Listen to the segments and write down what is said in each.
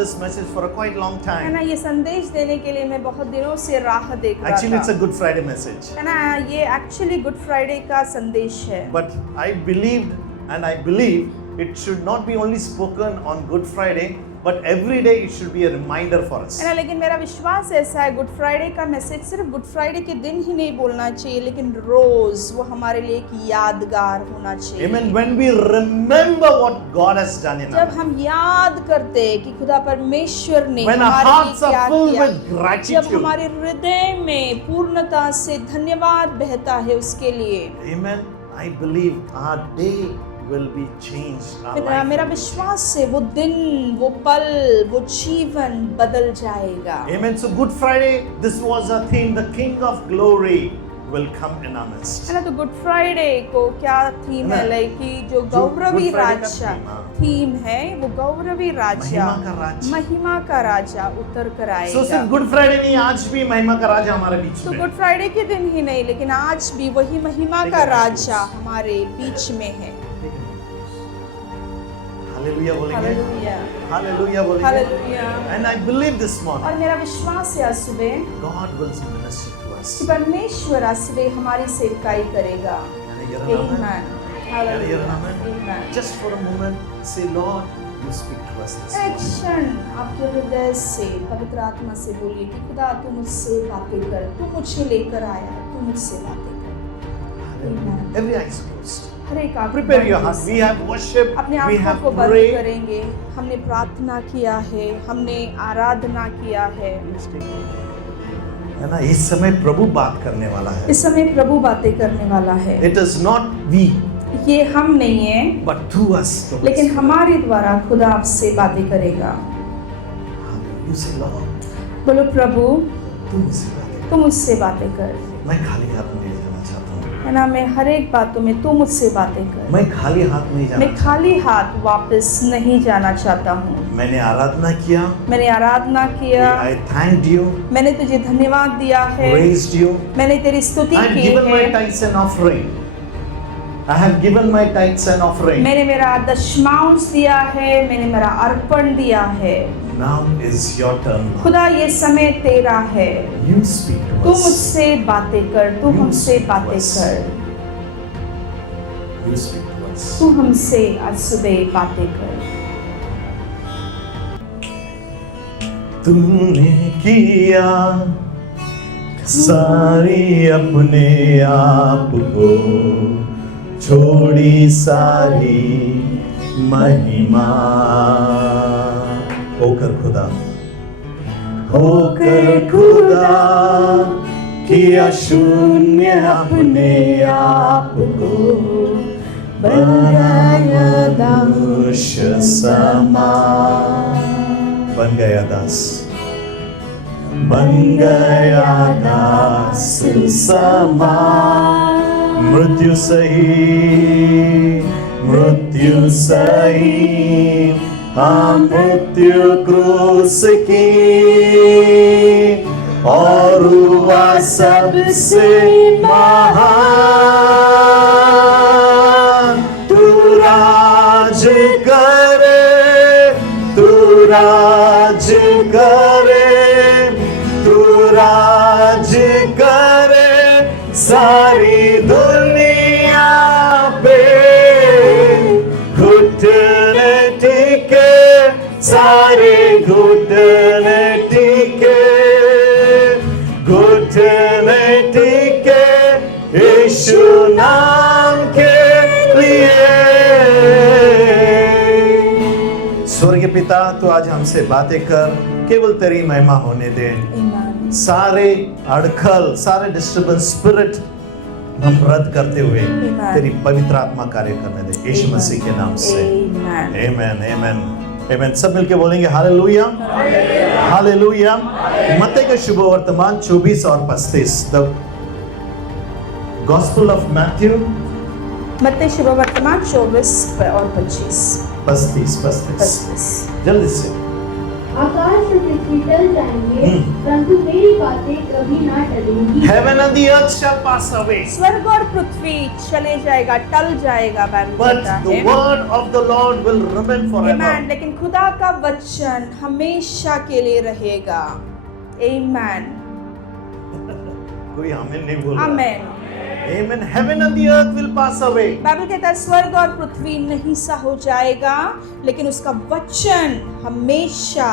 this message for a quite long है time. ना, ये संदेश देने के लिए मैं बहुत दिनों से राह देख रहा Actually, it's a था, Good Friday message. है ना। ये एक्चुअली गुड फ्राइडे का संदेश है, But I believed and I believe it should not be only spoken on Good Friday, but every day it should be a reminder for us. है ना। लेकिन मेरा विश्वास ऐसा है, गुड फ्राइडे का मैसेज सिर्फ गुड फ्राइडे के दिन ही नहीं बोलना चाहिए, लेकिन रोज वो हमारे लिए एक यादगार होना चाहिए। Amen. When we remember what God has done in our जब life, हम याद करते हैं कि खुदा परमेश्वर ने when our हमारे लिए hearts क्या are filled किया, with जब gratitude, हमारे हृदय में पूर्णता से धन्यवाद बहता है उसके लिए, Amen. I believe our day will be changed. Our फिर life मेरा will be विश्वास है वो दिन, वो पल, वो जीवन बदल जाएगा। Amen. So Good Friday, this was a theme. The King of Glory will come in our midst. है ना। तो गुड फ्राइडे को क्या थीम है, है ना? लाइक कि जो गौरवी Good Friday का राजा theme, हाँ। थीम है, वो गौरवी राजा, महिमा का राजा। महिमा का राजा उतर कर So आएगा। सिर्फ गुड फ्राइडे नहीं, आज भी महिमा का राजा हमारे बीच तो में। गुड फ्राइडे के दिन ही नहीं, लेकिन आज भी वही महिमा Take का a nice राजा pose. हमारे बीच में है। हालेलुया बोलेंगे, हालेलुया, हालेलुया बोलेंगे। Hallelujah. And I believe this और morning मेरा विश्वास है आज सुबह God will minister to us. कि परमेश्वर आज सुबह हमारी सेवकाई करेगा। Can I hear an amen? Amen. Can I hear an Hallelujah. amen? Amen. Just for a moment, say, Lord, you speak to us this एक morning. क्षण आपके हृदय से पवित्र आत्मा से बोलिए कि खुदा तू मुझसे बातें कर, तू मुझे लेकर आया, तू मुझसे बातें कर। Hallelujah. Every eye is closed. हर एक आप Prepare your heart. We have worship. अपने We आंखों have को बंद prayed. करेंगे। हमने प्रार्थना किया है, हमने आराधना किया है। है ना, इस समय प्रभु बात करने वाला है। इस समय प्रभु बातें करने वाला है। It is not we, ये हम नहीं है, but through us. लेकिन हमारे द्वारा खुदा आपसे बातें करेगा। You say, Lord, बोलो प्रभु तू मुझसे बात कर। तू मुझसे बातें कर, मैं खाली हाथ नहीं जाना चाहता हूँ। है ना। मैं हर एक बातों में तू मुझसे बातें कर, मैं खाली हाथ नहीं जाना मैं खाली हाथ वापस नहीं जाना चाहता हूँ। मैंने आराधना किया, मैंने आराधना किया, I thanked you, मैंने तुझे धन्यवाद दिया है, praised you, मैंने तेरी स्तुति I have की given my है, tithes and offering. I have given my tithes and offering. मैंने मेरा दशमांश दिया है, मैंने मेरा अर्पण दिया है। Now is your turn. खुदा ये समय तेरा है, You speak to तू us. मुझसे बातें कर, तू You हमसे speak to बातें us. कर, You speak to us. तू हमसे आज सुबह बातें कर। तूने किया सारी अपने आप को, छोड़ी सारी महिमा। होकर खुदा किया शून्य अपने आप को, बनाया दास समान। बन गया दास, बन गया दास समान। मृत्यु सही, हाँ मृत्यु क्रूस की, और हुआ सबसे महान। तू राज करे, तू राज करे, तू राज करे सारी दुनिया पे। घुटने टिके, सारे घुटने टिके, घुटने टिके यीशु नाम के लिए। स्वर्गीय पिता, तो आज हमसे बातें कर, केवल तेरी महिमा होने दे। Amen. सारे अड़खल, सारे डिस्टर्बेंस स्पिरिट हम रद्द करते हुए Amen. तेरी पवित्र आत्मा कार्य करने दे, यीशु Amen. मसीह के नाम से। Amen. आमेन, आमेन, आमेन। सब मिलके बोलेंगे हालेलुया, हालेलुया। मत्ती का शुभ वर्तमान 24 और 35। द गॉस्पेल ऑफ मैथ्यू मत्ती शुभ वर्तमान 24 और 25। 35। बस जल्दी से आकाश और पृथ्वी टल जाएंगे, परंतु मेरी बातें कभी ना टलेंगी। Heaven and the earth shall pass away, स्वर्ग और पृथ्वी चले जाएगा, टल जाएगा, बाइबल but कहता the है। word of the Lord will remain Amen, forever. लेकिन खुदा का वचन हमेशा के लिए रहेगा। Amen. कोई आमीन नहीं बोल रहा। Amen. Amen. Heaven and the earth will pass away, Bible कहता है स्वर्ग और पृथ्वी नहीं सा हो जाएगा, लेकिन उसका वचन हमेशा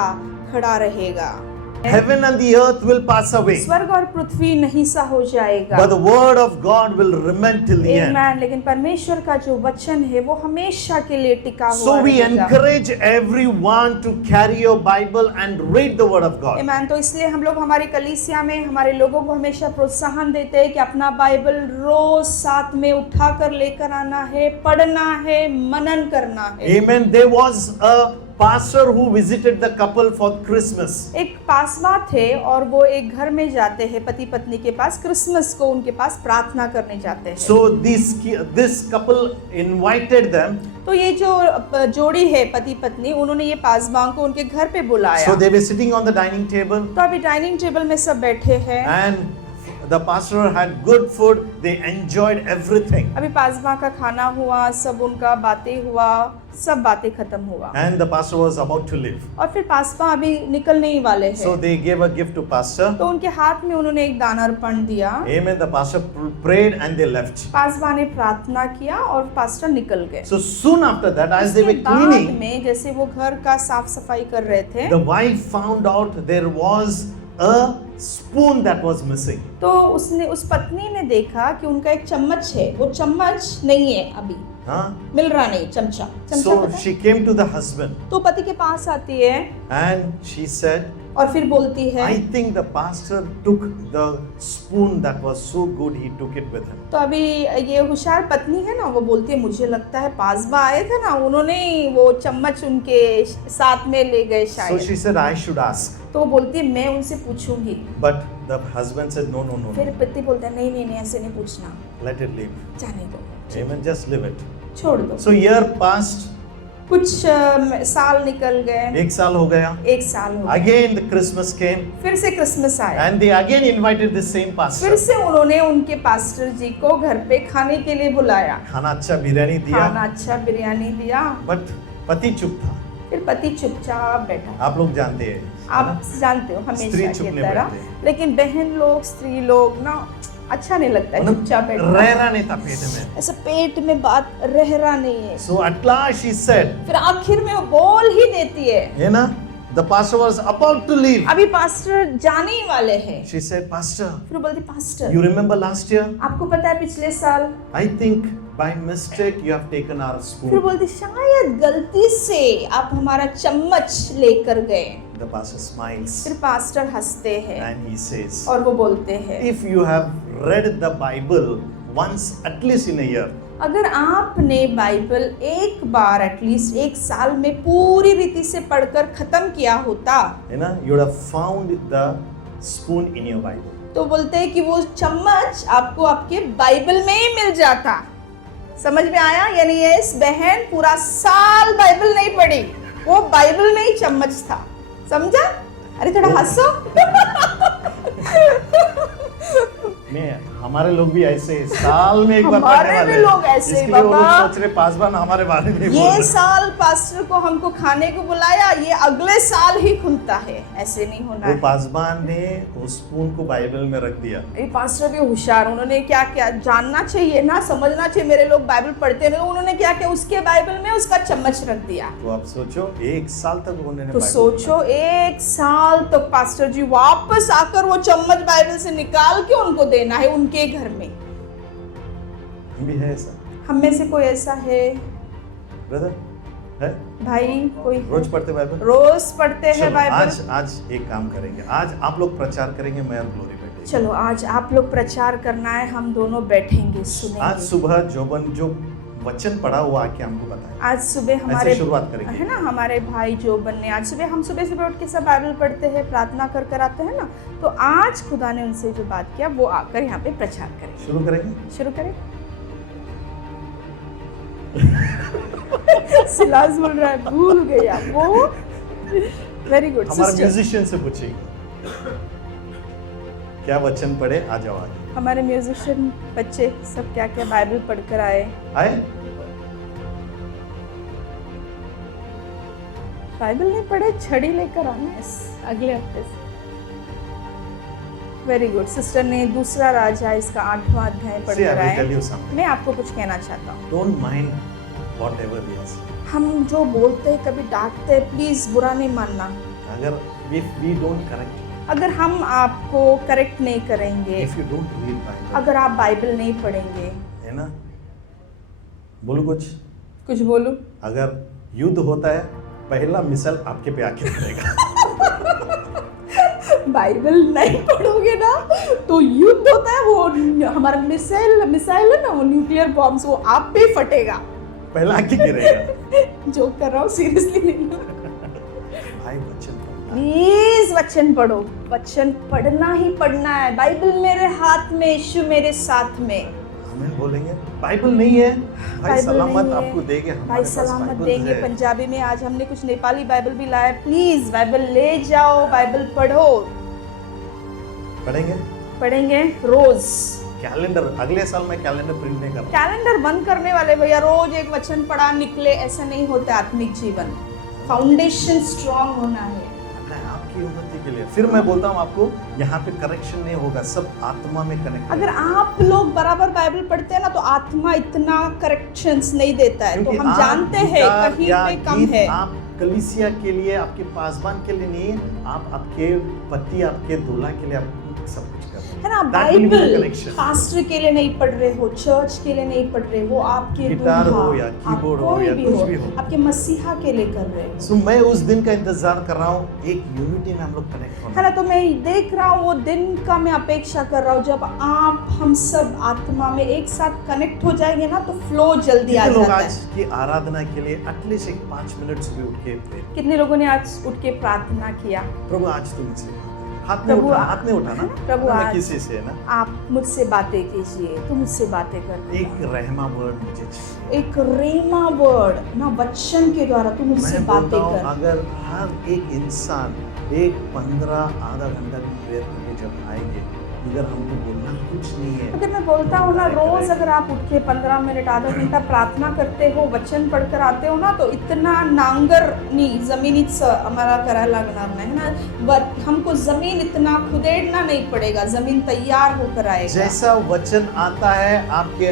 खड़ा रहेगा। heaven and the earth will pass away, स्वर्ग और पृथ्वी नहीं सा हो जाएगा, but the word of God will remain till the end. Amen. लेकिन परमेश्वर का जो वचन है वो हमेशा के लिए टिका हुआ So we रहेगा। encourage everyone to carry your Bible and read the word of God. Amen. तो इसलिए हम लोग हमारी कलीसिया में हमारे लोगों को हमेशा प्रोत्साहन देते हैं कि अपना बाइबल रोज साथ में उठा कर लेकर आना है, पढ़ना है, मनन करना है। Amen. There was a pastor who visited the couple for Christmas. एक पासवा थे और वो एक घर में जाते हैं पति पत्नी के पास, क्रिसमस को उनके पास प्रार्थना करने जाते हैं। So this couple invited them. तो ये जो जोड़ी है पति पत्नी, उन्होंने ये पासवां को उनके घर पे बुलाया। So they were sitting on the dining table, तो अभी डाइनिंग टेबल में सब बैठे हैं। and the pastor had good food. They enjoyed everything, अभी पासवां का खाना हुआ, सब उनका बातें हुआ, सब बातें खत्म हुआ and the pastor was about to leave. और फिर पासवां अभी निकलने ही वाले So हैं। they gave a gift to pastor. तो उनके हाथ में उन्होंने एक दानार्पण दिया। Amen. The pastor prayed and they left. पासवां ने प्रार्थना किया और पास्टर निकल गए। So soon after that, as they were उसके बाद cleaning, में जैसे वो घर का साफ सफाई कर रहे थे, the wife found out there was a spoon that was missing. तो उस पत्नी ने देखा कि उनका एक चम्मच है, वो चम्मच नहीं है, अभी Huh? मिल रहा नहीं, चमचा So पता है? she came to the husband तो पति के पास आती है and she said, और फिर बोलती है, I think the pastor took the spoon that was so good, he took it with him. तो अभी ये होशियार पत्नी है ना, वो बोलती है मुझे लगता है पासबा आए थे ना, उन्होंने वो चम्मच उनके साथ में ले गए So शायद। she said, I should ask. तो वो बोलती है मैं उनसे पूछूंगी। But the husband said, no, no, no, फिर no. पति बोलता है नहीं नहीं नहीं, ऐसे नहीं पूछना, Let it live. जाने दो, Amen. Just live it. छोड़ दो। So year passed, कुछ साल निकल गए, एक साल हो गया. एक साल हो गया, Again the Christmas came फिर से क्रिसमस आया, and they again invited the same फिर pastor. से उन्होंने उनके पास्टर जी को घर पे खाने के लिए बुलाया। खाना अच्छा बिरयानी खाना दिया, अच्छा बिरयानी दिया, but पति चुप था. फिर पति चुपचाप बैठा। आप लोग जानते हैं, आप जानते हो स्त्री हमेशा चुप की नहीं तरह, बैठते। लेकिन बहन लोग, स्त्री लोग ना, अच्छा नहीं लगता है चुपचाप बैठना, रह रहा नहीं था पेट में. ऐसा पेट में बात रह रहा नहीं है। So at last she said, फिर आखिर में वो बोल ही देती है। है ना, the pastor was about to leave. अभी पास्टर जाने ही वाले हैं। She said, Pastor, फिर बोलती pastor, you remember last year? आपको पता है पिछले साल? I think by mistake you have taken our फिर spoon. बोलती शायद गलती से आप हमारा चम्मच लेकर गए। The pastor smiles फिर पास्टर हंसते हैं and he says, और वो बोलते हैं, if you have read the Bible once at least in a year, अगर आपने बाइबल एक बार एटलीस्ट एक साल में पूरी रीति से पढ़कर खत्म किया होता, you know, you would have found the spoon in your Bible. तो बोलते हैं कि वो चम्मच आपको आपके बाइबल में ही मिल जाता। समझ में आया? यानी ये इस बहन पूरा साल बाइबल नहीं पढ़ी, वो बाइबल में ही चम्मच था। समझा? अरे थोड़ा हंसो। नहीं, हमारे लोग भी ऐसे साल में एक बार हमारे पढ़ने वाले भी हैं। लोग ऐसे इसके लिए वो लोग बाबा। सोच रहे पासवान हमारे बारे में बोल ये रहे हैं। साल पास्टर को हमको खाने को बुलाया, ये अगले साल ही खुलता है, ऐसे नहीं होना वो है। पासवान ने उस स्पून को बाइबल में रख दिया। ये पास्टर भी होशियार, उन्होंने क्या क्या जानना चाहिए ना, समझना चाहिए, मेरे लोग बाइबल पढ़ते हैं, उन्होंने क्या किया, उसके बाइबल में उसका चम्मच रख दिया। तो आप सोचो एक साल तक उन्होंने तो बाइबल सोचो एक साल तक पास्टर जी वापस आकर वो चम्मच बाइबल से निकाल के उनको देना है उनके घर में। भी है ऐसा हम में से कोई ऐसा है ब्रदर है? भाई? कोई रोज पढ़ते बाइबल? रोज पढ़ते हैं चलो, बाइबल? आज एक काम करेंगे, आज आप लोग प्रचार करेंगे, मैं और ग्लोरी बैठेंगे। चलो आज आप लोग प्रचार करना है, हम दोनों बैठेंगे सुनेंगे। आज सुबह जो वचन पढ़ा हुआ आके हमको बताएं। आज सुबह हमारे शुरुआत करेंगे, है ना, हमारे भाई जोबन ने आज सुबह, हम सुबह उठ के सब बाइबल पढ़ते हैं, प्रार्थना कर आते हैं ना, तो आज खुदा ने उनसे जो बात किया वो आकर यहाँ पे प्रचार करें। शुरू करेंगे। शुरू करें। सिलास बोल रहा है भूल गया वो वेरी गुड हमारे सिस्टर। म्यूजिशियन से पूछिए क्या वचन पढ़े, आ जाओ आगे। हमारे म्यूजिशियन बच्चे सब क्या क्या बाइबल पढ़कर आए। आए? बाइबल नहीं पढ़े, छड़ी लेकर आना है अगले हफ्ते से। Very good. सिस्टर ने दूसरा राजा इसका 8वां अध्याय See, I पढ़कर will tell आए। you something. मैं आपको कुछ कहना चाहता हूँ। Don't mind whatever he has. हम जो बोलते हैं, कभी डांटते हैं, प्लीज बुरा नहीं मानना। अगर if we don't correct, अगर हम आपको करेक्ट नहीं करेंगे, if you don't read Bible, अगर आप बाइबल नहीं पढ़ेंगे, है ना, बोलो कुछ बोलूं? अगर युद्ध होता है पहला मिसाइल आपके पे आके पड़ेगा। बाइबल नहीं पढ़ोगे ना तो युद्ध होता है, वो हमारा मिसाइल है ना, वो न्यूक्लियर बॉम्ब्स, वो आप पे फटेगा। पहला आके गिरेगा। जो कर रहा हूँ सीरियसली नहीं। भाई वचन पढ़ना। प्लीज वचन पढ़ो, वचन पढ़ना ही पढ़ना है। बाइबल मेरे हाथ में, यीशु मेरे साथ में। हमें बोलेंगे बाइबल नहीं है, भाई बाइबल सलामत नहीं है। आपको देंगे, हमारे भाई पास सलामत बाइबल देंगे। है। पंजाबी में आज हमने कुछ नेपाली बाइबल भी लाया। प्लीज बाइबल ले जाओ, बाइबल पढ़ो। पढ़ेंगे रोज। कैलेंडर, अगले साल मैं कैलेंडर प्रिंट नहीं कर रहा। कैलेंडर बंद करने वाले भैया, रोज एक वचन पढ़ा निकले, ऐसा नहीं होता आत्मिक जीवन। फाउंडेशन स्ट्रांग होना है। मैं आपकी उन्नति के लिए, फिर मैं बोलता हूँ आपको, यहाँ पे करेक्शन नहीं होगा, सब आत्मा में कनेक्ट। अगर आप लोग बराबर बाइबल पढ़ते हैं ना तो आत्मा इतना करेक्शंस नहीं देता है। तो हम जानते हैं कहीं पे कम है। आप कलीसिया के लिए, आपके पासबान के लिए नहीं, आप आपके पति, आपके दूल्हा के लिए आप सब कुछ कर रहे है ना। That will be the Bible connection. Pastor के लिए नहीं पढ़ रहे हो, चर्च के लिए नहीं पढ़ रहे हो, आपके गिटार दूल्हा, हो या आप कीबोर्ड हो कोई या भी कुछ भी हो। आपके मसीहा के लिए कर रहे हो। सो मैं उस दिन का इंतजार कर रहा हूँ, एक यूनिटी में हम लोग कनेक्ट होना है ना। तो मैं देख रहा हूँ वो दिन का, मैं अपेक्षा कर रहा हूँ जब आप हम सब आत्मा में एक साथ कनेक्ट हो जाएंगे ना तो फ्लो जल्दी आ कितने लोग जाता आज है। की आराधना के लिए एटलीस्ट एक 5 मिनट सुबह उठ के pray। कितने लोगों ने आज उठ के प्रार्थना किया? प्रभु आज तुम मुझसे हाथ नहीं प्रभु, उठा, हाथ नहीं उठाना। प्रभु, मैं आज किसी से है ना, आप मुझसे बातें कीजिए, तुम मुझसे बातें कर। एक रहमा वर्ड मुझे चाहिए। एक रेमा वर्ड ना, वचन के द्वारा तुम मुझसे मैं बातें बोलता हूँ कर। अगर हर एक इंसान एक 15 आधा घंटा की प्रेयर करके जब आएंगे, अगर हमको बोलना कुछ नहीं है, अगर मैं बोलता हूँ ना रोज अगर आप उठ के 15 मिनट आधा घंटा प्रार्थना करते हो, वचन पढ़कर आते हो ना, तो इतना नांगरनी जमिनीच आम्हाला करायला लागणार नाही ना। हमको जमीन इतना खुदेड़ना नहीं पड़ेगा, जमीन तैयार होकर आएगा। जैसा वचन आता है आपके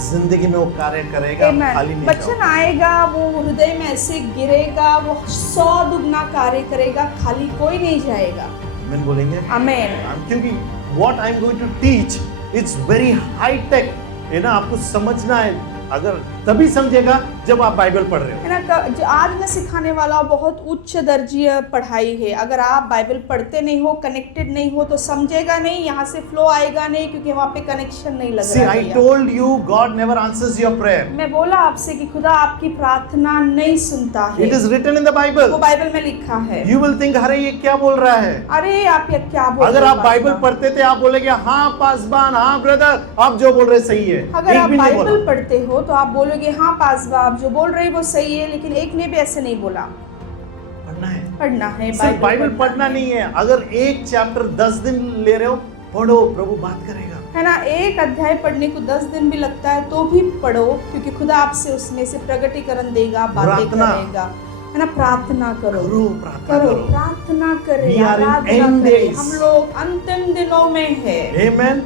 जिंदगी में वो कार्य करेगा, Amen. खाली नहीं वचन जाओगे। आएगा, वो हृदय में ऐसे गिरेगा, वो 100 दुगना कार्य करेगा, खाली कोई नहीं जाएगा। आमीन बोलेंगे। आमेन। क्योंकि what I'm going to teach, it's very high tech, है ना। आपको समझना है, अगर तभी समझेगा जब आप बाइबल पढ़ रहे हो। है ना। जो आज मैं सिखाने वाला बहुत उच्च दर्जीय पढ़ाई है। अगर आप बाइबल पढ़ते नहीं हो, कनेक्टेड नहीं हो तो समझेगा नहीं, यहाँ से फ्लो आएगा नहीं, क्योंकि वहाँ पे कनेक्शन नहीं लग See, रहा I है। told you God never answers your prayer. मैं बोला आपसे कि खुदा आपकी प्रार्थना नहीं सुनता है। It is written in the वो Bible. बाइबल में लिखा है। You will think, अरे ये क्या बोल रहा है। अरे आप ये क्या बोल अगर रहे हो आप बाइबल पास्टर? पढ़ते थे, आप बोलेंगे हाँ पासबान, हाँ ब्रदर, आप जो बोल रहे सही है। अगर एक आप भी नहीं बाइबल बोला। पढ़ते हो तो आप बोलोगे हाँ पासबा, आप जो बोल रहे हो वो सही है, लेकिन एक ने भी ऐसे नहीं बोला। पढ़ना है, पढ़ना है, सिर्फ बाइबल पढ़ना नहीं है। अगर एक चैप्टर 10 दिन ले रहे हो, पढ़ो, प्रभु बात करेगा। है ना। एक अध्याय पढ़ने को 10 दिन भी लगता है तो भी पढ़ो, क्योंकि खुदा आपसे उसमें से प्रगटीकरण देगा, बातें प्रार्थना। करेगा। है ना। प्रार्थना करो, करो, प्रार्थना करो, करो। प्रार्थना करें, We are in Aradhana end करें। days. हम लोग अंतिम दिनों में है। Amen.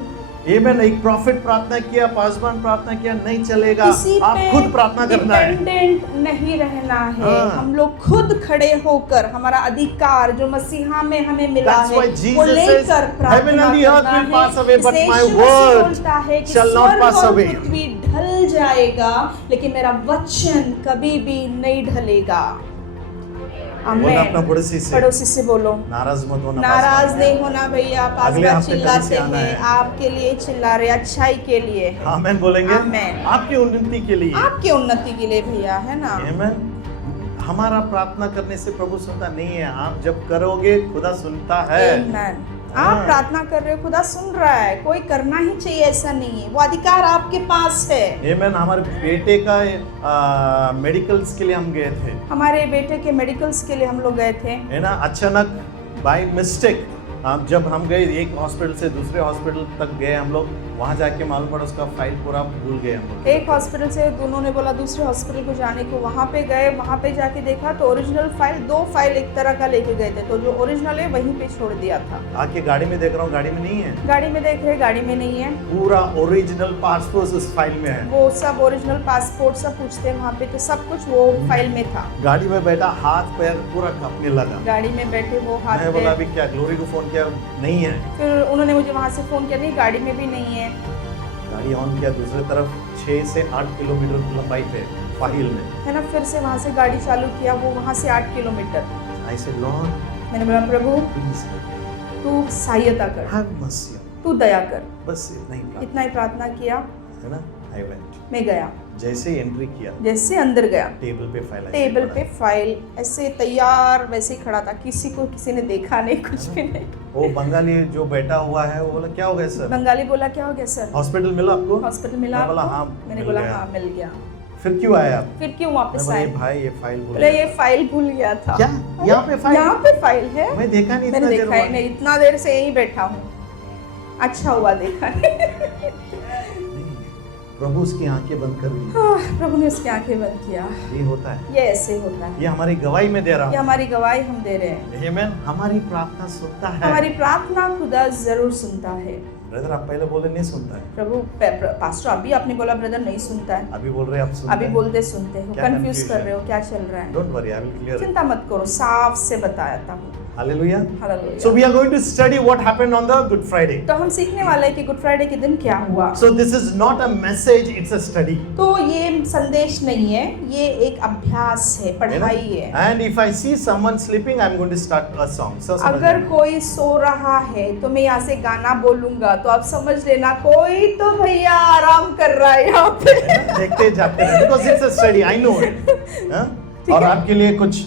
Amen. एक प्रॉफिट प्रार्थना किया, पासवान प्रार्थना किया, नहीं चलेगा। किसी आप पे खुद प्रार्थना करना है। डिपेंडेंट नहीं रहना है। हाँ। हम लोग खुद खड़े होकर हमारा अधिकार जो मसीहा में हमें मिला That's है why वो Jesus says, लेकर "Heaven प्रार्थना and the earth करना will pass away, but इसलिए my यीशु मसीह word बोलता है कि shall not स्वर्ग pass और away." पृथ्वी ढल जाएगा, लेकिन मेरा वचन कभी भी नहीं ढलेगा। बोलना अपना आमीन। पड़ोसी से, पड़ोसी से बोलो, नाराज मत होना। नाराज पासवान। नहीं होना भैया। अगले पासवान हफ्ते चिल्लाते कलीसिया आना हैं, है। आपके लिए चिल्ला रहे, अच्छाई के लिए है, आमीन बोलेंगे। आमीन। आपकी उन्नति के लिए। आपकी उन्नति के लिए भैया, है ना। आमीन। हमारा प्रार्थना करने से प्रभु सुनता नहीं है, आप जब करोगे खुदा सुनता है। Amen. आप प्रार्थना कर रहे हो, खुदा सुन रहा है, कोई करना ही चाहिए ऐसा नहीं है, वो अधिकार आपके पास है। आमेन। हमारे बेटे का मेडिकल्स के लिए हम गए थे, हमारे बेटे के मेडिकल्स के लिए हम लोग गए थे, है ना। अचानक बाय मिस्टेक जब हम गए एक हॉस्पिटल से दूसरे हॉस्पिटल तक गए, हम लोग वहाँ जाके मालूम पड़ा उसका फाइल पूरा भूल गए हम लोग। एक हॉस्पिटल से दोनों ने बोला दूसरे हॉस्पिटल को जाने को, वहाँ पे गए, वहाँ पे जाके देखा तो ओरिजिनल फाइल, 2 फाइल एक तरह का लेके गए थे, तो जो ओरिजिनल है वहीं पे छोड़ दिया था। आके गाड़ी में देख रहा हूँ, गाड़ी में नहीं है, गाड़ी में देख रहे, गाड़ी में नहीं है, पूरा ओरिजिनल पासपोर्ट उस फाइल में है। वो सब ओरिजिनल पासपोर्ट सब पूछते हैं वहाँ पे, तो सब कुछ वो फाइल में था। गाड़ी में बैठा, हाथ पैर पूरा कांपने लगा। गाड़ी में बैठे वो हाथ मैं बोला पे, अभी क्या, ग्लोरी को फोन किया, नहीं है। फिर उन्होंने मुझे वहाँ से फोन किया, नहीं गाड़ी में भी नहीं है। गाड़ी ऑन किया, दूसरी तरफ 6 से 8 किलोमीटर लंबाई पे फाइल में, है ना। फिर से वहाँ से गाड़ी चालू किया, वो वहाँ से 8 किलोमीटर। आई सेड लॉर्ड मैंने बोला प्रभु प्लीज तू सहायता कर, हैव मर्सी, तू दया कर, बस इतना ही प्रार्थना, इतना ही प्रार्थना किया। है ना। आई वेंट, मैं गया, जैसे ही एंट्री किया, जैसे अंदर गया, टेबल पे फाइल, टेबल पे फाइल ऐसे तैयार वैसे ही खड़ा था, किसी ने देखा नहीं, कुछ भी नहीं। वो बंगाली जो बैठा हुआ है वो बोला क्या हो गया सर, बंगाली बोला क्या हो गया सर, हॉस्पिटल मिला आपको? हॉस्पिटल मिला मैं बोला आपको? हाँ, मैंने मिल बोला गया। हाँ मिल गया। फिर क्यों आए आप? फिर क्यों मैं वापस बोला आए? ये भाई ये फाइल भूल बोले गया। ये फाइल भूल गया था। क्या यहाँ पे फाइल? यहाँ पे फाइल है? मैं देखा नहीं, मैंने इतना देर देखा ही हुआ। नहीं, इतना देर से यहीं बैठा हूँ, अच्छा हुआ देखा नहीं। नहीं, प्रभु उसकी आंखें बंद कर दी। प्रभु ने उसकी आंखें बंद किया। ये होता है, ये ऐसे होता है, ये हमारी गवाही में दे रहा ये हूँ। हमारी गवाही हम दे रहे हैं। आमेन। हमारी प्रार्थना सुनता है। हमारी प्रार्थना खुदा जरूर सुनता है। ब्रदर आप पहले बोले नहीं सुनता है, प्रभु पास्टर अभी आपने बोला ब्रदर नहीं सुनता है, अभी बोल रहे हैं आप सुनते अभी हैं। बोलते सुनते हो, क्या कंफ्यूज confusion कर रहे हो, क्या चल रहा है। Don't worry, I will clear it. चिंता मत करो, साफ से बताता हूँ। Hallelujah. Hallelujah. So we are going to study what happened on the Good Friday. तो हम सीखने वाले हैं कि गुड फ्राइडे के दिन क्या हुआ। So this is not a message, it's a study. तो ये संदेश नहीं है, ये एक अभ्यास है, पढ़ाई है। And if I see someone sleeping, I'm going to start a song. So समझ अगर लो। कोई सो रहा है तो मैं यहाँ से गाना बोलूंगा, तो आप समझ लेना कोई तो भैया आराम कर रहा है यहाँ पे। देखते जाते हैं, because it's a study, I know it. हाँ? ठीक और है। आपके लिए कुछ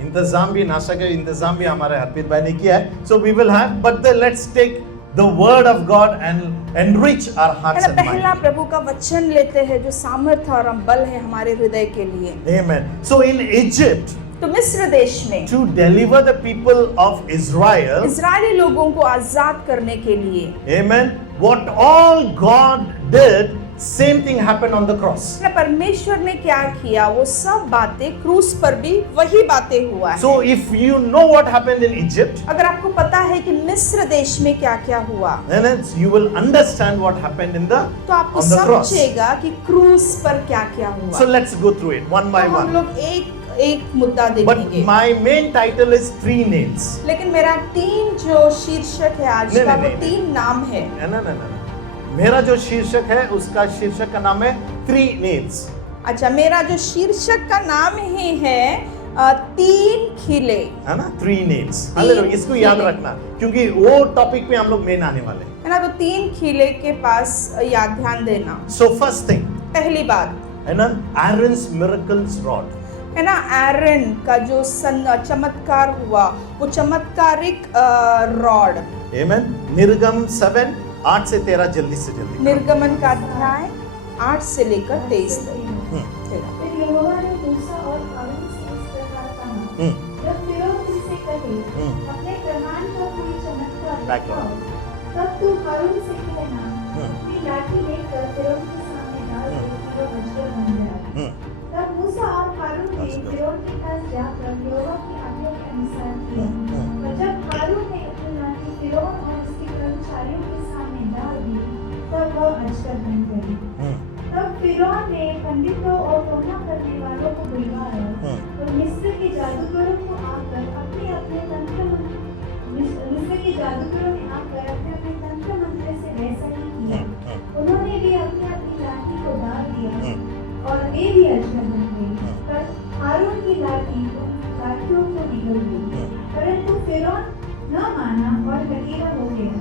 इंतजाम भी, नाश्ता के इंतजाम भी हमारे हरप्रीत भाई ने किया है. So we will have, but let's take the word of God and enrich our है hearts ना, and पहला minds. प्रभु का वचन लेते हैं जो सामर्थ और बल है हमारे हृदय के लिए। Amen. So in Egypt, तो मिस्र देश में to deliver the people of Israel, Israeli लोगों को आजाद करने के लिए, amen, what all God did, same thing happened on the cross. ना परमेश्वर ने क्या किया, वो सब बातें क्रूस पर भी वही बातें हुआ है। So if you know what happened in Egypt, अगर आपको पता है कि मिस्र देश में क्या क्या हुआ, then you will understand what happened in the तो आपको on the cross. समझेगा कि क्रूस पर क्या क्या हुआ। So let's go through it one by तो हम one. लोग एक एक मुद्दा But देखेंगे, my main title is three names. लेकिन मेरा 3 जो शीर्षक है आज नहीं, का, नहीं, वो नहीं, 3 नाम है। ना मेरा जो शीर्षक है उसका शीर्षक का नाम है थ्री नेम्स. अच्छा, मेरा जो शीर्षक का नाम ही है 3 खिले। है ना, थ्री नेम्स. तीन इसको याद खिले। रखना क्योंकि वो टॉपिक पे हम लोग मेन आने वाले हैं. है ना, तो 3 खिले के पास याद ध्यान देना। So first thing, पहली बात है ना, Aaron's miracles rod. है ना, एरन का जो चमत्कार हुआ, वो चमत्कारिक रॉड। Amen. निर्गम 7, 8 से 13 जल्दी से जल्दी. निर्गमन का अध्याय 8 से लेकर 23 तक। फिर यहोवा ने मूसा और हारून से इस प्रकार कहा, जब फिरौन तुमसे कहे, अपने प्रमाण का कोई चमत्कार दिखाओ, तब तू हारून से कहना, अपनी लाठी लेकर फिरौन के सामने डाल दे कि वह अजगर बन जाए। तब मूसा और हारून ने फिरौन के पास जाकर यहोवा की आज्ञा के अनुसार किया। और जब हारून ने अपनी लाठी फिरौन और उसके कर्मचारियों के सामने डाल दी, तब वह अजगर बन गई। तब फिरौन ने पंडितों और टोना करने वालों को बुलवाया और मिस्र के जादूगरों को आकर अपने अपने तंत्र मंत्र से वैसा ही किया। उन्होंने भी अपनी अपनी लाठी को डाल दिया और वे भी अजगर बन गए। पर हारून की लाठी उन लाठियों को निगल गई, परंतु फिरौन न माना और हठीला हो गया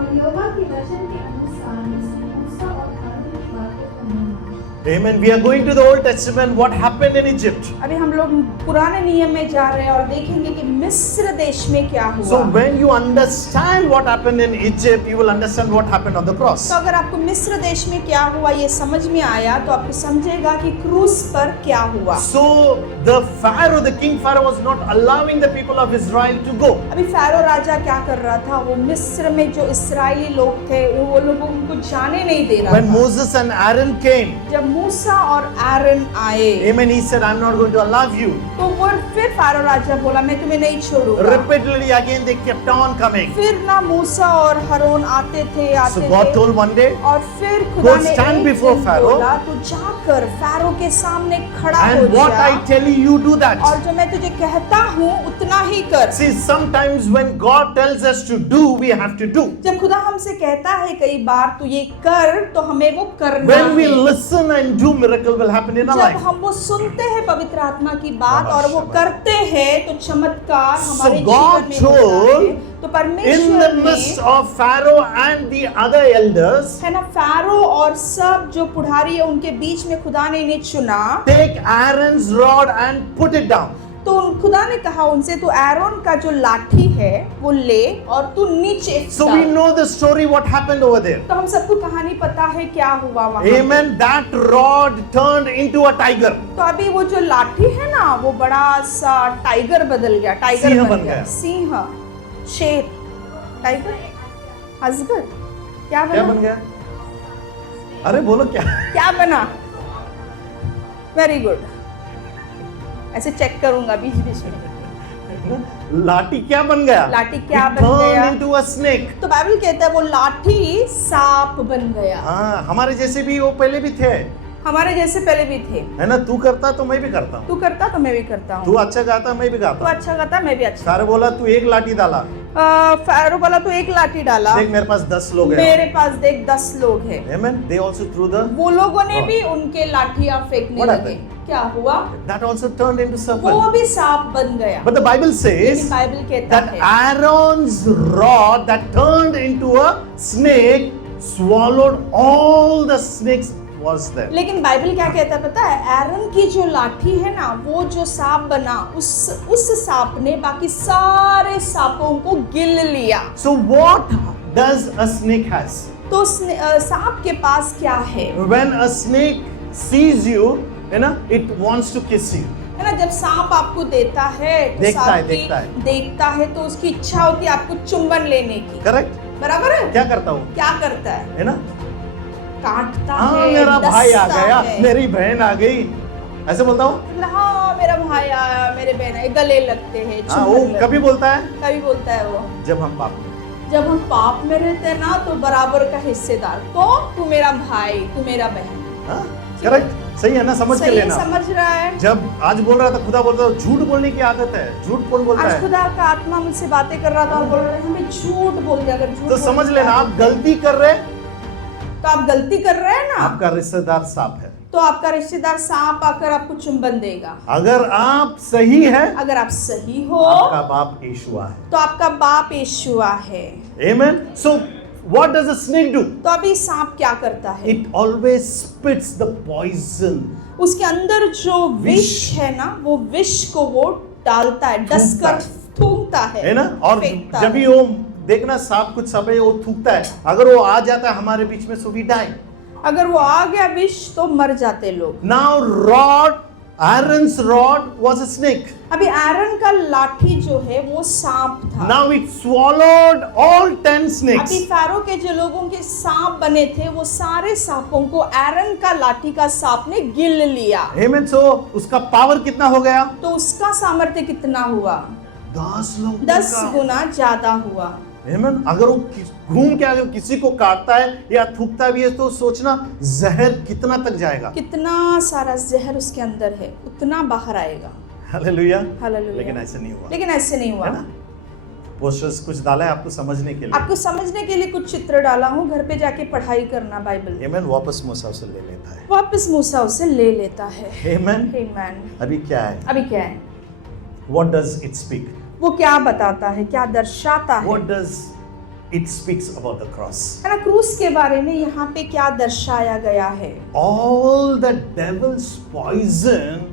और यहोवा के वचन के अनुसार उसने मूसा और हारून की बातों को न माना। Amen. We are going to the Old Testament. What happened in Egypt? अभी हम लोग पुराने नियम में जा रहे हैं और देखेंगे कि मिस्र देश में क्या हुआ। So when you understand what happened in Egypt, you will understand what happened on the cross. तो अगर आपको मिस्र देश में क्या हुआ ये समझ में आया तो आपको समझेगा कि क्रूस पर क्या हुआ। So the Pharaoh, the king Pharaoh, was not allowing the people of Israel to go. अभी फ़ारो राजा क्या कर रहा था? वो मिस्र में जो इस्राएली लोग थे वो लोग उनको जाने नहीं दे रहा When था। Moses and Aaron came, जब मूसा और आरन आए Amen, he said, I'm not going to allow you. तो वो फिर फ़ारो राजा बोला मैं तुम्हें नहीं छोड़ूंगा। Repeatedly again they kept on coming. फिर ना मूसा और हारून आते थे So God थे told one day, और फिर खुदा Go ने stand एक before दिन Pharaoh. बोला तू जाकर फ़ारो के सामने खड़ा हो and what जा I tell you, you do और that. जो मैं तुझे कहता हूँ उतना ही कर। See, sometimes when God tells us to do, we have to do. जब खुदा हमसे कहता है कई बार तू ये कर तो हमें वो करना When we है। listen and do, miracle will happen in our जब life. हम वो सुनते हैं पवित्र आत्मा की बात और वो करते हैं तो चमत्कार हमारे God जीवन में होता है। told तो In the परमेश्वर midst ने of Pharaoh and the other elders, है ना फ़ारो और सब जो पुढ़ारी है उनके बीच में खुदा ने इन्हें चुना। take Aaron's rod and put it down. तो खुदा ने कहा उनसे तू आरोन का जो लाठी है वो ले और तू नीचे So we डाल। know the story what happened over there. तो हम सबको कहानी पता है क्या हुआ वहाँ। Amen. That rod turned into a tiger. तो अभी वो जो लाठी है ना वो बड़ा सा टाइगर बदल गया, टाइगर सिंह बन बन गया, गया। सिंह, शेर, टाइगर, अजगर, क्या क्या बना? बन गया? अरे बोलो क्या? क्या बना? Very good. ऐसे चेक करूंगा बीच बीच में। लाठी क्या बन गया? लाठी क्या It बन गया? turned into a snake. तो बाइबल कहता है वो लाठी सांप बन गया। हाँ, हमारे जैसे भी वो पहले भी थे, हमारे जैसे पहले भी थे। है ना? तू करता तो मैं भी करता हूँ. तू करता तो मैं भी करता तू हूँ। अच्छा गाता मैं भी तू गाता हूँ. अच्छा करता मैं भी अच्छा। सारे बोला तू एक लाठी डाला. फ़ारो बोला तो एक लाठी डाला। देख मेरे पास 10 लोग हैं. मेरे पास देख 10 लोग हैं। Amen. They also threw the. वो लोगों ने भी उनके लाठियां फेंकने What लगे। क्या हुआ? That also turned into वो serpent. भी सांप बन गया। But the Bible लेकिन says बाइबल कहता that है Aaron's rod that turned into a snake swallowed all the snakes was there. लेकिन बाइबल क्या कहता है पता है? आरन की जो लाठी है ना वो जो सांप बना उस सांप ने बाकी सारे सांपों को गिल लिया। So what does a snake has? तो सांप के पास क्या है? When a snake sees you, है ना, it wants to kiss you. है ना जब सांप आपको देता है तो देखता सांप है, की देखता है तो उसकी इच्छा होती है आपको चुंबन लेने की। Correct? बराबर है? क्या करता हूँ? क्या करता है ना? काटता हाँ है, मेरा भाई आ डसता गया, है। मेरी बहन आ गई, ऐसे बोलता हूँ. मतलब हाँ मेरा भाई आया, मेरे बहन आए, गले लगते हैं, हाँ चुम्बन वो लगते कभी बोलता है हैं। कभी बोलता है वो जब हम पाप में. जब हम पाप में रहते हैं ना तो बराबर का हिस्सेदार तो तू मेरा भाई तू मेरा बहन। हाँ करेक्ट, सही है ना? समझ के सही लेना. समझ रहा है? जब आज बोल रहा था खुदा बोलता था झूठ बोलने की आदत है. झूठ कौन बोलता आज है? खुदा का आत्मा मुझसे बातें कर रहा था और बोल रहा है हमें झूठ बोल दिया। अगर झूठ तो समझ बोलने की लेना आप आदत है, गलती कर रहे हैं. तो आप गलती कर रहे हैं ना। आपका रिश्तेदार सांप है. तो आपका रिश्तेदार सांप आकर आपको चुंबन देगा। अगर आप सही है, अगर आप सही हो आपका बाप यीशुआ है. तो आपका बाप यीशुआ है। Amen. So what does a snake do? तो अभी सांप क्या करता है? It always spits the poison. उसके अंदर जो विष है ना वो विष को वो डालता है, डस कर थूकता है ना? और फेंकता जब भी है। वो देखना सांप कुछ समय वो थूकता है, अगर वो आ जाता है हमारे बीच में so we die. अगर वो आ गया विष तो मर जाते लोग। Now Aaron's rod was a snake. अभी आरन का लाठी जो है वो सांप था। Now it swallowed all 10 snakes. अभी फ़ारो के जो लोगों के सांप बने थे वो सारे सांपों को आरन का लाठी का सांप ने गिल लिया। Amen. So उसका पावर कितना हो गया? तो उसका सामर्थ्य कितना हुआ? 10 लोग 10 गुना ज्यादा हुआ। Amen. अगर वो घूम के अगर किसी को काटता है या थूकता भी है तो सोचना जहर कितना तक जाएगा. कितना सारा जहर उसके अंदर है उतना बाहर आएगा। हालेलुया. हालेलुया। लेकिन ऐसा नहीं हुआ. लेकिन ऐसे नहीं हुआ। है ना? पोस्टर्स कुछ डाला है आपको समझने के लिए. आपको समझने के लिए कुछ चित्र डाला हूँ, घर पे जाके पढ़ाई करना बाइबल। Amen. वापस मूसा से ले लेता है. वापस मूसा उसे ले लेता है। Amen. Amen. अभी क्या है? अभी क्या है? What does it speak? वो क्या बताता है, क्या दर्शाता है? What does it speaks about the cross. है ना, क्रूस के बारे में यहाँ पे क्या दर्शाया गया है? All the devil's poison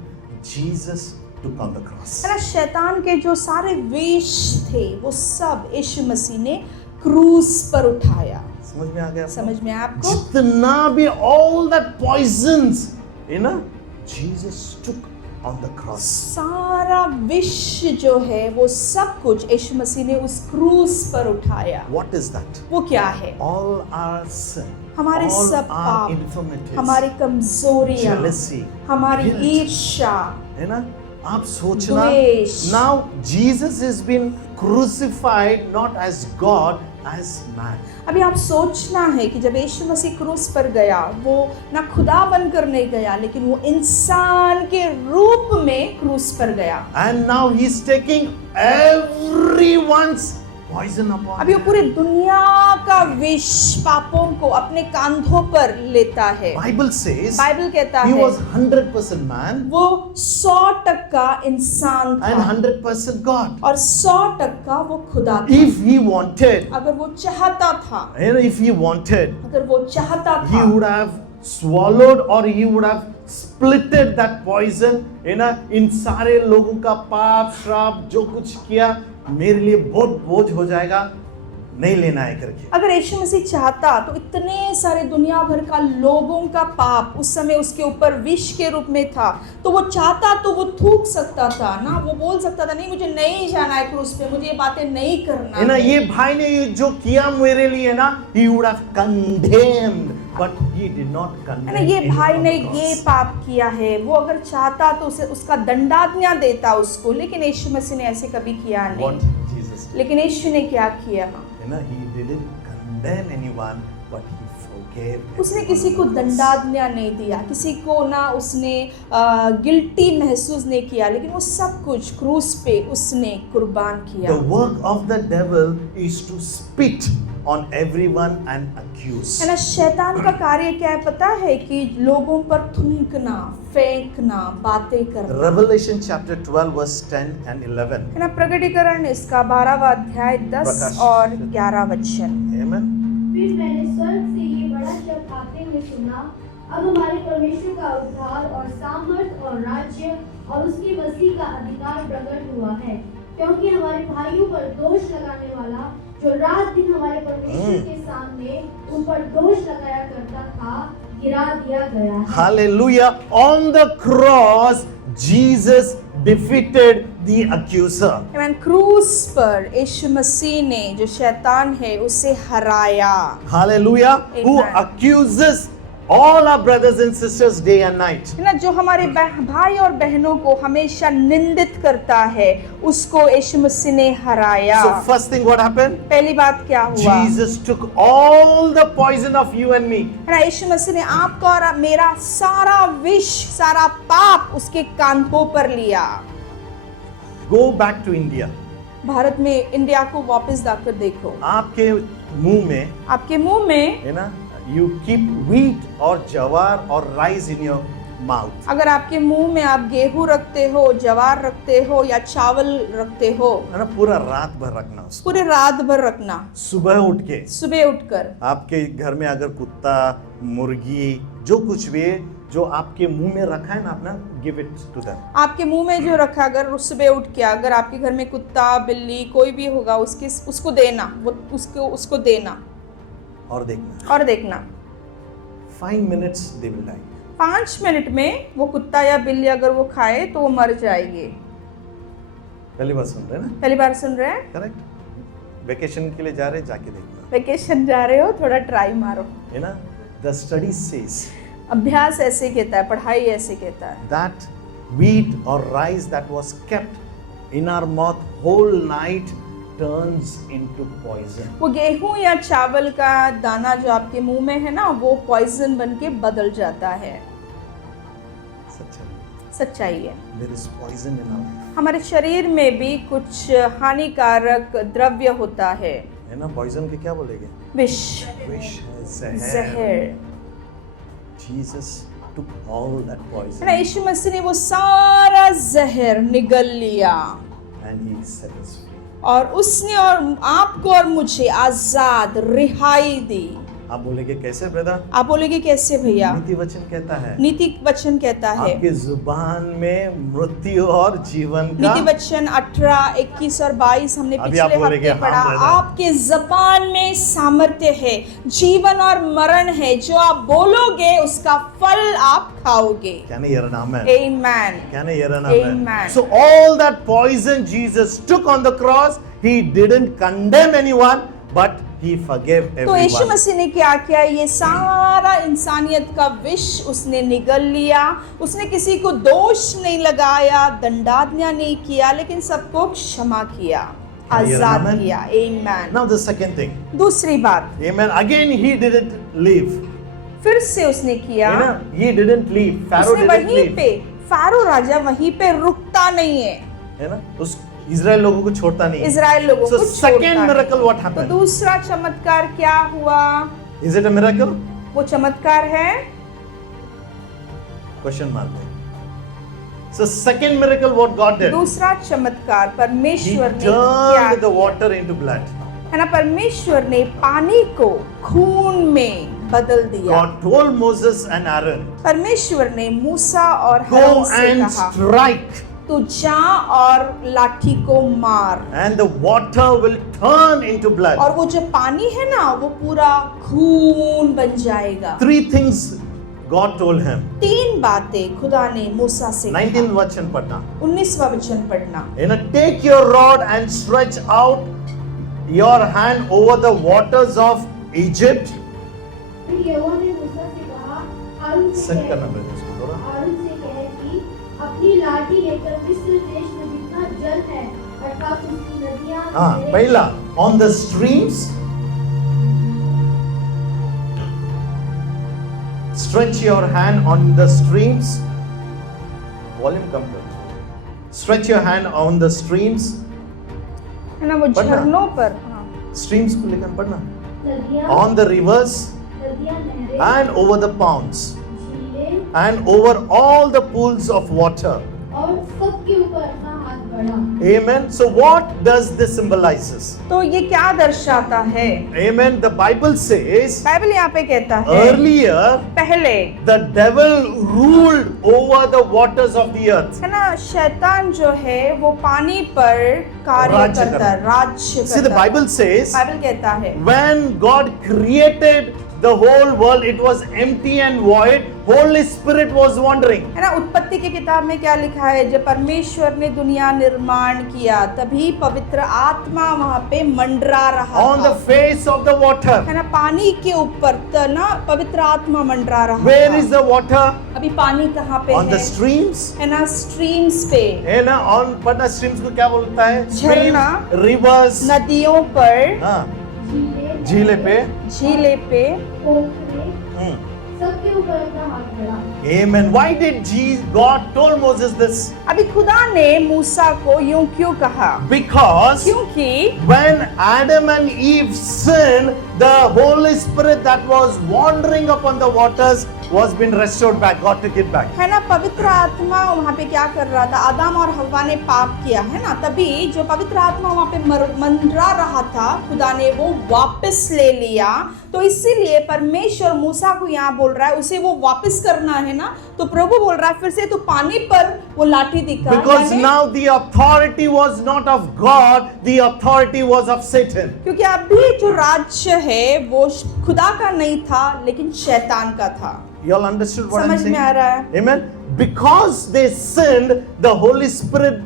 Jesus took on the cross. है ना, शैतान के जो सारे विष थे वो सब यीशु मसीह ने क्रूस पर उठाया। समझ में आ गया आपको? समझ में आया आपको? जितना भी all that poisons, you know, Jesus took on the cross. सारा विष जो है वो सब कुछ यीशु मसीह ने उस क्रूस पर उठाया। What is that? वो क्या है? All our sin, हमारे all सब our पाप, infirmities, हमारी कमजोरियां, jealousy, हमारी guilt, ईर्ष्या, है ना? आप सोचना, द्वेष। now Jesus has been crucified not as God, as man. अभी आप सोचना है कि जब यीशु मसीह क्रूस पर गया वो ना खुदा बनकर नहीं गया, लेकिन वो इंसान के रूप में क्रूस पर गया। And now he's taking everyone's poison upon अभी वो him. पूरी दुनिया का विष पापों को अपने कांधों पर लेता है। Bible says बाइबल कहता he है was 100% man वो 100% इंसान and था 100% God. और 100% वो खुदा था। If he wanted, अगर वो चाहता था, and if he wanted, अगर वो चाहता he था, would have swallowed or he would have splitted that poison, है ना? इन सारे लोगों का पाप श्राप जो कुछ किया मेरे लिए बहुत बोझ हो जाएगा, नहीं लेना है करके। अगर यीशु मसीह चाहता तो इतने सारे दुनिया भर का लोगों का पाप उस समय उसके ऊपर विष के रूप में था, तो वो चाहता तो वो थूक सकता था ना, वो बोल सकता था नहीं मुझे नहीं जाना है क्रूस पे, मुझे ये बातें नहीं करना है ना? ये भाई ने ये जो किया मेरे लिए ना, he would have condemned, but he did not है condemn. ना, ये anyone भाई on ने the cross. ये पाप किया है, वो अगर चाहता तो उसे उसका दंडाज्ञा देता उसको, लेकिन यीशु मसीह ने ऐसे कभी किया What नहीं। Jesus did. लेकिन यीशु ने क्या किया? है ना? He didn't condemn anyone, but he forgave. उसने किसी को दंडाज्ञा नहीं दिया, किसी को ना उसने गिल्टी महसूस नहीं किया, लेकिन वो सब कुछ क्रूस पे उसने कुर्बान किया। The work of the devil is to spit on everyone and accuse. है ना, शैतान का कार्य क्या है पता है? कि लोगों पर थूकना, फेंकना, बातें करना। Revelation chapter 12 verse 10 and 11. है ना, प्रकटीकरण इसका 12वां अध्याय 10 प्रकाश। और 11 वचन। Amen. फिर मैंने स्वर्ग से ये बड़ा शब्द आते हुए सुना, अब हमारे परमेश्वर का उद्धार और सामर्थ और राज्य और उसकी मसीह का अधिकार प्रकट हुआ है, क्योंकि हमारे भाइयों पर दोष लगाने वाला जो रात दिन हमारे परमेश्वर के सामने उन पर दोष लगाया करता था, गिरा दिया गया है। Hallelujah. On the cross, Jesus defeated the accuser. आमीन। क्रूस पर यीशु मसीह ने जो शैतान है उसे हराया। Hallelujah. Who Amen. accuses all our brothers and sisters day and night. है ना, जो हमारे भाई और बहनों को हमेशा निंदित करता है उसको यीशु मसीह ने हराया। So first thing what happened? पहली बात क्या हुआ? Jesus took all the poison of you and me. है ना, यीशु मसीह ने आपका और मेरा सारा विष, सारा पाप उसके कांधों पर लिया। Go back to India. Bharat में इंडिया को वापस जाकर देखो, आपके मुंह में, आपके मुंह में है ना, you keep wheat और जवार और rice in your mouth. अगर आपके मुंह में आप गेहूं रखते हो, जवार रखते हो या चावल रखते हो, है ना, पूरा रात भर रखना उसको। पूरे रात भर रखना। सुबह उठ के सुबह उठकर आपके घर में अगर कुत्ता, मुर्गी, जो कुछ भी है, जो आपके मुंह में रखा है ना, अपना गिव इट टू देम। आपके मुंह में जो रखा, अगर सुबह उठ के अगर आपके घर में कुत्ता, बिल्ली कोई भी होगा उसको देना, वो उसको देना और देखना और देखना 5 minutes they will die. 5 minute में वो कुत्ता या बिल्ली अगर वो खाए तो वो मर जाएगी। पहली बार सुन रहे हैं ना? पहली बार सुन रहे हैं? करेक्ट। वेकेशन के लिए जा रहे हैं, जाके देखना, वेकेशन जा रहे हो, थोड़ा ट्राई मारो। है ना? The study says अभ्यास ऐसे कहता है, पढ़ाई ऐसे कहता है that wheat or rice that was kept in our mouth whole night turns into poison. वो गेहूं या चावल का दाना जो आपके मुंह में है ना, वो पॉइजन बन के बदल जाता है। सच्चाई है। There is poison in our life. हमारे शरीर में भी कुछ हानिकारक द्रव्य होता है। है ना? पॉइजन के क्या बोलेंगे? विष, विष, जहर। जहर। Jesus took all that है poison ना, यीशु मसीह ने वो सारा जहर निगल लिया and he set us free. और उसने और आपको और मुझे आजाद रिहाई दी। आप बोलेंगे कैसे ब्रदर? आप बोलेंगे कैसे भैया? नीति वचन कहता है, नीति वचन कहता है, आपके जुबान में मृत्यु और जीवन का। नीति वचन 18, 21 और 22 हमने अभी आप पिछले बोलेंगे, हफ्ते पढ़ा। हाँ brother। आपके जबान में सामर्थ्य है, जीवन और मरण है, जो आप बोलोगे उसका फल आप खाओगे। Can I hear an amen? Amen. Can I hear an Amen. amen? So all that poison Jesus took on the cross, he didn't condemn anyone, but he forgave तो यीशु everyone. मसीह ने क्या किया? ये सारा इंसानियत का विष उसने निगल लिया। उसने किसी को दोष नहीं लगाया, दंडाज्ञा नहीं किया, लेकिन सबको क्षमा किया, आजाद Amen. किया। Amen. Now the second thing. दूसरी बात, Amen. Again he didn't leave. फिर से उसने किया, You know, he didn't leave. Pharaoh उसने didn't वहीं leave. पे, फारो राजा वहीं पे रुकता नहीं है, है ना? उस इजराइल लोगों को छोड़ता नहीं. इजराइल लोगों So को second छोड़ता miracle नहीं। what तो happened? दूसरा चमत्कार क्या हुआ? Is it a miracle? वो चमत्कार है, Question mark. So second miracle what God did? दूसरा चमत्कार He परमेश्वर ने क्या turned the किया? water into blood. है ना, परमेश्वर ने पानी को खून में बदल दिया। God told Moses and Aaron, परमेश्वर ने मूसा और go हरून से and कहा, strike, तू जा और लाठी को मार, and the water will turn into blood. और वो जो पानी है ना वो पूरा खून बन जाएगा। Three things God told him. 3 बातें खुदा ने मूसा से 19th कहा। वचन पढ़ना. 19वां वचन पढ़ना। You know, take your rod and stretch out your hand over the waters of Egypt. फिर यहोवा ने मूसा से कहा, हारून से सेंड कह, करना पड़ेगा इसको थोड़ा. हारून से कह कि अपनी लाठी लेकर मिस्र देश में जितना जल है अर्थात उसकी नदियां हाँ, मेरे- पहला on the streams. Stretch your hand on the streams. Volume कम कर. Stretch your hand on the streams. है ना, वो पढ़ना। झरनों पर, हाँ, Streams को लेकर पढ़ना. नदियां On the rivers नदियां नहरें and over the ponds झीलें and over all the pools of water. और सबके ऊपर अपना हाथ बढ़ा। Amen. So what does this symbolizes? तो ये क्या दर्शाता है? Amen. The Bible says Bible यहाँ पे कहता है, earlier पहले the devil ruled over the waters of the earth. है ना, शैतान जो है वो पानी पर कार्य राज्य करता करता है, राज्य See, the करता है। Bible says बाइबल कहता है, when God created the whole world, it was empty and void. Holy Spirit was wandering. है ना, उत्पत्ति की किताब में क्या लिखा है? जब परमेश्वर ने दुनिया निर्माण किया तभी पवित्र आत्मा वहाँ पे मंडरा रहा On the था, face of the water. है ना, पानी के ऊपर ना पवित्र आत्मा मंडरा रहा Where था। is the water? अभी पानी कहाँ पे On the है? streams. है ना, स्ट्रीम्स पे, है ना, on पढ़ना streams को क्या बोलता है? झरना, Streams, rivers. नदियों पर, हाँ, झीलें झीले पे. झीले पे, पोखरे Hmm. सबके ऊपर अपना हाथ बढ़ा। Amen. Why did God told Moses this? अभी खुदा ने मूसा को यूं क्यों कहा? Because क्योंकि when Adam and Eve sinned, the Holy Spirit that was wandering upon the waters was been restored back. God took it back. है ना, पवित्र आत्मा वहाँ पे क्या कर रहा था? आदम और हव्वा ने पाप किया, है ना, तभी जो पवित्र आत्मा वहाँ पे मंडरा रहा था, खुदा ने वो वापस ले लिया। तो इसीलिए परमेश्वर मूसा को यहाँ बोल रहा है उसे वो वापस करना है ना, तो प्रभु बोल रहा है फिर से तो पानी पर वो लाठी दिखा, Because यानी- now the authority was not of God, the authority was of Satan. क्योंकि अभी जो राज्य है वो खुदा का नहीं था लेकिन शैतान का था। You all understood what I'm समझ saying? में आ रहा है? Amen. Because they sinned, the Holy Spirit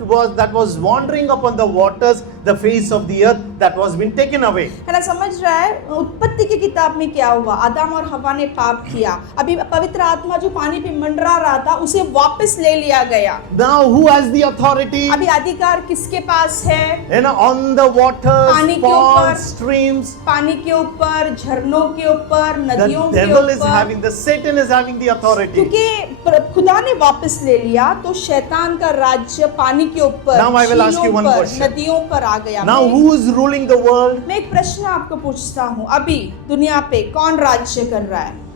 was wandering upon the waters, the face of the earth, that was been taken away. है ना, समझ रहा है? उत्पत्ति की किताब में क्या हुआ? आदम और हवा ने पाप किया, अभी पवित्र आत्मा जो पानी पे मंडरा रहा था उसे वापस ले लिया गया। Now who has the authority? अभी अधिकार किसके पास है? You know, on the waters, पानी के ऊपर, ponds, streams. पानी के ऊपर, झरनों के ऊपर, The नदियों के devil is ऊपर, having, the Satan is having the authority. क्योंकि खुदा ने वापस ले लिया तो शैतान का राज्य पानी के ऊपर, Now I will ask you झीलों one पर, question. नदियों पर आ गया। Now who is ruling the world? मैं एक प्रश्न आपको पूछता हूँ, अभी दुनिया पे कौन राज्य कर रहा है?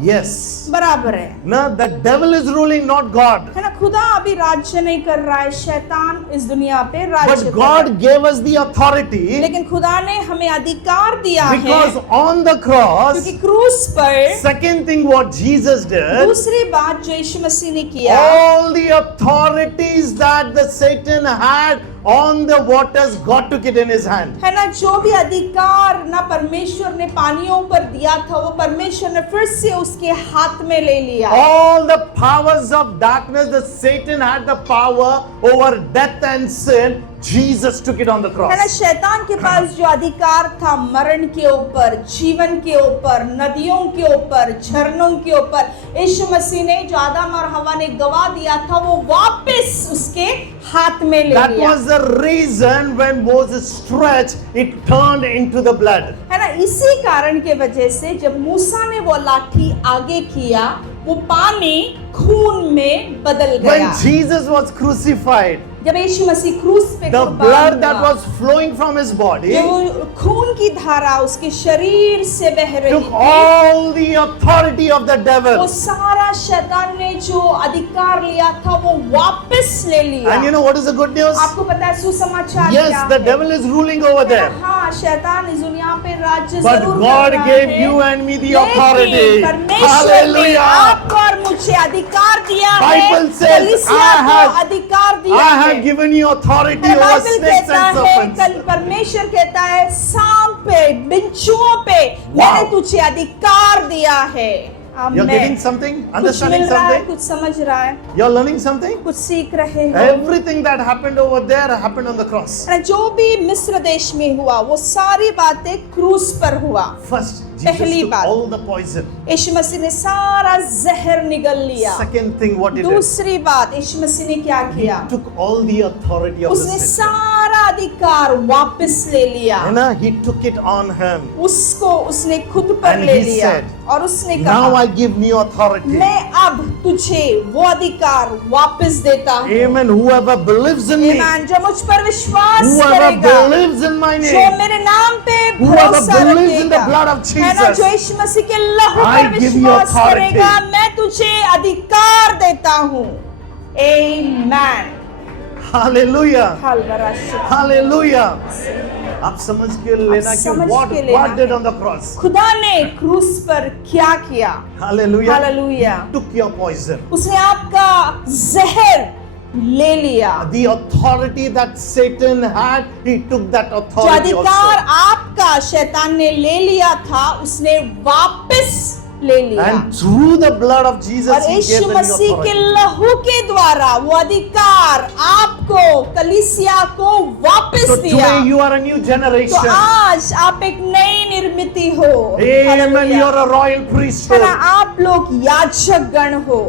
Yes. बराबर है No, the devil is ruling, not God. है ना, खुदा अभी राज्य नहीं कर रहा है, शैतान इस दुनिया पे राज्य But कर रहा है। God gave us the authority लेकिन खुदा ने हमें अधिकार दिया है, because on the cross, क्योंकि क्रूस पर second thing what Jesus did, दूसरी बात जो यीशु मसीह ने किया, all the authorities that the Satan had on the waters, God took it in his hand. है ना, जो भी अधिकार ना परमेश्वर ने पानियों पर दिया था, वो परमेश्वर ने फिर से उसके हाथ में ले लिया। All the powers of darkness, the Satan had the power over death and sin. Jesus took it on the है ना, cross. शैतान के पास जो अधिकार था मरण के ऊपर, जीवन के ऊपर, नदियों के ऊपर, झरनों के ऊपर, यीशु मसीह ने जो आदम और हवा ने गवा दिया था, वो वापस उसके हाथ में ले That लिया। was the reason when Moses stretched, it turned into the blood. है ना, इसी कारण के वजह से जब मूसा ने वो लाठी आगे किया, वो पानी खून में बदल गया। When Jesus was crucified, जब यीशु मसीह क्रूस पे the कुर्बान blood that हुआ, was flowing from his body जो खून की धारा उसके शरीर से बह रही took थी, all the authority of the वो devil. सारा शैतान ने जो अधिकार लिया था वो वापस ले लिया। And you know what is the good news? आपको पता है सुसमाचार Yes, क्या the है? devil is ruling over there. हाँ, शैतान इस दुनिया पे राज्य But जरूर God कर रहा gave है, you and me the लेकिन authority. परमेश्वर ने Hallelujah. आपको और मुझे अधिकार दिया है, Bible says, कलीसिया I को have- अधिकार दिया I है। have given you authority over Bible snakes कहता and है, serpents. कल परमेश्वर कहता है सांप पे, बिच्छुओं पे मैंने तुझे अधिकार दिया है। You're आमीन। getting something? कुछ Understanding मिल रहा है, something? कुछ समझ रहा है, You're learning something? कुछ सीख रहे हो। Everything that happened over there happened on the cross. जो भी मिस्र देश में हुआ वो सारी बातें क्रूस पर हुआ। First, पहली Jesus took बात। all the poison. यीशु मसीह ने सारा जहर निगल लिया। Second thing, what he did, दूसरी बात, यीशु मसीह ने क्या किया? took all the authority of the उसने sin. सारा अधिकार वापस ले लिया। है ना? He took it on him. उसको उसने खुद पर And ले he लिया said, और उसने Now कहा, I give new authority. मैं अब तुझे वो अधिकार वापस देता हूँ। Amen. Whoever believes in me, ईमान, जो मुझ पर विश्वास whoever करेगा, believes in my जो name, मेरे नाम पे whoever भरोसा believes in the रखेगा, blood of है ना, Jesus, जो यीशु मसीह के लहू I पर give you विश्वास authority. करेगा, मैं तुझे अधिकार देता हूँ। आमीन। hallelujah, hallelujah. hallelujah. आप समझ के लेना कि समझ what के लेना God did है। on the cross. खुदा ने क्रूस पर क्या किया? Hallelujah. Hallelujah. Took your poison. उसने आपका जहर ले लिया। The authority that Satan had, he took that जो authority अधिकार also. आपका शैतान ने ले लिया था, उसने वापस ले लिया। And through the blood of Jesus, और he gave Yeshu the new मसीह के authority. लहू के द्वारा वो अधिकार आपको, कलीसिया को वापस So दिया। today you are a new तो generation. आज आप एक नई निर्मिति हो। Amen. Hallelujah. You are a royal है priesthood. ना, आप लोग याजक गण हो।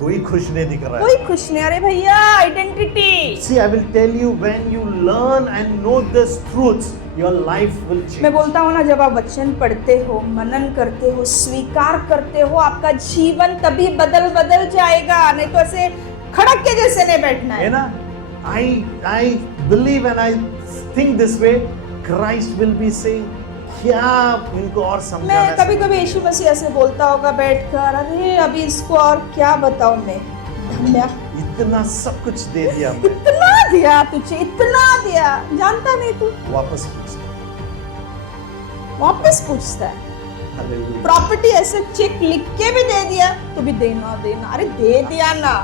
कोई खुश नहीं दिख रहा है. कोई खुश नहीं, अरे भैया identity. See, I will tell you, when you learn and know these truths, your life will change. मैं बोलता हूँ ना, जब आप वचन पढ़ते हो, मनन करते हो, स्वीकार करते हो, आपका जीवन तभी बदल जाएगा, नहीं तो ऐसे खड़क के जैसे नहीं बैठना है है। ना? I believe and I think this way. Christ will be saying, क्या इनको और समझाना मैं है? कभी कभी यीशु मसीह ऐसे बोलता होगा बैठकर, अरे अभी इसको और क्या बताऊं मैं, धन्य, इतना सब कुछ दे दिया मैं. इतना दिया तुझे, इतना दिया, जानता नहीं तू, वापस पूछता. वापस पूछता है। Hallelujah. प्रॉपर्टी ऐसे चेक लिख के भी दे दिया तो भी देना, अरे दे दिया ना।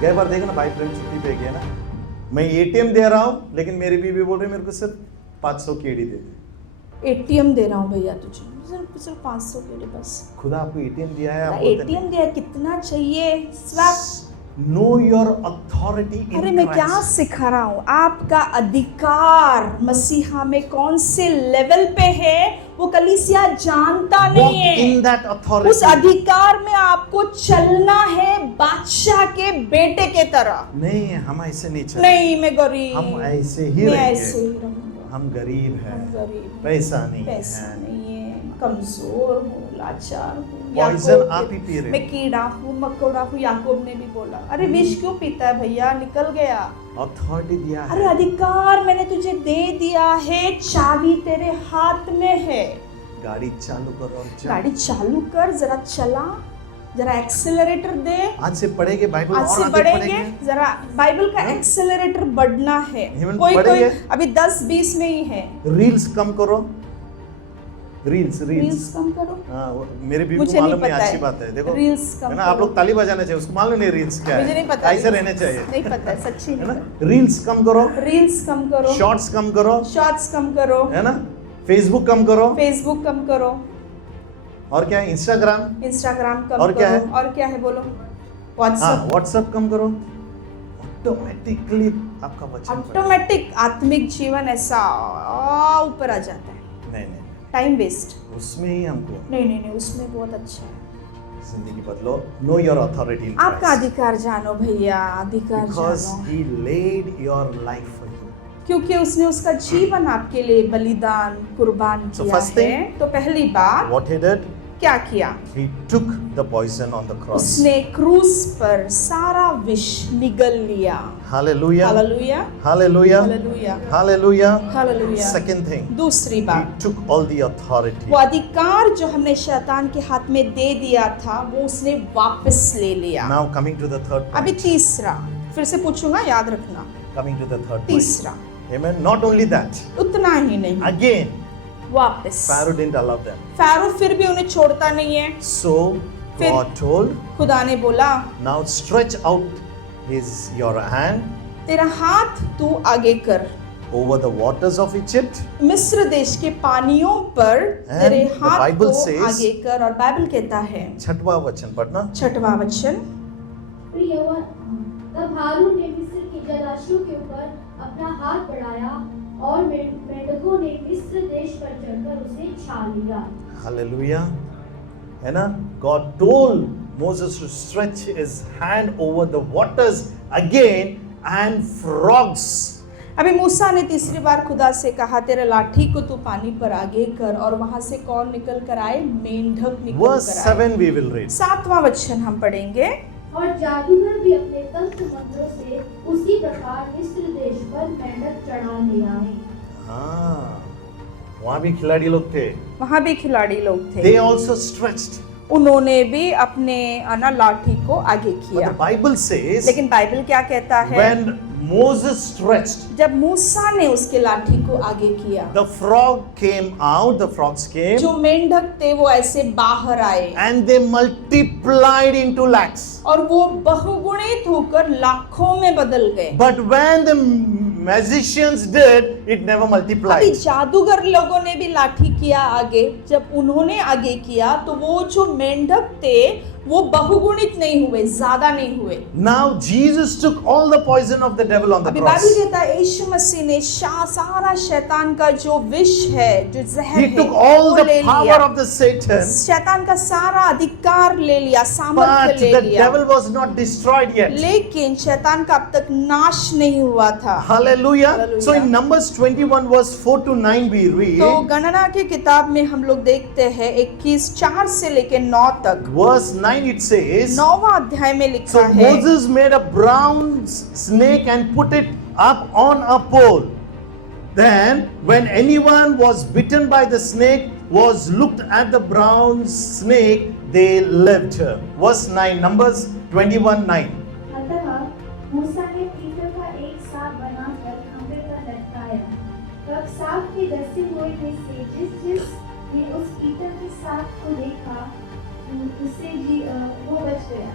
गए बार देखा ना, भाई प्रेम छुट्टी पे गया ना, मैं एटीएम दे रहा हूँ लेकिन मेरी बीवी बोल रही मेरे को सिर्फ 500 केडी दे दे. एटीएम दे रहा हूँ भैया तुझे, सिर्फ 500 के लिए बस। खुदा आपको एटीएम दिया है, आप बोलते एटीएम दिया, कितना चाहिए swap? Know your authority in अरे मैं क्या सिखा रहा हूँ, आपका अधिकार मसीहा में कौन से लेवल पे है वो कलीसिया जानता नहीं है। इन दैट उस अथॉरिटी. अधिकार में आपको चलना है बादशाह के बेटे के तरह। नहीं, हम ऐसे नहीं चलते. नहीं मैं गरीब, हम ऐसे ही मैं ऐसे रहेंगे. ही रहूंगा, हम गरीब हैं, हम गरीब, पैसा नहीं पैसा है. नहीं है, कमजोर हूँ, लाचार हूँ, Poison याकूब आप ही पी रहे हो. मैं कीड़ा हूँ, मकोड़ा हूँ, याकूब ने भी बोला। अरे विष क्यों पीता है भैया, निकल गया। अथॉरिटी दिया अरे है. अधिकार मैंने तुझे दे दिया है, चाबी तेरे हाथ में है। गाड़ी चालू करो और जा. गाड़ी चालू कर, जरा चला, जरा एक्सेलरेटर दे, आज से पढ़ेंगे बाइबल आज और से आगे बढ़ेंगे, पढ़ेंगे। जरा बाइबल का एक्सेलरेटर बढ़ना है। Even कोई कोई बढ़ेंगे। अभी 10-20 में ही है। रील्स कम करो, रील्स रील्स कम करो। हाँ, मेरे भी मुझे को मालूम नहीं नहीं, पता अच्छी है। बात है। देखो रील्स कम है ना, आप करो। लोग ताली बजाना चाहिए, उसको मालूम नहीं रील्स क्या मुझे है, नहीं पता। ऐसे रहने चाहिए, नहीं पता है, सच्ची है नहीं ना। पता। रील्स कम करो, रील्स कम करो, शॉर्ट्स कम करो, शॉर्ट्स कम करो, है ना, फेसबुक कम करो, फेसबुक कम करो, और क्या है, इंस्टाग्राम, इंस्टाग्राम कम और करो। क्या है? और क्या है बोलो? हाँ, व्हाट्सएप। व्हाट्सएप कम करो, ऑटोमेटिकली आपका वचन पढ़ेगा। ऑटोमेटिक आत्मिक जीवन ऐसा ऊपर आ जाता है। नहीं नहीं, टाइम वेस्ट उसमें ही हमको नहीं नहीं नहीं, उसमें बहुत अच्छा है। जिंदगी बदलो। नो योर अथॉरिटी इन आपका अधिकार जानो भैया, अधिकार बिकॉज़ जानो, he led your life for you. क्योंकि उसने उसका जीवन आपके लिए बलिदान कुर्बान So किया first है। तो पहली बात व्हाट ही डिड, क्या किया? he took the poison on the cross. उसने क्रूस पर सारा विष निगल लिया। Hallelujah. Hallelujah, Hallelujah. Hallelujah, Hallelujah. Hallelujah. Second thing, दूसरी he बात, took all the authority. वो अधिकार जो हमने शैतान के हाथ में दे दिया था, वो उसने वापस ले लिया। Now coming to the third अभी point. तीसरा, फिर से पूछूंगा, याद रखना। Coming to the third point. तीसरा, Amen. Not only that, उतना ही नहीं, again, वापस। Pharaoh didn't allow them. Pharaoh फिर भी उन्हें छोड़ता नहीं है। So फिर- God told, खुदा ने बोला, now stretch out your hand तेरा हाथ तू आगे कर, over the waters of Egypt. मिस्र देश के पानियों पर And तेरे the हाथ Bible को says- आगे कर। और बाइबल कहता है, छठवा वचन पढ़ना। 6वां वचन, फिर यहोवा तब हारून ने मिस्र की जलाशयों के ऊपर अपना हाथ बढ़ाया और मेंढकों ने मिस्र देश पर चढ़कर उसे छा लिया। Hallelujah. है ना? God told Moses to stretch his hand over the waters again and frogs. अभी मूसा ने तीसरी बार खुदा से कहा, तेरे लाठी को तू पानी पर आगे कर। और वहां से कौन निकल कर आए? मेंढक निकल Verse कर आए। 7 we will read. 7वां वचन हम पढ़ेंगे, और जादूगर भी अपने तंत्र मंत्रों से उसी प्रकार मिस्र देश पर मेंढक चढ़ा ले आए। हाँ, वहाँ भी खिलाड़ी लोग थे. वहां भी खिलाड़ी लोग थे। They also stretched. उन्होंने भी अपने लाठी को आगे But किया। the Bible says लेकिन बाइबल क्या कहता है? when Moses stretched, जब मूसा ने उसके लाठी को आगे किया, the frog came out, the frogs came, जो मेंढक थे वो ऐसे बाहर आए and they multiplied into lakhs. और वो बहुगुणित होकर लाखों में बदल गए। But when the magicians did, it never अभी multiplied. जादूगर लोगों ने भी लाठी किया आगे। जब उन्होंने आगे किया तो वो जो मेंढक थे वो बहुगुणित नहीं हुए, ज्यादा नहीं हुए। Now Jesus took all the poison of the devil on the अभी cross. बाइबल कहता है यीशु मसीह ने सारा शैतान का जो विष है, जो जहर He है, took all वो the ले power लिया। of the Satan, शैतान का सारा अधिकार ले लिया, सामर्थ्य but ले the लिया। devil was not destroyed yet. लेकिन शैतान का अब तक नाश नहीं हुआ था। Hallelujah. Hallelujah. So in Numbers 21 verse 4 to 9 we read, तो गणना की किताब में हम लोग देखते हैं 21:4 से लेकर 9 तक। verse 9 it says, 9वां अध्याय में लिखा so है, Moses made a brown snake and put it up on a pole. Then when anyone was bitten by the snake was looked at the brown snake, they lived. Verse 9, Numbers 21:9. अतः मूसा ने पीतल का एक सांप बनाकर खंभे पर लटकाया। तब सांप के डसे हुए में से जिसने उस पीतल के सांप को देखा वो बच गया।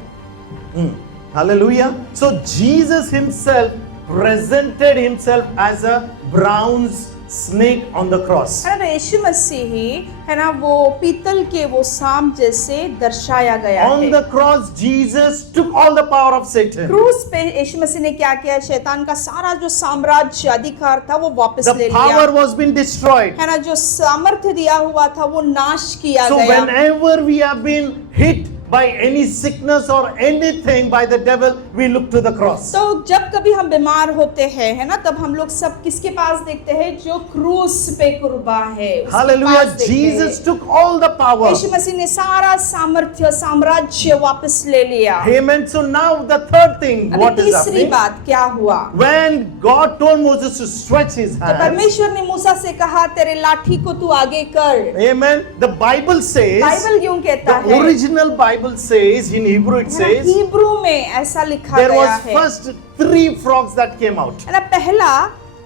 Hallelujah. So Jesus himself presented himself as a bronze snake on the cross. है ना, यीशु मसीह ही है ना, वो पीतल के वो सांप जैसे दर्शाया गया On है। the cross, Jesus took all the power of Satan. क्रूस पे यीशु मसीह ने क्या किया? शैतान का सारा जो साम्राज्य अधिकार था वो वापस The ले power लिया। was been destroyed. है ना, जो सामर्थ्य दिया हुआ था वो नाश किया So गया। whenever we have been hit by any sickness or anything by the devil, we look to the cross. तो जब कभी हम बीमार होते हैं, है ना, तब हम लोग सब किसके पास देखते हैं? जो क्रूस पे कुर्बा है, उसके Hallelujah. पास देखते Jesus हैं। took all the power. यीशु मसीह ने सारा सामर्थ्य साम्राज्य वापस ले लिया। Amen. So now the third thing, अभी what is तीसरी happening? बात क्या हुआ? When God told Moses to stretch his जब hands, परमेश्वर ने मूसा से कहा तेरे लाठी को तू आगे कर, Amen. The Bible says, Bible क्यों कहता the है? original Bible Bible says, in Hebrew it says, Hebrew में ऐसा लिखा there गया was है first 3 frogs that came out. है ना, पहला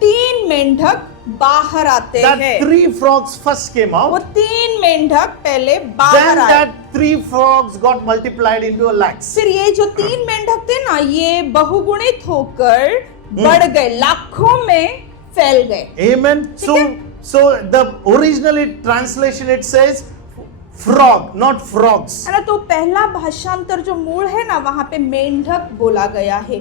3 मेंढक बाहर आते That हैं। 3 frogs first came वो out. 3 मेंढक पहले Then बाहर आए। that 3 frogs got multiplied into a lakhs. फिर ये जो 3 मेंढक थे ना, ये बहुगुणित होकर बढ़ गए, लाखों में फैल गए। Amen. So the original translation it says frog, not frogs. है ना, तो पहला भाषांतर जो मूल है ना, वहां पे मेंढक बोला गया है।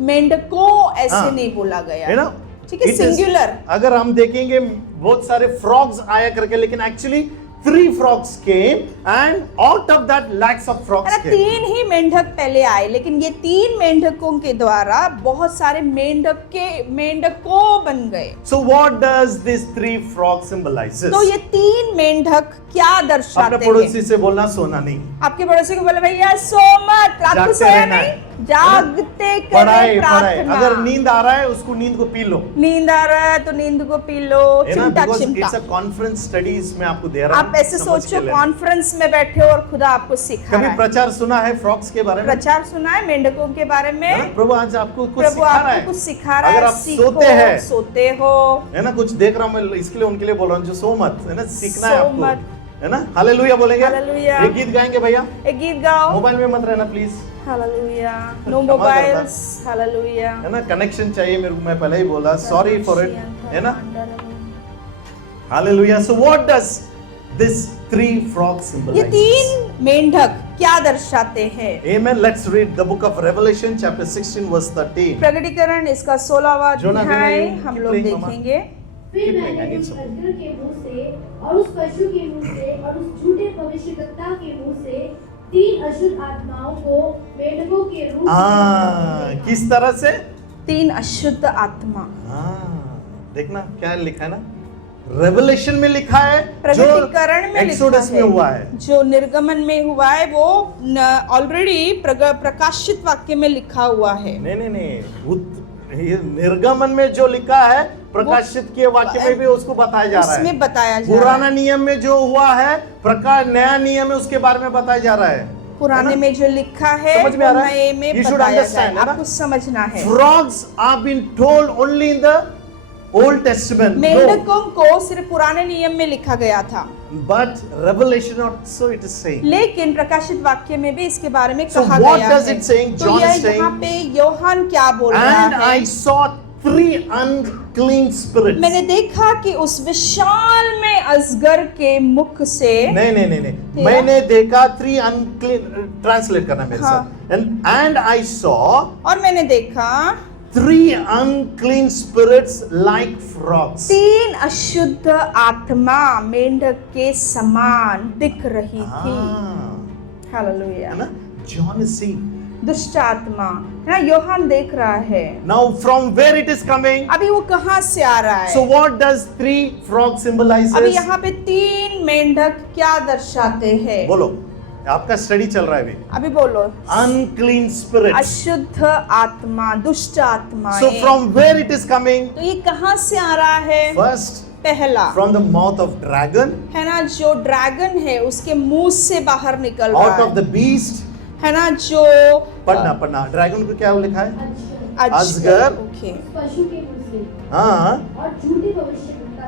मेंढकों ऐसे हाँ। नहीं बोला गया You है। know, ठीक है, it is- सिंगुलर। अगर हम देखेंगे बहुत सारे frogs आया करके, लेकिन actually 3 frogs came and out of that lakhs of है frogs ना, came. 3 ही मेंढक पहले आए, लेकिन ये 3 मेंढकों के द्वारा बहुत सारे मेंढकों बन गए। So what does these 3 frogs symbolizes? तो ये 3 मेंढक क्या अपने दर्शाते हैं? पड़ोसी से बोलना सोना नहीं, आपके पड़ोसी को बोले भैया सो मत, रात को जागते सोया रहना नहीं, है। जागते पढ़ाई करें पढ़ाई। प्रार्थना। अगर नींद आ रहा है उसको नींद को पी लो, नींद आ रहा है तो नींद को पी लो, है ना, चिमटा because चिमटा। it's a conference studies में आपको दे रहा हूं, आप ऐसे समझ सोचो के लेना। कॉन्फ्रेंस में बैठे हो और खुदा आपको सिखा कभी रहा है। प्रचार सुना है फ्रॉक्स के बारे में? प्रचार सुना है मेंढकों के बारे है ना? में। प्रभु आज आपको कुछ प्रभु सिखा रहा है। आपको कुछ सिखा रहा अगर है, आप सीखो, सोते हैं, सोते हो, है ना, कुछ देख रहा हूं मैं, इसके लिए उनके लिए बोल रहा हूं, जो सो मत, है ना, सीखना है सो आपको, मत। है ना। हालेलुया बोलेंगे, हालेलुया। एक गीत गाएंगे भैया, एक गीत गाओ। मोबाइल में मत रहना प्लीज, हालेलुया, नो क्षमा मोबाइल्स, हालेलुया। है ना, कनेक्शन चाहिए मेरे को, मैं पहले ही बोला, सॉरी फॉर इट, है ना। Hallelujah. So what does this 3 frogs ये symbolize? 3 मेंढक क्या दर्शाते हैं? Amen. Let's read the book of Revelation chapter 16 verse 13. प्रकटीकरण इसका 16वां जोना, अध्याय विनय, हम keep लोग playing, mama. देखेंगे। फिर Keep मैंने playing, I need उस some. अजगर के मुंह से और उस पशु के मुंह से और उस झूठे भविष्यवक्ता के मुंह से 3 अशुद्ध आत्माओं को मेंढकों के रूप में किस तरह से? 3 अशुद्ध आत्मा। देखना क्या लिखा है ना, रेवलेशन में लिखा है, प्रकटीकरण में एक्सोडस में लिखा हुआ है, है, जो निर्गमन में हुआ है वो ऑलरेडी प्रकाशित वाक्य में लिखा हुआ है। नहीं, ये निर्गमन में जो लिखा है, प्रकाशित के वाक्य में भी उसको बताया जा रहा है। उसमें बताया जा रहा पुराना है। नियम में जो हुआ है, नया नियम में उसके बारे में बताया जा रहा है। पुराने में जो लिखा है समझ में आ वो रहा है? नए में You should बताया understand, जाए, है ना? आपको समझना है। Frogs are being told only in the Old Testament. मेंढकों को सिर्फ पुराने नियम में लिखा गया था, But Revelation also it is saying. लेकिन प्रकाशित वाक्य में भी इसके बारे में So कहा what गया does है। it saying? तो John यह is saying, यहाँ पे योहान क्या बोल रहा And है? I saw 3 unclean spirits. मैंने देखा कि उस विशाल में अजगर के मुख से नहीं, मैंने देखा 3 unclean, ट्रांसलेट करना मेरे हाँ। साथ, and I saw और मैंने देखा 3 unclean spirits like frogs. 3 अशुद्ध आत्मा मेंढक के समान दिख रही थी। हालेलुया। है ना, John is seeing. दुष्ट आत्मा, है ना, योहान देख रहा है। Now from where it is coming? अभी वो कहाँ से आ रहा है? So what does 3 frogs symbolizes? अभी यहाँ पे 3 मेंढक क्या दर्शाते हैं? बोलो, आपका स्टडी चल रहा है अभी। अभी बोलो। Unclean spirits. अशुद्ध आत्मा, दुष्ट आत्माएं। So from where it is coming? तो ये कहाँ से आ रहा है? First, पहला, from the mouth of dragon, है ना, जो ड्रैगन है उसके मुंह से बाहर निकल रहा out of है, the beast. है ना, जो पढ़ना, ड्रैगन को क्या लिखा है? अजगर ओके, उस पशु के मुंह से हाँ, और झूठे भविष्यवक्ता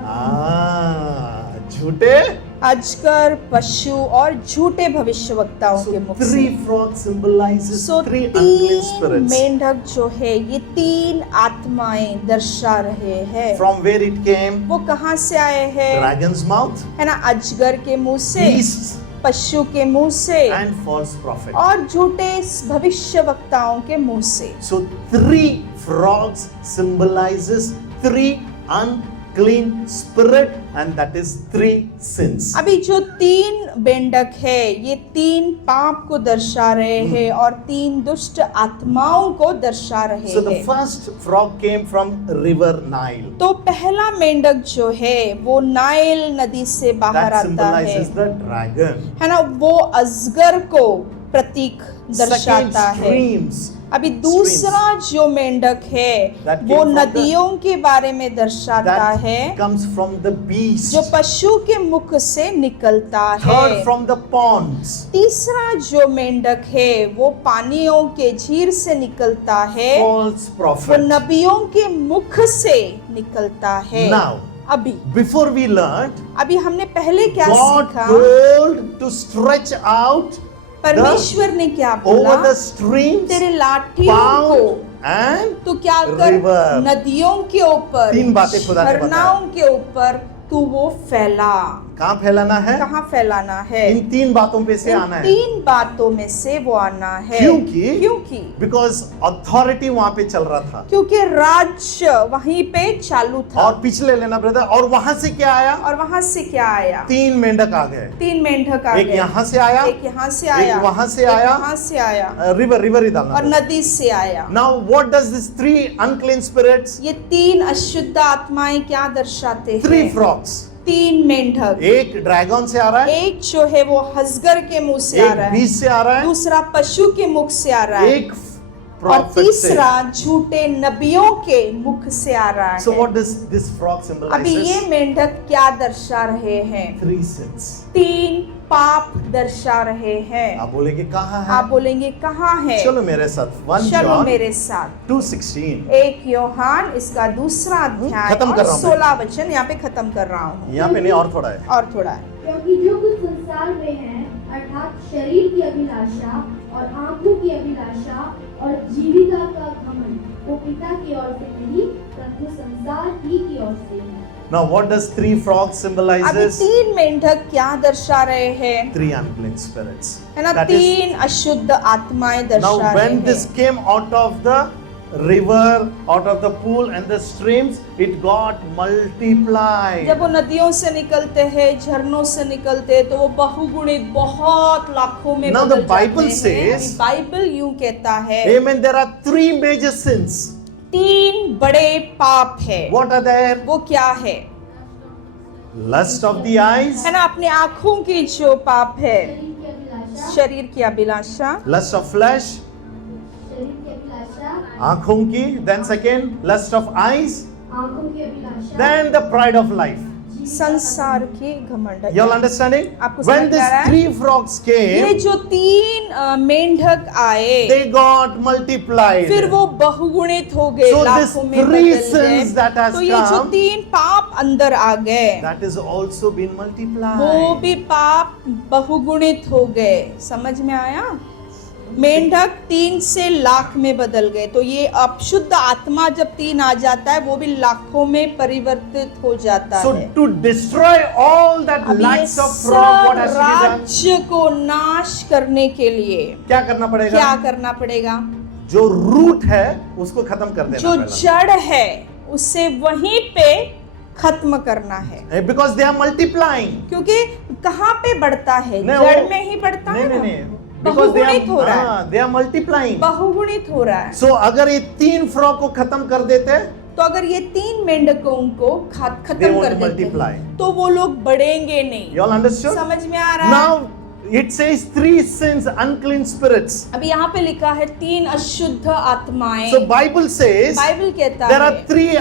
झूठे। अजगर, पशु और झूठे भविष्यवक्ताओं के मुख से। 3 frogs symbolizes सो 3 unclean 3 spirits. मेंढक जो है ये 3 आत्माएं दर्शा रहे हैं। From where it came? वो कहाँ से आए हैं? Dragon's mouth, है ना, अजगर के मुंह से, beasts, पशु के मुंह से and false prophet. और झूठे भविष्यवक्ताओं के मुंह से। So 3 frogs symbolizes 3 unclean spirit, and that is 3 sins. अभी जो 3 मेंढक है ये 3 पाप को दर्शा रहे हैं और 3 दुष्ट आत्माओं को दर्शा रहे So the हैं। first frog came from river Nile. तो पहला मेंढक जो है वो नाइल नदी से बाहर That आता है, symbolizes the dragon. है ना, वो अजगर को प्रतीक Second, दर्शाता है। streams अभी दूसरा जो मेंढक है That came वो from the- नदियों के बारे में दर्शाता that है comes from the beast. जो पशु के मुख से निकलता Third, है। from the ponds. तीसरा जो मेंढक है वो पानियों के झीर से निकलता है, False वो prophet. नबियों के मुख से निकलता है। Now, अभी before we learned, अभी हमने पहले क्या God सीखा? told to stretch out परमेश्वर ने क्या over बोला? the streams, तेरे लाठियों को pound and तू क्या कर, river. नदियों के ऊपर, तीन बातें खुदा ने बताया। झरनाओं के ऊपर तू वो फैला। कहाँ फैलाना है? कहाँ फैलाना है? इन तीन बातों पे से इन आना है। तीन बातों में से वो आना है। क्योंकि बिकॉज अथॉरिटी वहां पे चल रहा था। क्योंकि राज्य वहीं पे चालू था। और पिछले लेना ब्रदर, और वहां से क्या आया? और वहां से क्या आया? तीन मेंढक आ गए। तीन मेंढक आ गए। एक यहाँ से आया, एक यहाँ से आया, एक वहां से एक आया, वहां से आया, रिवर ही डालना। और नदी से आया। Now what does this three unclean spirits, ये तीन अशुद्ध आत्माएं क्या दर्शाते हैं? थ्री फ्रॉग्स, तीन मेंढक। एक ड्रैगन से आ रहा है, एक जो है वो हसगर के मुंह से आ रहा एक है, बीज से आ रहा है, दूसरा पशु के मुख से आ रहा है, एक और prophet से। तीसरा झूठे नबियों के मुख से आ रहा So है। what does this frog अभी ये symbolizes? मेंढक क्या दर्शा रहे हैं? Three sins. तीन पाप दर्शा रहे हैं। आप बोलेंगे कहाँ आप है? बोलेंगे कहाँ है? चलो मेरे साथ 1 चलो John मेरे साथ 2:16 एक योहान इसका दूसरा अध्याय खत्म कर और रहा हूं मैं। 16 वचन यहाँ पे खत्म कर रहा हूँ। यहाँ पे नहीं, और थोड़ा है। और थोड़ा है। क्योंकि जो कुछ संसार में है, अर्थात शरीर की अभिलाषा और आंखों की अभिलाषा और जीविका का घमंड, वो पिता की ओर से नहीं परंतु संसार ही की ओर से है। Now what does three frogs अभी symbolizes? तीन मेंढक क्या दर्शा रहे हैं? Three unclean spirits. है ना? That is, तीन अशुद्ध आत्माएं now दर्शा रहे when this हैं। came out of the river, out of the pool and the streams, it got multiplied. जब वो नदियों से निकलते हैं, झरनों से निकलते हैं, तो वो बहुगुणित बहुत लाखों में Now the बदल Bible जाते हैं। says- अभी बाइबल यूं कहता है Amen. There are three major sins. तीन बड़े पाप है। What are there? वो क्या है? Lust of the eyes, है ना? अपने आँखों की जो पाप है, शरीर की अभिलाषा, शरीर की अभिलाषा, lust of flesh, शरीर की अभिलाषा, आँखों की, then second, lust of eyes, आंखों की अभिलाषा, then the pride of life. संसार की घमंड। You all understanding? आपको When समझ these आ रहा है? three frogs ये came, जो तीन मेंढक आए, they got multiplied. फिर वो बहुगुणित हो गए, So लाखों this में three बदल sins that गए। has तो ये जो come, तीन पाप अंदर आ गए, that is also been वो multiplied. भी पाप बहुगुणित हो गए। समझ में आया? मेंढक 3 से लाख में बदल गए। तो ये अशुद्ध आत्मा जब 3 आ जाता है, वो भी लाखों में परिवर्तित हो जाता So है। to destroy all that अब ये lights of frog, what has to be done? राज्य को नाश करने के लिए क्या करना क्या पड़ेगा? करना पड़ेगा? जो रूट है उसको खत्म कर देना जो पड़ेगा. जड़ है उसे वहीं पे खत्म करना है। Because they are multiplying. क्योंकि कहाँ पे बढ़ता है? नहीं, जड़ वो- में ही बढ़ता नहीं है नहीं ना? नहीं. Because they बहुगुणित हो रहा है। are, they are multiplying. बहुगुणित हो रहा है। So अगर ये तीन फ्रॉग को खत्म कर देते, तो अगर ये तीन मेंढकों को they खत्म won't कर देते multiply. हैं, तो वो लोग बढ़ेंगे नहीं। You all understood? समझ में आ रहा है? Now it says three sins, unclean spirits. अभी यहाँ पे लिखा है तीन अशुद्ध आत्माएं। So Bible says बाइबल कहता there है are three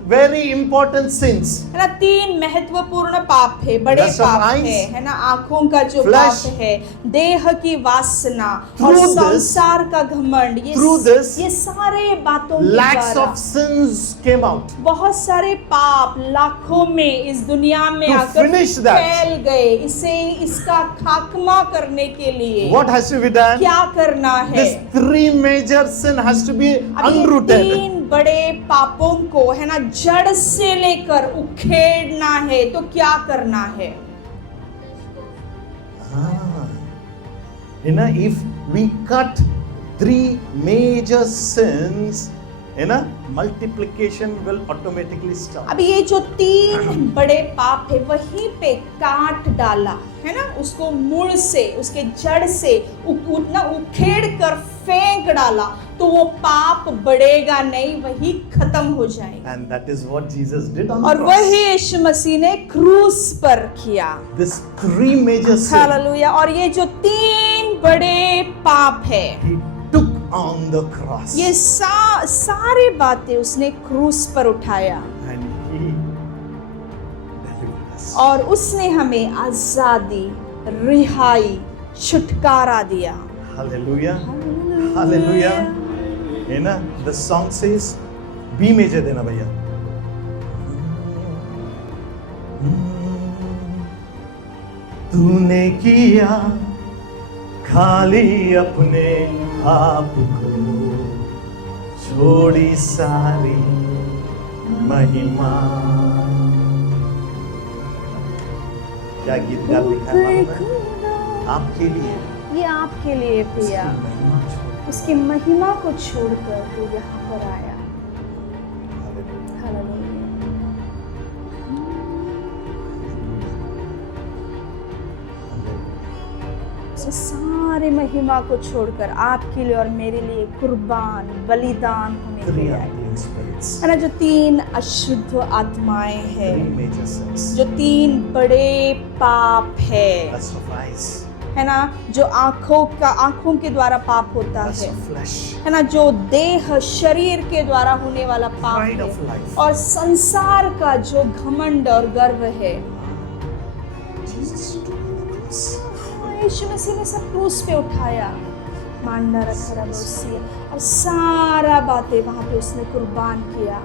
very important sins. है ना, तीन महत्वपूर्ण पाप है, बड़े Lust of पाप eyes, है ना? आंखों का जो flesh, पाप है, देह की वासना और Through this- संसार का घमंड, through this, ये सारे बातों के Lakhs द्वारा of sins came out. बहुत सारे पाप लाखों में इस दुनिया में To आकर finish that. फैल गए। इसे इसका खात्मा करने के लिए What has to be done? क्या करना है? This three major sin has to be अब ये unrooted. तीन बड़े पापों को है ना जड़ से लेकर उखेड़ना है। तो क्या करना है? You know, if we cut three major sins, you know, multiplication will automatically start. अब ये जो तीन बड़े पाप है वहीं पे काट डाला है ना, उसको मूल से, उसके जड़ से उतना उखेड़ कर फेंक डाला, तो वो पाप बढ़ेगा नहीं, वही खत्म हो जाएगा। And that is what Jesus did on the और cross. वही यीशु मसीह ने क्रूस पर किया। This three major sins, hallelujah. और ये जो तीन बड़े पाप है, he took on the cross. ये सारे बातें उसने क्रूस पर उठाया And he delivered us. और उसने हमें आजादी, रिहाई, छुटकारा दिया। Hallelujah. Hallelujah. है ना? The song says, B major देना भैया। तूने किया खाली अपने आप को, छोड़ी सारी महिमा। क्या गीत गा लिखा है आपके लिए? ये आपके लिए प्रिया, महिमा छोड़। उसकी महिमा को छोड़कर तू यहाँ पर आया। हालेलुया। उसने सारे महिमा को छोड़कर आपके लिए और मेरे लिए कुर्बान, बलिदान होने के लिए आया। है ना, जो 3 अशुद्ध आत्माएं हैं, जो 3 बड़े पाप है ना, जो आंखों के द्वारा पाप होता है ना, जो देह शरीर के द्वारा होने वाला पाप है, और संसार का जो घमंड और गर्व है, यीशु मसीह ने सब क्रूस पे उठाया, मांडा रखा रोसी, और सारा बातें वहां पे उसने कुर्बान किया।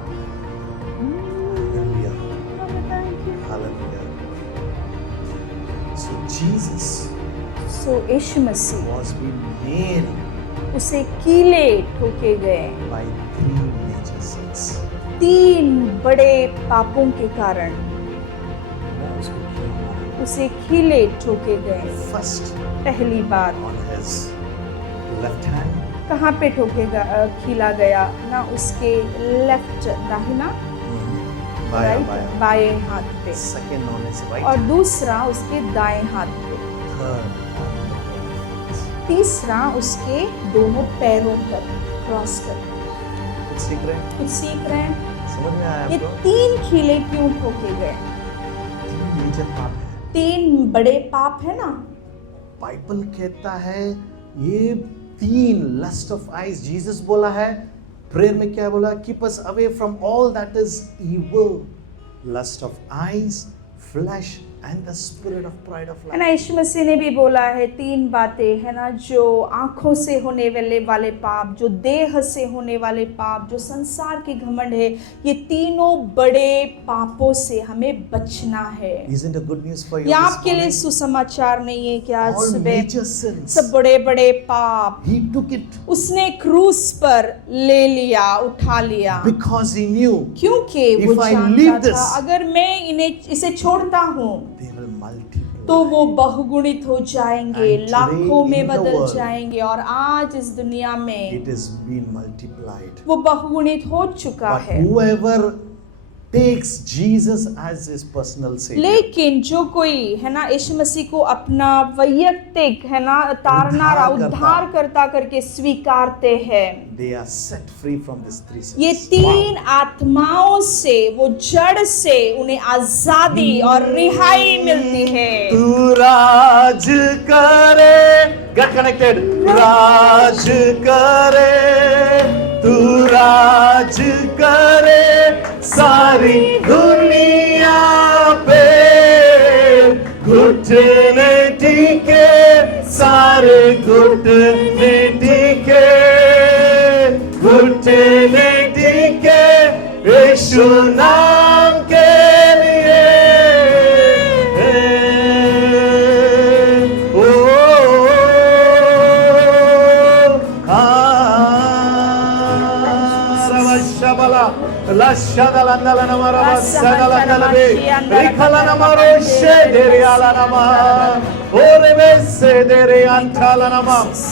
So Yeshu Masih was being nailed उसे कीले ठोके गए by 3 major sins. 3 बड़े पापों के कारण उसे कीले ठोके गए। First, पहली बात, on his left hand, कहाँ पे खीला गया ना, उसके लेफ्ट, दाहिना, बायां राइट, बायां। बाएं हाथ पे, Second on his right, और दूसरा उसके दाएं हाथ पे, third on the left. तीसरा उसके दोनों पैरों पर क्रॉस कर। कुछ सीख रहे हैं? कुछ सीख रहे हैं? समझ में आया ये आपको? 3 खीले क्यों ठोके गए? 3 major पाप है। 3 बड़े पाप है ना। बाइबल कहता है ये 3 लस्ट ऑफ आईज, जीसस बोला है प्रेयर में, क्या बोला? Keep us away from all that is evil, lust of eyes, flesh and the spirit of pride of है ना, लाइफ। यीशु मसीह ने भी बोला है 3 बातें, है ना, जो आंखों से होने वाले पाप, जो देह से होने वाले पाप, जो संसार के घमंड है, ये तीनों बड़े पापों से हमें बचना है। Isn't it good news for you? ये this आपके लिए morning? सुसमाचार नहीं है क्या? आज All सुबह major sins, सब बड़े बड़े पाप he took it उसने क्रूस पर ले लिया, उठा लिया, because he knew क्योंकि वो If I जानता leave था this, अगर मैं इसे छोड़ता हूँ they will multiply. तो वो बहुगुणित हो जाएंगे, And today लाखों में in the बदल world, जाएंगे, और आज इस दुनिया में It is been multiplied. वो बहुगुणित हो चुका But है। whoever takes Jesus as his personal savior, लेकिन जो कोई, है ना, यीशु मसीह को अपना वैयक्तिक, है ना, तारना उद्धार करता करके स्वीकारते हैं, they are set free from these 3 sins. ये 3 आत्माओं से, वो जड़ से उन्हें आजादी और रिहाई मिलती है। तू राज करे, get connected, राज करे, तू राज करे सारी दुनिया पे, घुटने टिके सारे घुटने टिके, घुटने टिके यीशु नाम के लिए।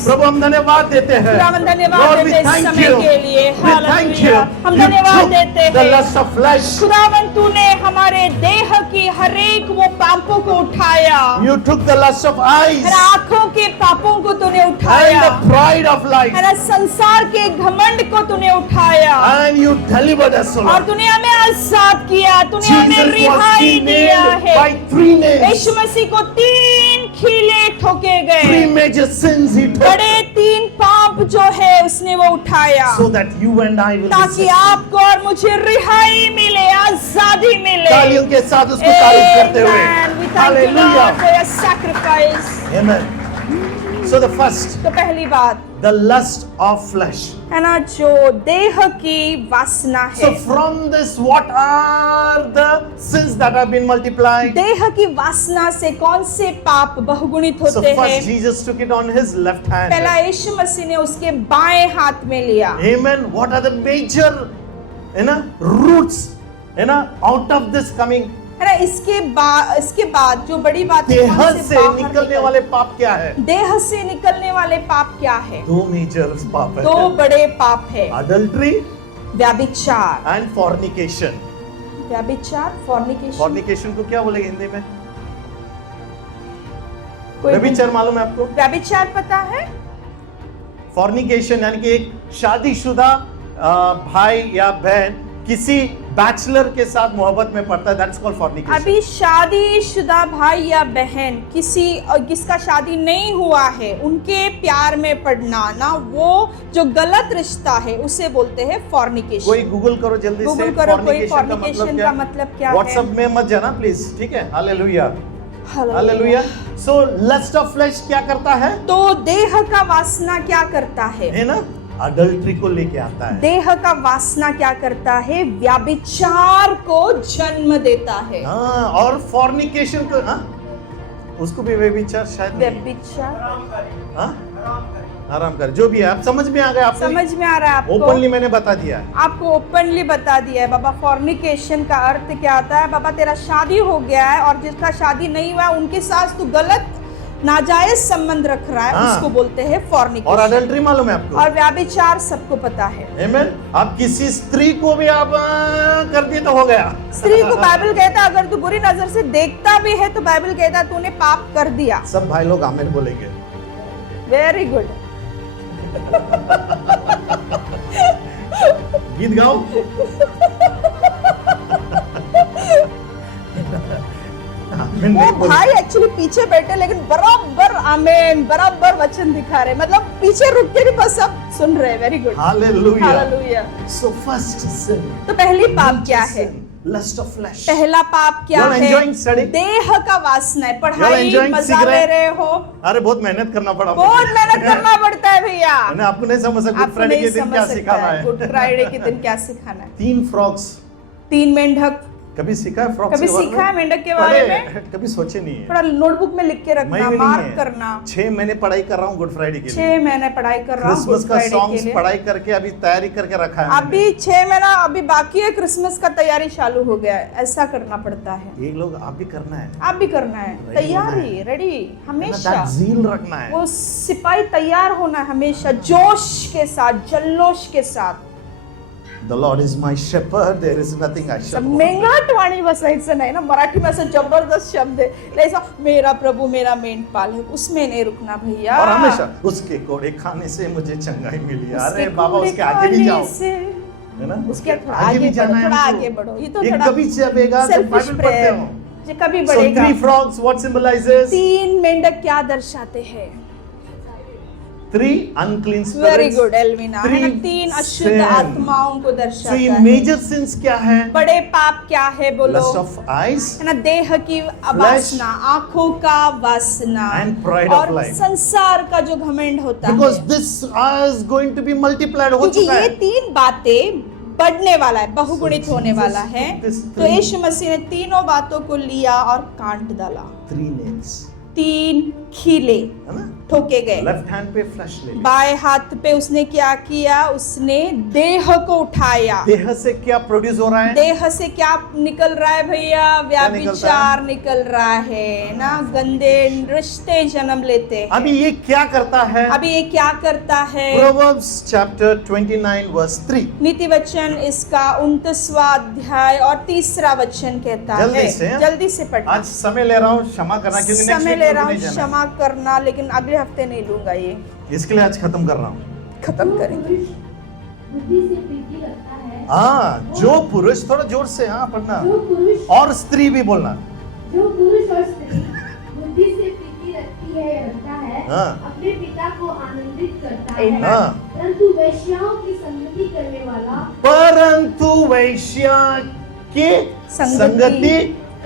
प्रभु हम धन्यवाद देते हैं, हम धन्यवाद देते हैं समय के लिए। हालेलुया, हम धन्यवाद देते हैं खुदावन, तूने हमारे देह की हर एक वो पापों को उठाया, You took the lust of eyes आंखों के पापों को तूने and उठाया, the pride of life, है ना, संसार के घमंड को तूने उठाया, and you delivered us, O और Lord. तूने हमें आजाद किया, तूने हमें Jesus was रिहाई दिया nailed है। by 3 nails. यीशु मसीह को 3 खीले ठोके 3 गए, major sins he took. बड़े 3 पाप पाप जो है उसने वो उठाया, so that you and I will be ताकि set free. आपको और मुझे रिहाई मिले, आजादी मिले। तालियों के साथ उसको तारीफ करते हुए, Amen. We thank you, Lord, Hallelujah. for your sacrifice. Amen. So the first, तो पहली बात the lust of flesh. है ना, जो देह की वासना है। So from this, what are the sins that have been multiplied? देह की वासना से कौन से पाप बहुगुणित So होते first हैं? Jesus took it on his left पहला hand. यीशु मसीह ने उसके बाएं हाथ में लिया। Amen. What are the major, roots, out of this coming? है ना, इसके बाद जो बड़ी बात है, देह कौन से बाहर निकलने वाले पाप क्या है? देह से निकलने वाले पाप क्या है? दो मेजर पाप है. दो बड़े पाप है, Adultery व्यभिचार। and fornication. व्यभिचार, fornication। Fornication को क्या बोलेंगे हिंदी में? कोई व्यभिचार मालूम है आपको? व्यभिचार पता है? फॉर्निकेशन यानी कि एक शादीशुदा भाई या बहन किसी बैचलर के साथ मोहब्बत में पड़ता है, दैट्स कॉल्ड फॉर्निकेशन. अभी शादीशुदा भाई या बहन जिसका शादी नहीं हुआ है, उनके प्यार में पड़ना ना, वो जो गलत रिश्ता है उसे बोलते हैं फॉर्निकेशन। कोई गूगल करो जल्दी से, गूगल करो, कोई fornication फॉर्निकेशन का मतलब क्या है? व्हाट्सएप में मत जाना प्लीज, ठीक है? Hallelujah, hallelujah. So lust of flesh क्या करता है? तो देह का वासना क्या करता है ना, अडल्ट्री को लेके आता है. देह का वासना क्या करता है? व्यभिचार को जन्म देता है। हाँ, और फॉर्निकेशन को, उसको भी व्यभिचार शायद नहीं. व्यभिचार, आराम कर, जो भी है, आप समझ में आ गए? आपको समझ में आ रहा है आपको? ओपनली मैंने बता दिया है. आपको ओपनली बता दिया है बाबा। फॉर्निकेशन का अर्थ क्या आता है? बाबा तेरा शादी हो गया है और जिसका शादी नहीं हुआ उनके साथ तू गलत नाजायज संबंध रख रहा है, उसको बोलते हैं फॉर्निकेशन। और अडल्ट्री मालूम है आपको? और व्यभिचार सबको पता है। आमेन. आप किसी स्त्री को भी आप कर दिए तो हो गया. स्त्री को बाइबल कहता अगर तू बुरी नजर से देखता भी है तो बाइबल कहता तूने पाप कर दिया। सब भाई लोग आमेन बोलेंगे. Very good. गीत गाओ. वो भाई एक्चुअली पीछे बैठे लेकिन बराबर आमेन, बराबर वचन दिखा रहे, मतलब पीछे रुक के भी बस सब सुन रहे। Very good, hallelujah. Hallelujah. So first sin, तो पहली पाप क्या है? Lust of flesh. पहला पाप क्या You're है? enjoying study? देह का वासना है। You're पढ़ाई enjoying मजा ले cigarette? रहे हो? अरे बहुत मेहनत करना पड़ा. बहुत मेहनत करना पड़ता है भैया। मैंने आपको नहीं समझ सकता गुड आपको फ्राइडे नहीं के दिन समझ क्या सकता सिखाना है है. गुड फ्राइडे के दिन क्या सिखाना है। 3 फ्रॉक्स. 3 मेंढक कभी सीखा है फ्रॉक्स कभी के बारे में? सीखा है मेंढक के बारे में? कभी सोचे नहीं है. थोड़ा नोटबुक में लिख के रखना, मार्क करना। 6 महीने पढ़ाई कर रहा हूँ गुड फ्राइडे के लिए. 6 महीने पढ़ाई कर रहा हूँ क्रिसमस गुड का फ्राइडे के सॉन्ग्स लिए। पढ़ाई करके अभी तैयारी करके रखा है. अभी 6 महीना अभी बाकी है, क्रिसमस का तैयारी चालू हो गया है। ऐसा करना पड़ता है। ये लोग आप भी करना है. आप भी करना है। Ready तैयारी, रेडी हमेशा। ज़ील रखना है. वो सिपाही तैयार होना है हमेशा, जोश के साथ, जल्लोश के साथ। The Lord is my shepherd, there is nothing I shall want. मेंगाटवाणी बसायचं नाही ना, मराठी में ऐसा जबरदस्त शब्द है, ऐसा मेरा प्रभु मेरा मेंढपाल है, उसमें नहीं रुकना भैया। और हमेशा उसके कोड़े खाने से मुझे चंगाई मिली. अरे उसके बाबा कोड़े उसके आगे भी जाओ, खाने से, है ना? उसके थोड़ा आगे भी बढ़ो, जाना है थोड़ा हमको. आगे बढ़ो। ये तो ये थोड़ा कभी चलेगा तो सेल्फिश बाइबल पढ़ते प्रेयर, हो. ये कभी So बढ़ेगा। 3 frogs what symbolizes? 3 मेंढक क्या दर्शाते हैं? 3 unclean spirits. Very good Elvina, है ना? 3 3 अशुद्ध sin. आत्माओं को So दर्शाता ये है। major sins क्या है? बड़े पाप क्या है बोलो? Lust of eyes है ना, देह की वासना, आंखों का वासना, and pride of और life. संसार का जो घमंड होता Because है। this is going to be multiplied. हो क्योंकि चुका ये है. 3 बातें बढ़ने वाला है, बहुगुणित So होने Jesus वाला है। took this तो 3 यीशु मसीह ने तीनों बातों को लिया और काट डाला। 3 nails. 3 खीले है ना? ठोके गए। लेफ्ट हैंड पे फ्लैश ले लिया. बाएं हाथ पे उसने क्या किया? उसने देह को उठाया। देह से क्या प्रोड्यूस हो रहा है? देह से क्या निकल रहा है भैया? निकलता व्याभिचार निकल रहा है ना, गंदे रिश्ते जन्म लेते हैं। अभी ये क्या करता है? अभी ये क्या करता है? Proverbs chapter 29 verse 3. नीति वचन इसका 29वां अध्याय और 3रा वचन कहता जल्दी है। से, जल्दी से पढ़ना। आज समय ले रहा हूँ, क्षमा करना क्योंकि नेक्स्ट समय वीक ले रहा हूँ, नहीं जाना. क्षमा करना, लेकिन अगले हफ्ते नहीं लूंगा, ये इसके लिए आज खत्म कर रहा हूँ. खत्म करेंगे। बुद्धि से प्रीति रखता है, हाँ, जो पुरुष, थोड़ा जोर से हाँ पढ़ना, जो पुरुष और स्त्री भी बोलना. और स्त्री बुद्धि से प्रीति रखती है रखता है हाँ। अपने पिता को आनंदित करता Amen. है, हाँ। परंतु वेश्याओं की संगति करने वाला परंतु वैश्या की संगति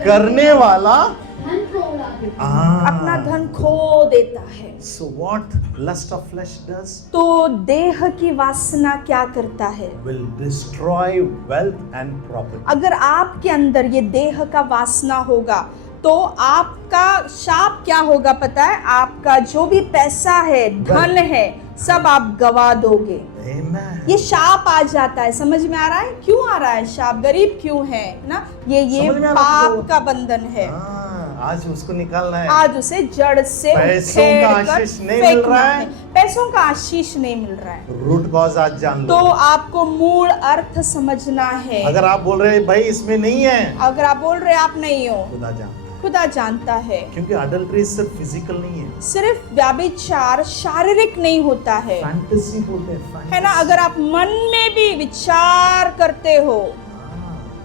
करने वाला धन को उड़ा देता है। अपना धन खो देता है। So what lust of flesh does तो देह की वासना क्या करता है? will destroy wealth and property. अगर आपके अंदर ये देह का वासना होगा तो आपका शाप क्या होगा पता है? आपका जो भी पैसा है, धन है, सब आप गवा दोगे। Amen. ये शाप आ जाता है। समझ में आ रहा है क्यों आ रहा है शाप? गरीब क्यों है ना? ये समझ में आ रहा है पाप आपको? का बंधन है। हाँ, आज उसको निकालना है। आज उसे जड़ से पैसों उखेड़ का कर आशीष नहीं मिल फेंकना रहा है। पैसों का आशीष नहीं मिल रहा है। रूट कॉज आज जान तो लो। आपको मूल अर्थ समझना है। अगर आप बोल रहे हैं भाई इसमें नहीं है, अगर आप बोल रहे आप नहीं हो, खुदा जानता है। खुदा जानता है। क्योंकि अडल्ट्री सिर्फ फिजिकल नहीं है, सिर्फ व्याभिचार शारीरिक नहीं होता है, फैंटेसी बोलते हैं। है ना? अगर आप मन में भी विचार करते हो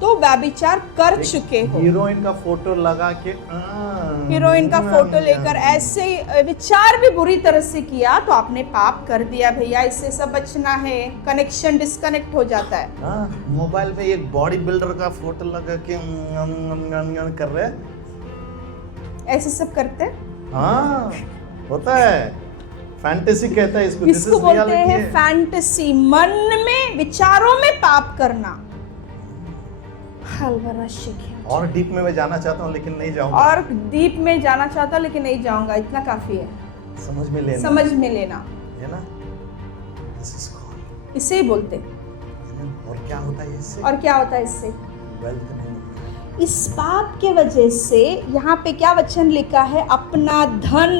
तो व्याभिचार कर चुके हो। हीरोइन का फोटो लगा के हीरोइन का फोटो लेकर ऐसे विचार भी बुरी तरह से किया तो आपने पाप कर दिया भैया। इससे सब बचना है। कनेक्शन डिस्कनेक्ट हो जाता है। मोबाइल में एक बॉडी बिल्डर का फोटो लगा के कर रहे हैं। ऐसे सब करते हैं। हाँ, होता है। फैंटेसी कहता है इसको। This इसको is बोलते reality हैं है। फैंटेसी। मन में विचारों में पाप करना। हलवा शिखिया। और डीप में मैं जाना चाहता हूँ लेकिन नहीं जाऊंगा। और डीप में जाना चाहता लेकिन नहीं जाऊंगा, इतना काफी है। समझ में लेना, समझ में लेना है ना? This is called, इसे ही बोलते। है ना? और क्या होता है इससे? और क्या होता है इससे? वेल्थ नहीं होता है। इस पाप के वजह से यहाँ पे क्या वचन लिखा है? अपना धन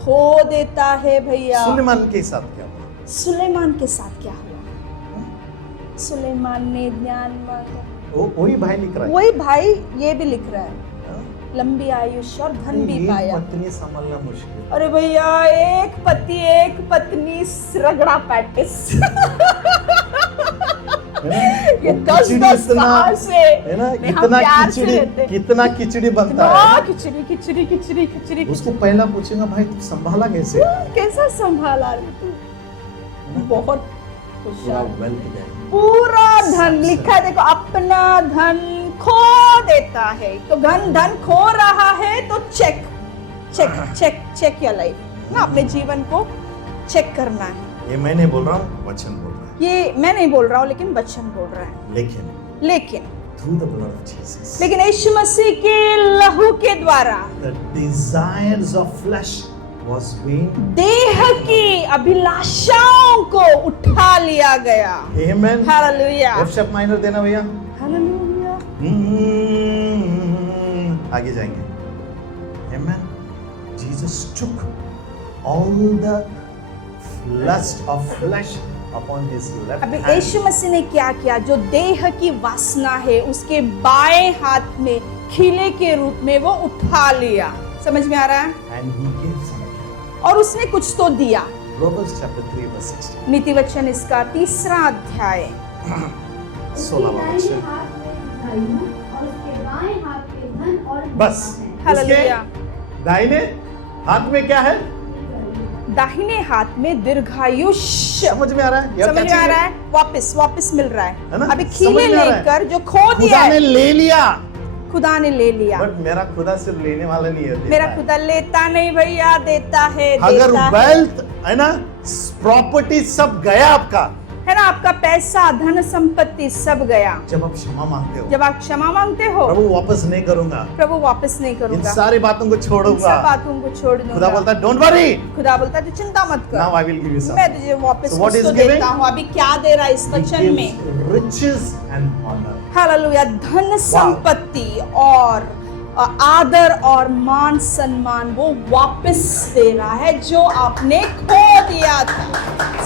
खो देता है भैया। सुलेमान के साथ क्या हुआ? सुलेमान के साथ क्या हुआ? सुलेमान ने ज्ञान मांगा। वही भाई लिख रहा है। वही भाई ये भी लिख रहा है, हाँ? लंबी आयुष्य और धन भी एक पाया। पत्नी संभालना मुश्किल। अरे भैया, एक पति एक पत्नी रगड़ा पैटिस। ये 10-10 कहाँ से? है ना? नहीं, हम प्यार से रहते। कितना खिचड़ी बनता हाँ, है। खिचड़ी खिचड़ी खिचड़ी खिचड़ी। उसको पहला पूछेगा भाई तू संभाला कैसे? कैसा संभाला रे तू? बहुत पूरा होशियार। वेल्थ गया। पूरा धन लिखा है, देखो, अपना धन खो देता है। तो धन खो रहा है तो check check check check your life ना। अपने जीवन को चेक करना है। ये मैं नहीं बोल रहा हूँ, वचन बोल रहा है। ये मैं नहीं बोल रहा हूँ लेकिन वचन बोल रहा है। लेकिन through the blood of Jesus, लेकिन यीशु मसीह के लहू के द्वारा the desires of flesh was being, देह की अभिलाषाओं को उठा लिया गया। amen. Hallelujah. F sharp minor देना भैया। हालेलुया। आगे जाएंगे। Amen. Jesus took all the lust of flesh upon his left अभी hand. यीशु मसीह ने क्या किया? जो देह की वासना है उसके बाएं हाथ में खीले के रूप में वो उठा लिया। समझ में आ रहा है? And he gave something. और उसने कुछ तो दिया। Proverbs chapter 3 verse 16. नीति वचन इसका 3रा अध्याय 16वां उसके वचन। दाहिने हाथ में दीर्घायु और उसके बाएं हाथ में धन और बस। महिमा है। हालेलुया। उसके दाहिने हाथ में क्या है? दाहिने हाथ में दीर्घायुष्य। समझ में आ रहा है? यह समझ क्या में आ चीज़ रहा है? वापस मिल रहा है ना? है। अभी समझ खीले में आ रहा है? लेकर जो खो दिया खुदा ने है, ले लिया। खुदा ने ले लिया। बट मेरा खुदा सिर्फ लेने वाला नहीं है, देता मेरा है। खुदा लेता नहीं भैया, देता है। अगर देता है। वेल्थ है ना, प्रॉपर्टी सब गया आपका, है ना, आपका पैसा धन संपत्ति सब गया। जब आप क्षमा मांगते हो, जब आप क्षमा मांगते हो, प्रभु वापस नहीं करूंगा, प्रभु वापस नहीं इन करूंगा, सारी बातों को इन छोड़ूंगा। सब बातों को छोड़ खुदा दूंगा। बोलता है डोंट वरी, खुदा बोलता है तू चिंता मत नाउ कर, आई विल गिव यू मैं तुझे वापस So what कुछ is तो giving? देता हूँ। अभी क्या दे रहा है इस वचन में? riches and honor. हालेलुया। धन संपत्ति और आदर और मान सम्मान वो वापस दे रहा है जो आपने खो दिया था।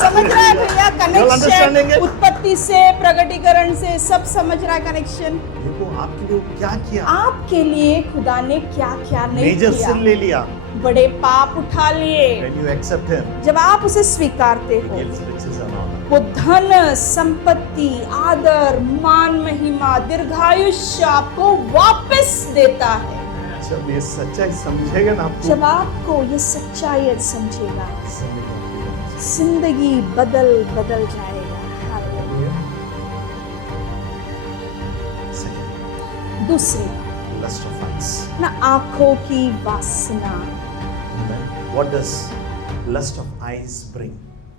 समझ रहा है भैया? understanding connection it? उत्पत्ति से प्रकटीकरण से सब समझ रहा है कनेक्शन। देखो आपके लिए क्या किया, आपके लिए खुदा ने क्या क्या नहीं मेजर किया। सिन ले लिया। बड़े पाप उठा लिए। When you accept him, जब आप उसे स्वीकारते he हो, gives riches and honor. वो धन संपत्ति आदर मान महिमा दीर्घायुष्य आपको वापस देता है। जब ये सच्चाई समझेगा ना आपको, जब आपको ये सच्चाई समझेगा, जिंदगी जिंदगी बदल बदल जाएगा। हालेलुया। Second, दूसरी lust of eyes. ना आंखों की वासना। Amen. What does lust of eyes bring?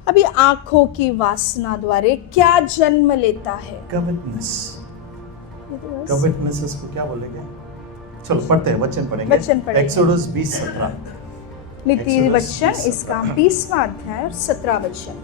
अभी आंखों की वासना द्वारा क्या जन्म लेता है? Covetousness. Covetousness को क्या बोलेंगे? चलो पढ़ते हैं, वचन पढ़ेंगे। वचन पढ़ेंगे। एक्सोडस 20:17। नीति Exodus वचन 20:17 इसका 20वां अध्याय और 17 वचन।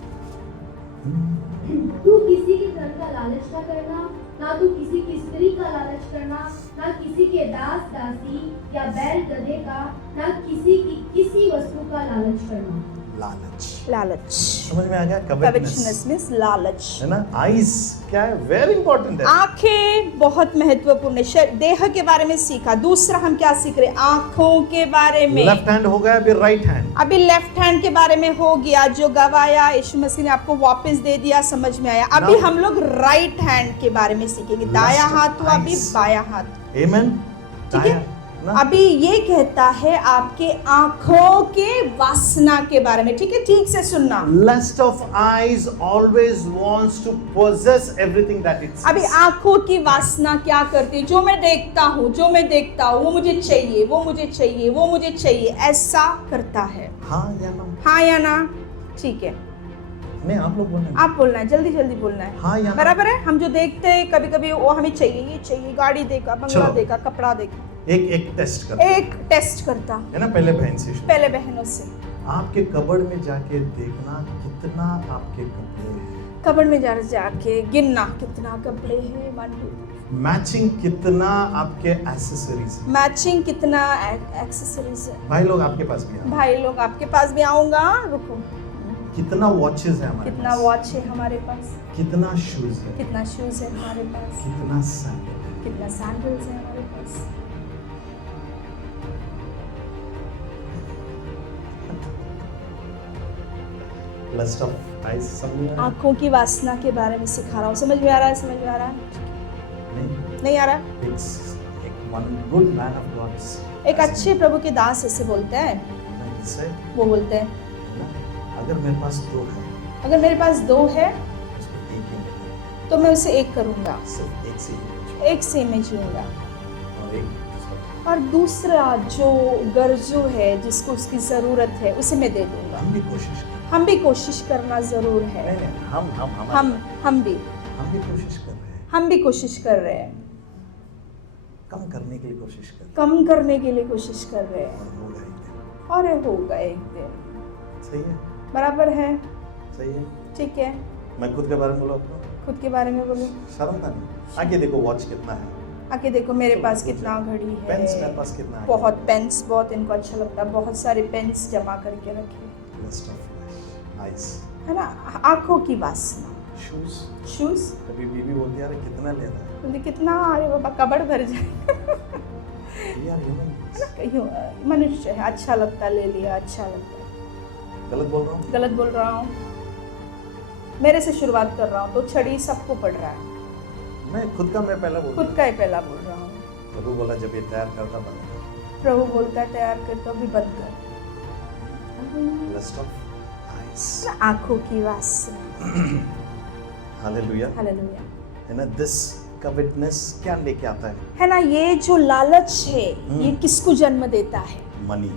तू किसी के धन का लालच न करना, ना तू किसी की स्त्री का लालच करना, ना किसी के दास दासी या बैल गधे का, ना किसी की किसी वस्तु का लालच करना। लालच। लालच। समझ में आ गया? Covetousness means लालच। है ना? आईज क्या है? वेरी इंपॉर्टेंट है। आंखें बहुत महत्वपूर्ण है। देह के बारे में सीखा। दूसरा हम क्या सीख रहे? आंखों के बारे में। लेफ्ट हैंड हो गया, अभी राइट हैंड। अभी लेफ्ट हैंड के बारे में हो गया, जो गवाया यीशु मसीह ने आपको वापस दे दिया, समझ में आया। अभी Now- हम लोग राइट हैंड के बारे में सीखेंगे। दाया Lust of हाथ हुआ, अभी eyes. बाया हाथ। Amen. ठीक है? अभी ये कहता है आपके आंखों के वासना के बारे में। ठीक है, ठीक से सुनना। Lust of eyes always wants to possess everything that it अभी sees. आंखों की वासना क्या करती है? जो मैं देखता हूँ वो मुझे चाहिए, वो मुझे चाहिए, वो मुझे चाहिए, ऐसा करता है। हाँ या ना? हाँ या ना? ठीक है, नहीं, आप लोग बोलना। आप बोलना है, जल्दी जल्दी बोलना है। हाँ या ना? बराबर है। हम जो देखते हैं कभी कभी वो हमें चाहिए, ये चाहिए, गाड़ी देखा, बंगला चलो। देखा, कपड़ा देखा। एक टेस्ट कर, एक टेस्ट करता है ना? पहले बहन से शुरू। पहले बहनों से। आपके कबर्ड में जाके देखना कितना आपके कपड़े हैं। कबर्ड में जाके गिनना कितना कपड़े हैं। 1 2 मैचिंग कितना आपके एक्सेसरीज है। मैचिंग कितना एक्सेसरीज है। भाई लोग आपके पास भी हैं। भाई लोग आपके पास भी आऊंगा, रुको। कितना वॉचेस है हमारे कितना पास? वॉच है हमारे पास, कितना शूज है? कितना शूज है हमारे पास, कितना सैंडल है? कितना सैंडल्स है हमारे पास। लस्ट ऑफ आईज समझ में आ रहा है? आंखों की वासना के बारे में सिखा रहा हूँ। समझ में आ रहा है? समझ में आ रहा है? नहीं, नहीं आ रहा? एक one good man of God, एक अच्छे प्रभु के दास ऐसे बोलते हैं, से वो बोलते हैं अगर मेरे पास दो है, अगर मेरे पास 2 है उसको एक ही मिलेगा, तो मैं उसे एक करूंगा, सिर्फ एक से ही, एक से मैं जीऊंगा। और एक दूसरा। और दूसरा जो गर्जू है, जिसको उसकी जरूरत है, उसे मैं दे दूंगा। हम भी कोशिश करें। हम भी कोशिश करना जरूर है। नहीं, नहीं, हम हम भी कोशिश कर रहे हैं। हम भी कोशिश कर रहे हैं, कम करने के लिए कोशिश कर रहे कम करने के लिए कोशिश कर रहे हैं, हैं, और होगा एक दिन। और ये होगा एक दिन। सही है, बराबर है? सही है। ठीक है। मैं खुद के बारे में बोलूं आपको, खुद के बारे में बोलो। शर्म था नहीं? आगे देखो वॉच कितना है, आके देखो मेरे पास कितना घड़ी है, पेन्स मेरे पास कितना है, बहुत पेन्स, बहुत इनको अच्छा लगता है, बहुत सारे पेन्स जमा करके रखे, लिस्ट ऑफ आईज, है ना? आंखों की वासना। शूज। शूज कभी बीवी बोलती है, अरे कितना ले रहा बोलते कितना, अरे बाबा कबड़ भर जाए। है यार, ह्यूमन मनुष्य है, अच्छा लगता ले लिया, अच्छा लगता। गलत बोल रहा हूँ? गलत बोल रहा हूँ? मेरे से शुरुआत कर रहा हूँ, तो छड़ी सबको पड़ रहा है। मैं खुद का, मैं पहला बोल खुद का ही पहला बोल रहा हूँ। प्रभु बोला जब ये तैयार करता बंद कर। प्रभु बोलता है तैयार कर, तो अभी बंद कर। लिस्ट ऑफ आईज, आंखों की वासना। Hallelujah, hallelujah. है ना? दिस कविटनेस क्या लेके आता है? है ना? ये जो लालच है, ये किसको जन्म देता है? मनी,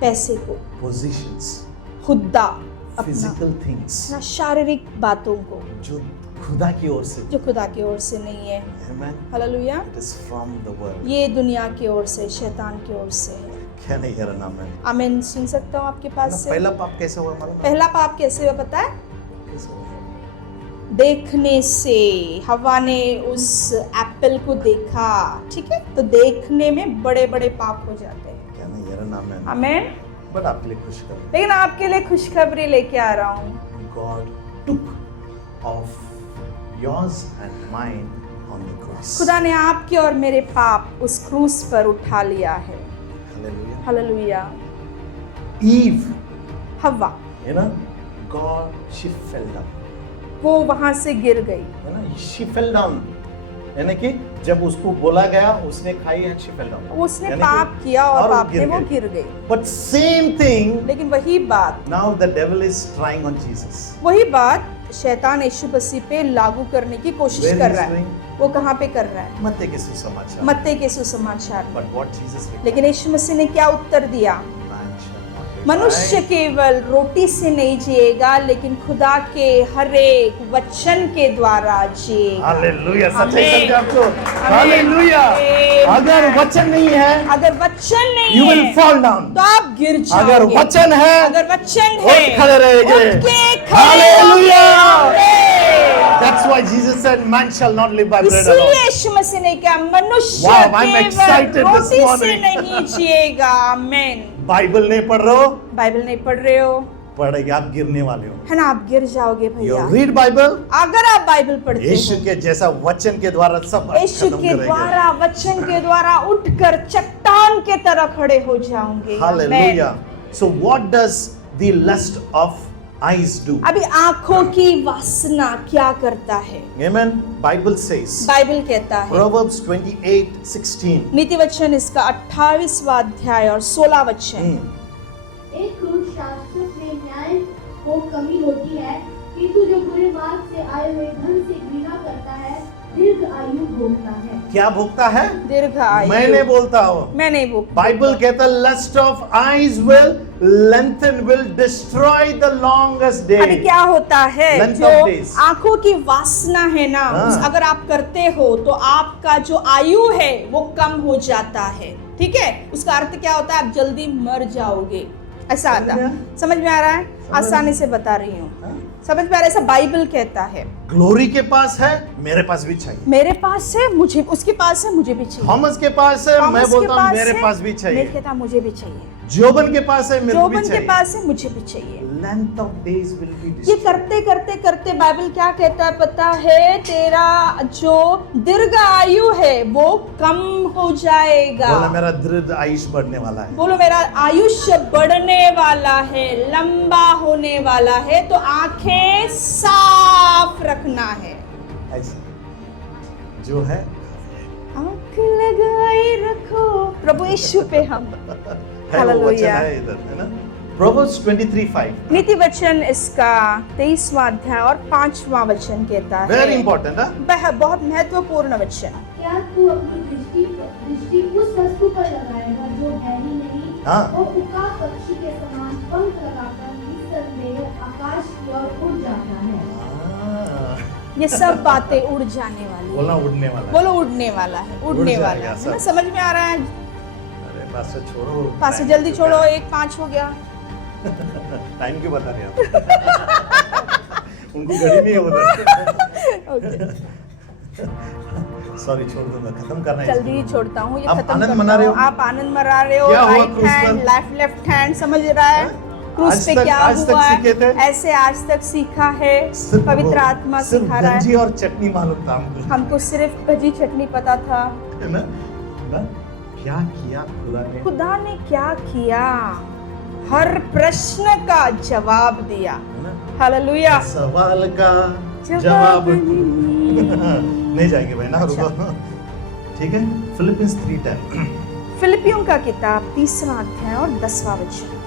पैसे को, पोजीशंस, खुदा, अपना, फिजिकल थिंग्स, ना शारीरिक बातों को, जो खुदा की ओर से, जो खुदा की ओर से नहीं है। Amen, hallelujah. It is from the world. ये दुनिया की ओर से, शैतान की ओर से है। क्या नहीं है नाम है? आमीन। सुन सकता हूँ आपके पास से? पहला पाप कैसे हुआ मालूम है? पहला पाप कैसे हुआ पता है? कैसे हुआ? देखने से। हवा ने उस एप्पल को देखा, ठीक है? तो देखने में बड़े बड़े पाप हो जाते हैं। क्या नहीं है नाम है? आमीन। बट आपके लिए खुश कर, लेकिन आपके लिए खुशखबरी लेके आ रहा हूँ। God took off yours and mine on the cross. खुदा ने आपके और मेरे पाप उस क्रूस पर उठा लिया है। हालेलुया। हालेलुया। ईव, हवा, है ना? गॉड शी फेल डाउन, वो वहां से गिर गई, है ना? शी फेल डाउन, यानी कि जब उसको बोला गया उसने खाई एंड शी फेल डाउन, उसने पाप किया और पाप में वो गिर गई। बट सेम थिंग लेकिन वही बात now the devil is trying on Jesus. वही बात शैतान यीशु मसीह पे लागू करने की कोशिश Where कर he is रहा है। doing? वो कहाँ पे कर रहा है? मत्ती के सुसमाचार। मत्ती के सुसमाचार में। बट व्हाट जीसस लेकिन यीशु मसीह ने क्या उत्तर दिया? मनुष्य केवल रोटी से नहीं जिएगा लेकिन खुदा के हर एक वचन के द्वारा जिएगा। हालेलुया, सच्चाई आमीन। समझे आपको? आमीन। हालेलुया। आमीन। अगर वचन नहीं है अगर वचन नहीं यू है विल फॉल डाउन। तो आप गिर जाओगे। अगर वचन है अगर वचन है उठ खड़े रहेंगे। उठ के खड़े हालेलुया। होगे। That's why Jesus said, "Man shall not live by bread इसीलिए alone." यीशु मसीह ने कहा मनुष्य Wow, I'm excited केवल this रोटी से morning. नहीं जिएगा। आमीन। बाइबल नहीं पढ़ रहे हो, बाइबल नहीं पढ़ रहे हो पढ़ेंगे आप गिरने वाले हो। है ना, आप गिर जाओगे You भैया। read Bible, अगर आप बाइबल पढ़ते यीशु हो के जैसा वचन के द्वारा सब यीशु खत्म के करेंगे। द्वारा वचन के द्वारा उठकर चट्टान के तरह खड़े हो जाओगे। Hallelujah. So what does the lust of eyes do? अभी आंखों की वासना क्या करता है? Amen. Bible says, बाइबल कहता है Proverbs 28:16. नीति वचन इसका 28वां अध्याय और 16 वचन। एक क्रूर शासक में न्याय को कमी होती है, किंतु जो बुरे मार्ग से आए हुए धन से घृणा करता है दीर्घ आयु भोगता है। क्या भोगता है? दीर्घ आयु। मैं नहीं बोलता हूँ। मैं नहीं भोगता। बाइबल कहता है lust of eyes will lengthen, will destroy the longest day. अभी क्या होता है? Length जो of days. आंखों की वासना है ना, हाँ। अगर आप करते हो तो आपका जो आयु है वो कम हो जाता है। ठीक है, उसका अर्थ क्या होता है? आप जल्दी मर जाओगे। ऐसा आता है। समझ में आ रहा है? आसानी से बता रही हूँ। हाँ? समझ में आ रहा है? ऐसा बाइबल कहता है। ग्लोरी के पास है, मेरे पास भी चाहिए। मेरे पास है, मुझे उसके पास है, मुझे भी चाहिए। थॉमस के पास है, मैं थॉमस के बोलता हूँ पास मेरे है, पास भी मैं चाहिए। कहता मुझे भी चाहिए। जोबन के पास है, मेरे को भी जोबन के चाहिए। पास है, मुझे भी चाहिए। Length of days will be ये destroyed. करते करते करते बाइबल क्या कहता है पता है? तेरा जो दीर्घ आयु है वो कम हो जाएगा। बोला मेरा दीर्घ आयुष बढ़ने वाला है। बोलो मेरा आयुष्य बढ़ने वाला है, लंबा होने वाला है। तो आंखें साफ रखना है। ऐसे जो है आंख लगाए रखो प्रभु यीशु पे हम। है वो वचन हालेलुया। है इधर, है ना? Proverbs 23:5. नीति वचन इसका 23वां अध्याय और 5वां वचन कहता है। Very important, हाँ? बहुत महत्वपूर्ण वचन। क्या तू अपनी दृष्टि उस वस्तु पर लगाएगा जो है ही नहीं, हाँ। और उका पक्षी के समान पंख लगाकर निस्संदेह आकाश की ओर उड़ जाता है। ये सब बातें उड़ जाने वाली है। बोला उड़ने वाला है। बोलो उड़ने वाला है, उड़ने उड़ वाला जाएगा है सब। ना? समझ में आ रहा है? अरे बस छोड़ो। पास टाइम जल्दी तो छोड़ो, क्या है? 1:05 हो गया। टाइम क्यों बता रहे आप? उनको घड़ी नहीं है उधर। ओके, सॉरी, छोड़ दूंगा, खत्म करना है जल्दी इसको। छोड़ता हूँ। ये आप खत्म आनंद करता मना रहे हूँ। हो? आप आनंद मना रहे हो। क्या हुआ राइट क्रूज हैंड, पर? लेफ्ट हैंड, समझ रहा है? क्रूज आज पे तक- क्या आज तक हुआ सीखे थे? है? ऐसे आज तक सीखा है। सिर्फ पवित्र वो- आत्मा सिर्फ सिखा रहा गंजी है। और चटनी मालूम था हमको, हमको सिर्फ भजी चटनी पता था। है ना? क्या किया खुदा ने? खुदा ने क्या किया? हर प्रश्न का जवाब दिया। है ना? हालेलुया। सवाल का जवाब जवाब नहीं। नहीं जाएंगे भाई ना, अच्छा। रुको। ठीक है, फिलिपियंस 3:10। फिलिपियों का किताब 3वां अध्याय और 10वां वचन।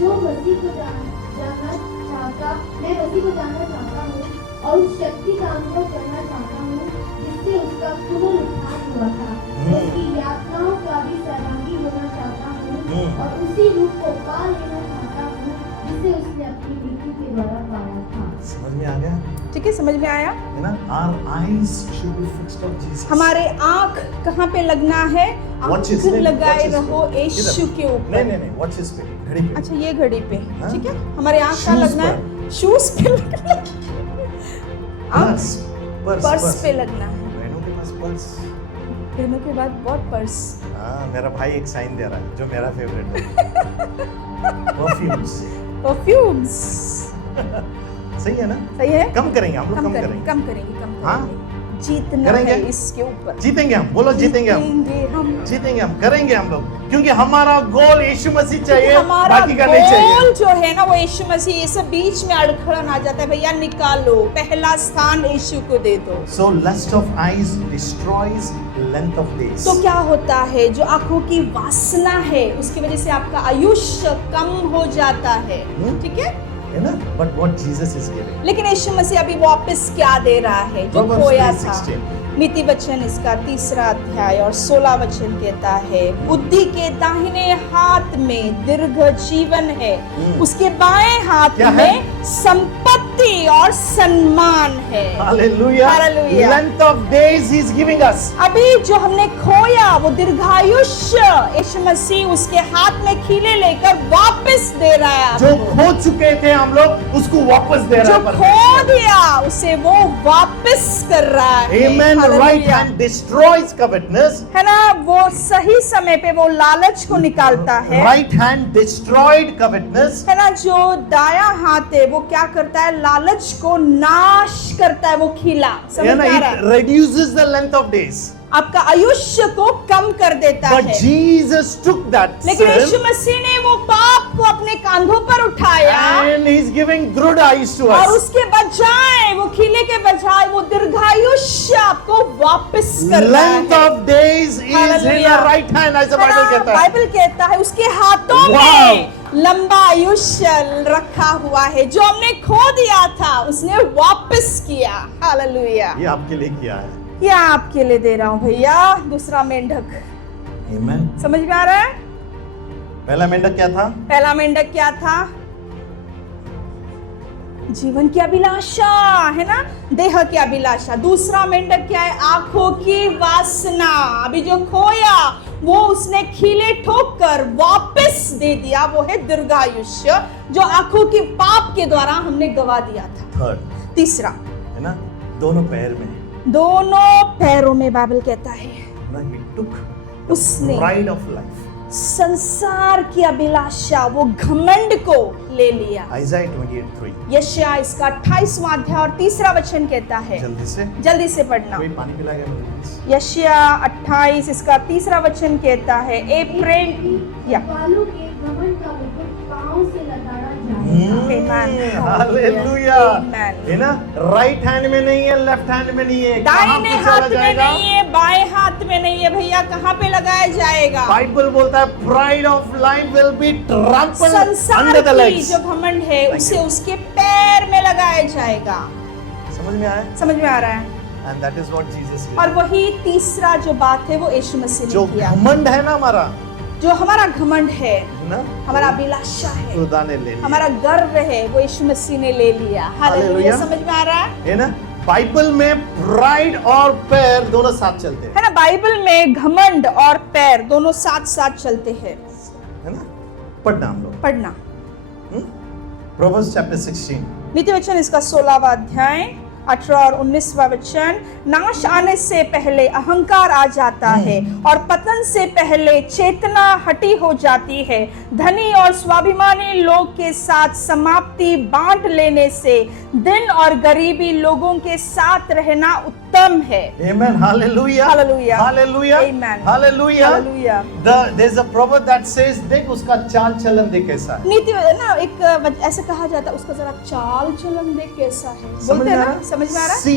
जो मसीह को जानना चाहता, मैं मसीह को जानना चाहता हूँ और उस शक्ति का अनुभव करना चाहता हूँ जिससे उसका पुनरुत्थान हुआ था। उसकी यातनाओं का भी सहभागी होना चाहता हूँ और उसी रूप को पा लेना चाहता हूँ जिसे उसने अपनी मृत्यु के द्वारा पाया था। समझ में आ गया? ठीक है, समझ में आया? है ना? Our eyes should be fixed on Jesus. हमारे आंख कहाँ पे लगना है? Watch his आंख name, लगाए watch his रहो name. यीशु इधर। के ऊपर। नहीं, watch his पे, घड़ी पे। अच्छा, ये घड़ी पे। हाँ? ठीक है, हमारे आंख कहाँ Shoes लगना है? शूज पे लगना है। आंख पर्स पे लगना है। बहनों के पास पर्स। बहनों के बाद बहुत पर्स। हाँ, मेरा भाई एक साइन दे रहा है जो मेरा फेवरेट है। परफ्यूम्स। परफ्यूम्स। सही है ना? सही है? कम करेंगे हम लोग, कम करेंगे। कम करेंगे, कम हाँ? करेंगे। जीतना करेंगे? है इसके ऊपर। जीतेंगे हम, बोलो जीतेंगे हम, जीतेंगे हम, करेंगे हम लोग, क्योंकि हमारा गोल यीशु मसीह चाहिए, हमारा बाकी का नहीं चाहिए। गोल जो है ना वो यीशु मसीह। ये सब बीच में अड़खड़न आ जाता है, भैया निकालो, पहला स्थान यीशु को दे दो। So lust of eyes destroys length of days. तो क्या होता है, जो आंखों की वासना है उसकी वजह से आपका आयुष्य कम हो जाता है, ठीक है ना? But what Jesus is giving. लेकिन यीशु मसीह अभी वापस क्या दे रहा है, जो Proverbs खोया था। 3:16. नीति वचन इसका 3 अध्याय और 16 वचन कहता है, बुद्धि के दाहिने हाथ में दीर्घ जीवन है, उसके बाएं हाथ क्या है? में संपत्ति और सम्मान है। Hallelujah. Hallelujah. Length of days He's giving us. अभी जो हमने खोया वो दीर्घायुष्य यीशु मसीह उसके हाथ में खीले लेकर वापस दे रहा है जो आपको। खो चुके थे हम लोग, उसको वापस दे रहा जो है खो परमेश्वर। दिया उसे वो वापस कर रहा है। Amen. Right Hallelujah. hand destroys covetousness. है ना, वो सही समय पे वो लालच को निकालता है। Right hand destroyed covetousness. है ना, जो दाया हाथ है वो क्या करता है, लालच को नाश करता है, वो खीला। समझ Yeah, में आ रहा it है? reduces the length of days. आपका आयुष्य को कम कर देता But है। Jesus took that लेकिन यीशु sin मसीह ने वो पाप को अपने कांधों पर उठाया and He's giving dhrud eyes to और us. उसके बजाय, वो खीले के बजाय वो दीर्घायुष्य आपको वापस कर रहा Length है। of days is in Hallelujah. the right hand, ऐसा है ना, बाइबल कहता है। बाइबल कहता है उसके हाथों Wow. में लंबा आयुष्य रखा हुआ है, जो हमने खो दिया था उसने वापस किया। हालेलुया। ये आपके लिए किया है। ये आपके लिए दे रहा हूँ भैया। दूसरा मेंढक, Amen. समझ में आ रहा है? पहला मेंढक क्या था? पहला मेंढक क्या था? जीवन की अभिलाषा, है ना, देह की अभिलाषा। दूसरा मेंढक क्या है? आंखों की वासना। अभी जो खोया वो उसने खीले ठोक कर वापस दे दिया, वो है दीर्घायुष्य, जो आंखों के पाप के द्वारा हमने गवा दिया था। थर्ड, तीसरा, है ना, दोनों पैर में, दोनों पैरों में बाइबल कहता है ना, he took उसने pride of life. संसार की अभिलाषा, वो घमंड को ले लिया। Isaiah 28:3. यशायाह इसका 28वां अध्याय और 3 वचन कहता है, जल्दी से पढ़ना। कोई पानी पिलाएगा मुझे? यशायाह 28 इसका 3 वचन कहता है, ए प्रेम या बालों के घमंड का मुकुट पांव से लताड़ा जाएगा। हालेलुया। Amen. है ना, राइट हैंड में नहीं है, लेफ्ट हैंड में नहीं है, कहाँ दाहिने पे चला हाथ में जाएगा? नहीं है, बाएं हाथ में नहीं है भैया, कहाँ पे लगाया जाएगा? बाइबल बोलता है pride of life will be trampled संसार under the की legs. जो घमंड है Thank उसे you. उसके पैर में लगाया जाएगा। समझ में आया? समझ में आ रहा है? And that is what Jesus did. और वही तीसरा जो बात है वो यीशु मसीह जो ने किया। घमंड है ना हमारा, जो हमारा घमंड है, ना, हमारा अभिलाषा है, खुदा ने ले लिया। हमारा गर्व है, वो यीशु मसीह ने ले लिया। हालेलुया। समझ में आ रहा है? है ना, बाइबल में प्राइड और पैर दोनों साथ चलते हैं, है ना, बाइबल में घमंड और पैर दोनों साथ साथ चलते हैं। है ना। पढ़ना हम लोग, पढ़ना प्रोवर्ब्स चैप्टर 16। नीति वचन इसका 16वां अध्याय 18 और 19वां वचन। नाश आने से पहले अहंकार आ जाता है और पतन से पहले चेतना हटी हो जाती है। धनी और स्वाभिमानी लोग के साथ समाप्ति बांट लेने से दिन और गरीबी लोगों के साथ रहना उत्तम है। Amen. Hallelujah. Hallelujah. Hallelujah. Amen. Hallelujah. Hallelujah. There's a proverb that says, देख उसका चाल चलन देख कैसा है। नीति ना एक ऐसे कहा जाता है, उसका जरा चाल चलन देख कैसा है, बोलते हैं ना, समझ में आ रहा है? सी,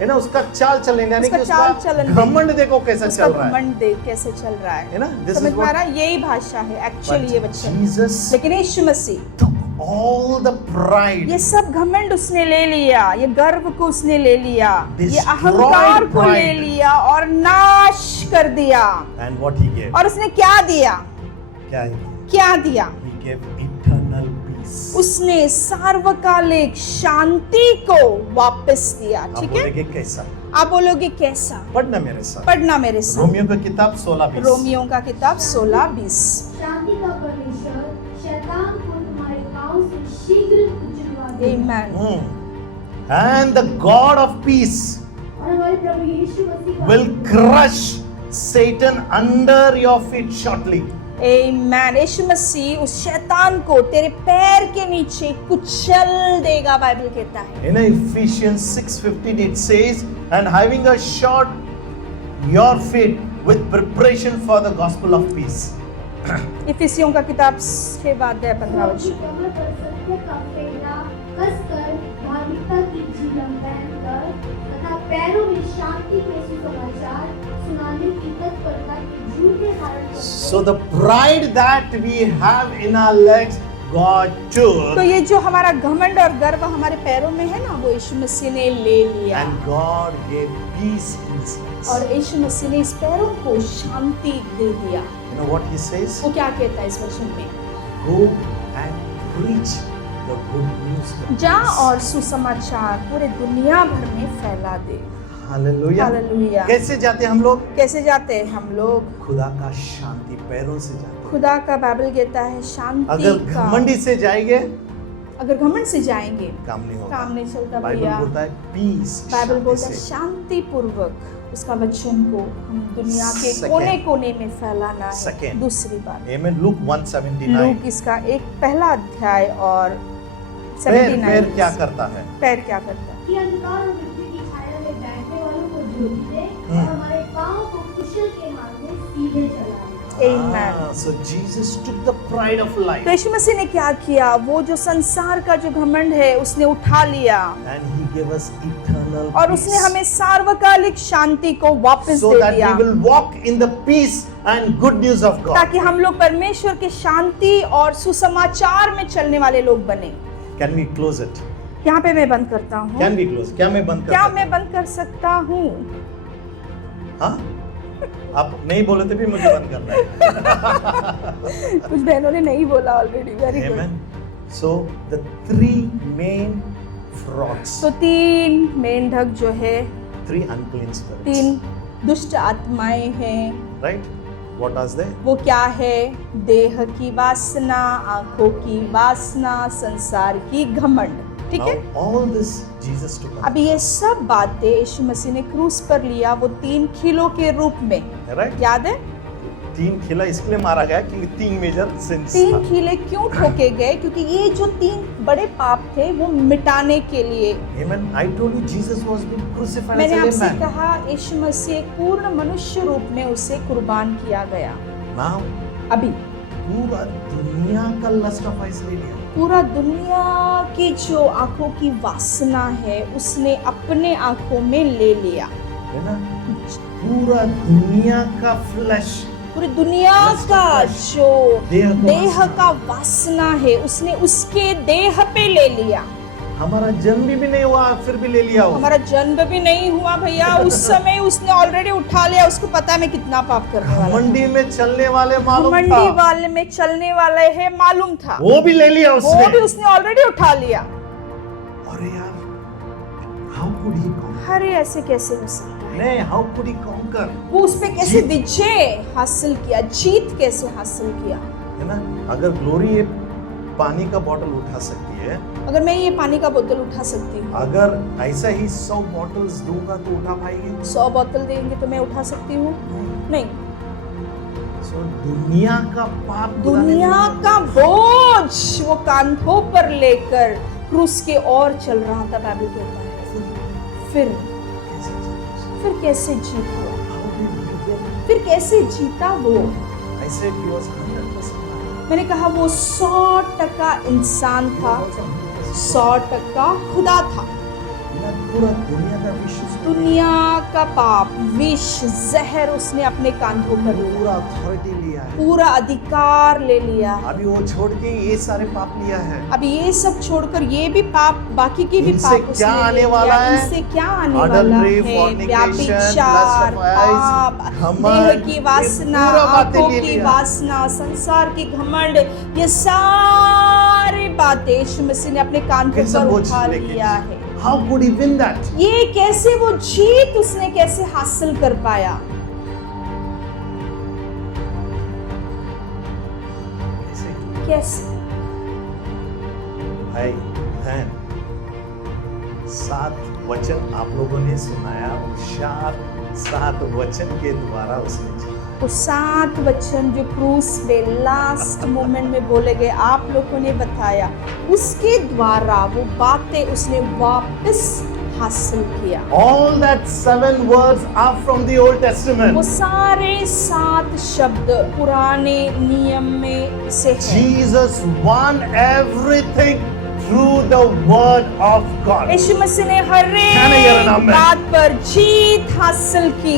है ना, उसका चाल चलन, यानी कि उसका चाल चलन उसका घमंड देखो कैसा उसका चल रहा है, घमंड देख कैसे चल रहा है ना? This समझ is में आ what- रहा है? यही भाषा है एक्चुअली ये वचन। Jesus लेकिन यीशु मसीह took all the pride, ये सब घमंड उसने ले लिया, ये गर्व को उसने ले लिया, ये Destroyed अहंकार को ले pride. लिया और नाश कर दिया। and what he gave, और उसने क्या दिया? क्या है? क्या दिया? He gave eternal peace. उसने सार्वकालिक शांति को वापस दिया। आप ठीक है, बोलेंगे कैसा? आप बोलोगे कैसा? पढ़ना मेरे साथ, पढ़ना मेरे साथ। रोमियो की किताब 16:20। रोमियो का किताब 16:20। शांति का परमेश्वर शैतान को तुम्हारे पांव से शीघ्र कुचलवा देगा। Amen. And the God of peace और हमारे प्रभु यीशु मसीह का will crush Satan under your feet shortly. आमेन। यीशु मसीह उस शैतान को तेरे पैर के नीचे कुचल देगा, बाइबल कहता है। In Ephesians 6:15 it says, and having a shod your feet with preparation for the gospel of peace. इफिसियों का किताब 6:15 आपकी कमर पर सत्य का फेरा कसकर धार्मिकता की झिलम पहनकर तथा पैरों में शांति के सुसमाचार सुनाने की तत्परता के झूठे धारण कर। So the pride that we have in our legs, God तो took, ये जो हमारा घमंड और गर्व हमारे पैरों में है ना, वो यीशु मसीह ने ले लिया and God gave peace in His legs. और यीशु मसीह ने इस पैरों को शांति दे दिया। You know what He says? वो क्या कहता है इस वचन में? Go and preach the good news. of जा peace. और सुसमाचार पूरे दुनिया भर में फैला दे। Hallelujah. हालेलुया। कैसे जाते हम लोग? कैसे जाते हैं हम लोग? खुदा का शांति पैरों से जाते हैं। खुदा का बाइबल कहता है शांति अगर का। घमंडी से जाएंगे अगर घमंड से जाएंगे काम नहीं होगा। काम नहीं चलता बाइबल भैया। बोलता है पीस। बाइबल बोलता है शांति पूर्वक उसका वचन को हम दुनिया के Second. कोने कोने में फैलाना है। Second. दूसरी बात, Amen. Luke 1:79. लूक इसका एक पहला अध्याय और पैर 79 क्या करता है? पैर क्या करता है? कि अंधकार और मृत्यु की छाया में बैठने वालों को ज्योति दे और हमारे पांव को कुशल के मार्ग में सीधे चलाए। Amen. So Jesus took the pride of life तो यीशु मसीह ने क्या किया? वो जो संसार का जो घमंड है उसने उठा लिया and He gave us eternal और peace. उसने हमें सार्वकालिक शांति को वापस So दे that दिया, we will walk in the peace and good news of God. ताकि हम लोग परमेश्वर के शांति और सुसमाचार में चलने वाले लोग बने। Can we close it? यहाँ पे मैं बंद करता हूँ। Can we close? क्या मैं बंद कर क्या सकता मैं बंद कर सकता हूँ? हूँ? हाँ? आप नहीं बोले थे भी मुझे बंद करना है। कुछ बहनों ने नहीं बोला already. Very good. Amen. So the three main frogs, तो 3 मेंढक जो है, 3 unclean spirits, 3 दुष्ट आत्माएं हैं। right? What are they? वो क्या है? देह की वासना, आंखों की वासना, संसार की घमंड। ठीक है। Now all this Jesus took up. अब ये सब बातें यीशु मसीह ने क्रूस पर लिया, वो 3 खीलों के रूप में। Right? याद है? 3 खिला इसलिए मारा गया क्योंकि 3 मेजर सिंस 3 खीले क्यों ठोके गए? क्योंकि ये जो 3 बड़े पाप थे वो मिटाने के लिए। Amen. I told you Jesus was being crucified as मैंने a आपसे man. कहा यीशु मसीह एक पूर्ण मनुष्य रूप में उसे कुर्बान किया गया। Now अभी पूरा दुनिया का लस्ट ऑफ आइज ले लिया। पूरा दुनिया की जो आंखों की वासना है उसने अपने आंखों में ले लिया। है ना? पूरा दुनिया का फ्लैश, पूरी दुनिया का जो देह का वासना है उसने उसके देह पे ले लिया। हमारा जन्म भी नहीं हुआ फिर भी ले लिया वो। हमारा जन्म भी नहीं हुआ भैया, उस समय उसने ऑलरेडी उठा लिया। उसको पता है मैं कितना पाप करने वाला हूं। मंडी में चलने वाले मालूम मंडी था, वाले में चलने वाले है मालूम था, वो भी ले लिया वो उसने। भी उसने ऑलरेडी उठा लिया। अरे यार, हाउ कुड ही कॉन्कर? अरे ऐसे कैसे हो सकता है? नहीं, हाउ कुड ही कॉन्कर? वो उस पे कैसे विजय हासिल किया, जीत कैसे हासिल किया? है ना? अगर ग्लोरी ये पानी का बोतल उठा सकती है, अगर मैं ये पानी का बोतल उठा सकती हूँ, अगर ऐसा ही 100 बॉटल्स दूंगा तो उठा पाएगी? 100 बोतल देंगे तो मैं उठा सकती हूँ? नहीं। सो दुनिया का पाप, दुनिया का बोझ वो कांधों पर लेकर क्रूस के और चल रहा था। बाइबल कहता है फिर कैसे जीत हुआ? फिर कैसे जीता वो? I said he was 100% man. मैंने कहा वो 100% इंसान था, 100% खुदा था। पूरा दुनिया का विश्व, दुनिया का पाप, विष, जहर उसने अपने कांधों पर लिया, पूरा अथॉरिटी लिया है। पूरा अधिकार ले लिया। अभी वो छोड़ के ये सारे पाप लिया है। अब ये सब छोड़कर ये भी पाप, बाकी के भी इनसे पाप क्या उसने ले आने लिया। वाला है? इनसे क्या आने वाला Adultery, है? fornication, व्याभिचार, lust of eyes, पाप, घमंड, देह की वासना, ये पूरा बातें आंखों ले की लिया। वासना, संसार की घमंड, ये सारी बातें यीशु मसीह ने अपने कांधों कैसे पर बोझ उठा लेके? लिया है। How could he win that? ये कैसे वो जीत उसने कैसे हासिल कर पाया? कैसे? भाई बहन, 7 वचन आप लोगों ने सुनाया, 7 वचन के द्वारा उसने जीता। वो 7 वचन जो क्रूस पे लास्ट मोमेंट में बोले गए, आप लोगों ने बताया, उसके द्वारा वो बातें उसने वापस हासिल किया। All that 7 words are from the Old वो Testament. सारे 7 शब्द पुराने नियम में से हैं। Jesus won everything through the word of God. यीशु मसीह ने हर Can I hear an एक amen? बात पर जीत हासिल की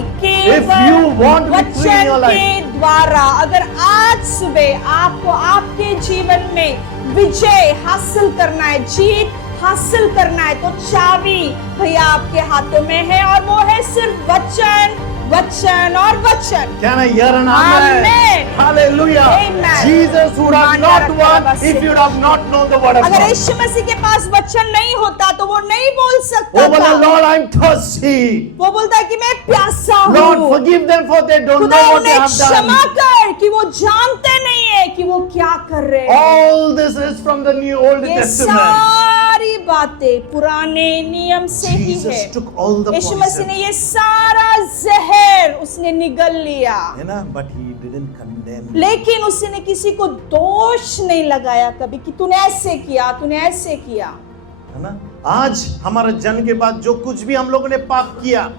If you want केवल victory in your वचन life, के द्वारा। अगर आज सुबह आपको आपके जीवन में विजय हासिल करना है, जीत हासिल करना है, तो चाबी भैया आपके हाथों में है, और वो है सिर्फ वचन, वचन और वचन। can I hear an amen? Amen. Hallelujah. Amen. Jesus would have not won if you would have not known the word of अगर God. यीशु मसीह के पास वचन नहीं होता तो वो नहीं बोल सकता वो बोला, था। Lord, I'm thirsty. वो बोलता है कि मैं प्यासा हूँ। Lord, forgive them for they don't खुदा know what they उन्हें have done. क्षमा कर कि वो जानते नहीं है कि वो क्या कर रहे हैं। All this is from the New Old ये Testament. सारी बातें पुराने नियम से ही Jesus है। took all the यीशु मसीह ने poison. ये सारा जहर उसने निगल लिया, है ना? But he didn't condemn. लेकिन उसने किसी को दोष नहीं लगाया कभी कि तूने ऐसे किया, तूने ऐसे किया। है ना? आज हमारे जन्म के बाद जो कुछ भी हम लोगों ने पाप किया,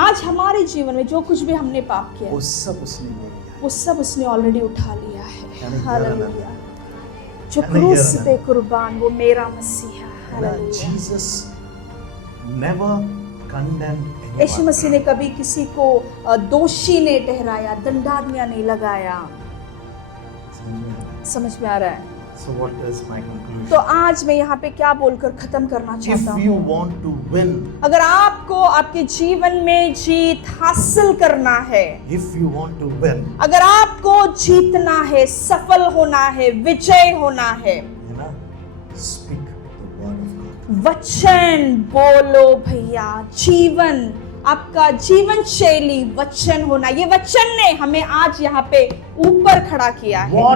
आज हमारे जीवन में जो कुछ भी हमने पाप किया, वो सब उसने ले लिया। वो सब उसने ऑलरेडी उठा लिया क्या है। नहीं हालेलुया। जो क्या नहीं क्रूस किया पे कुर्बान, वो मेरा मसीहा। है ना? हालेलुया। Jesus never condemned यीशु anyone. मसीह ने कभी किसी को दोषी नहीं ठहराया, दंडात्मया नहीं लगाया। समझ में आ रहा है? So what is my conclusion? तो आज मैं यहाँ पे क्या बोलकर खत्म करना If चाहता you हूँ। want to win, अगर आपको आपके जीवन में जीत हासिल करना है, if you want to win, अगर आपको जीतना है, सफल होना है, विजय होना है, है ना? Speak the word of God. वचन बोलो भैया। जीवन, आपका जीवन शैली वचन होना। ये वचन ने हमें आज यहाँ पे ऊपर खड़ा किया है।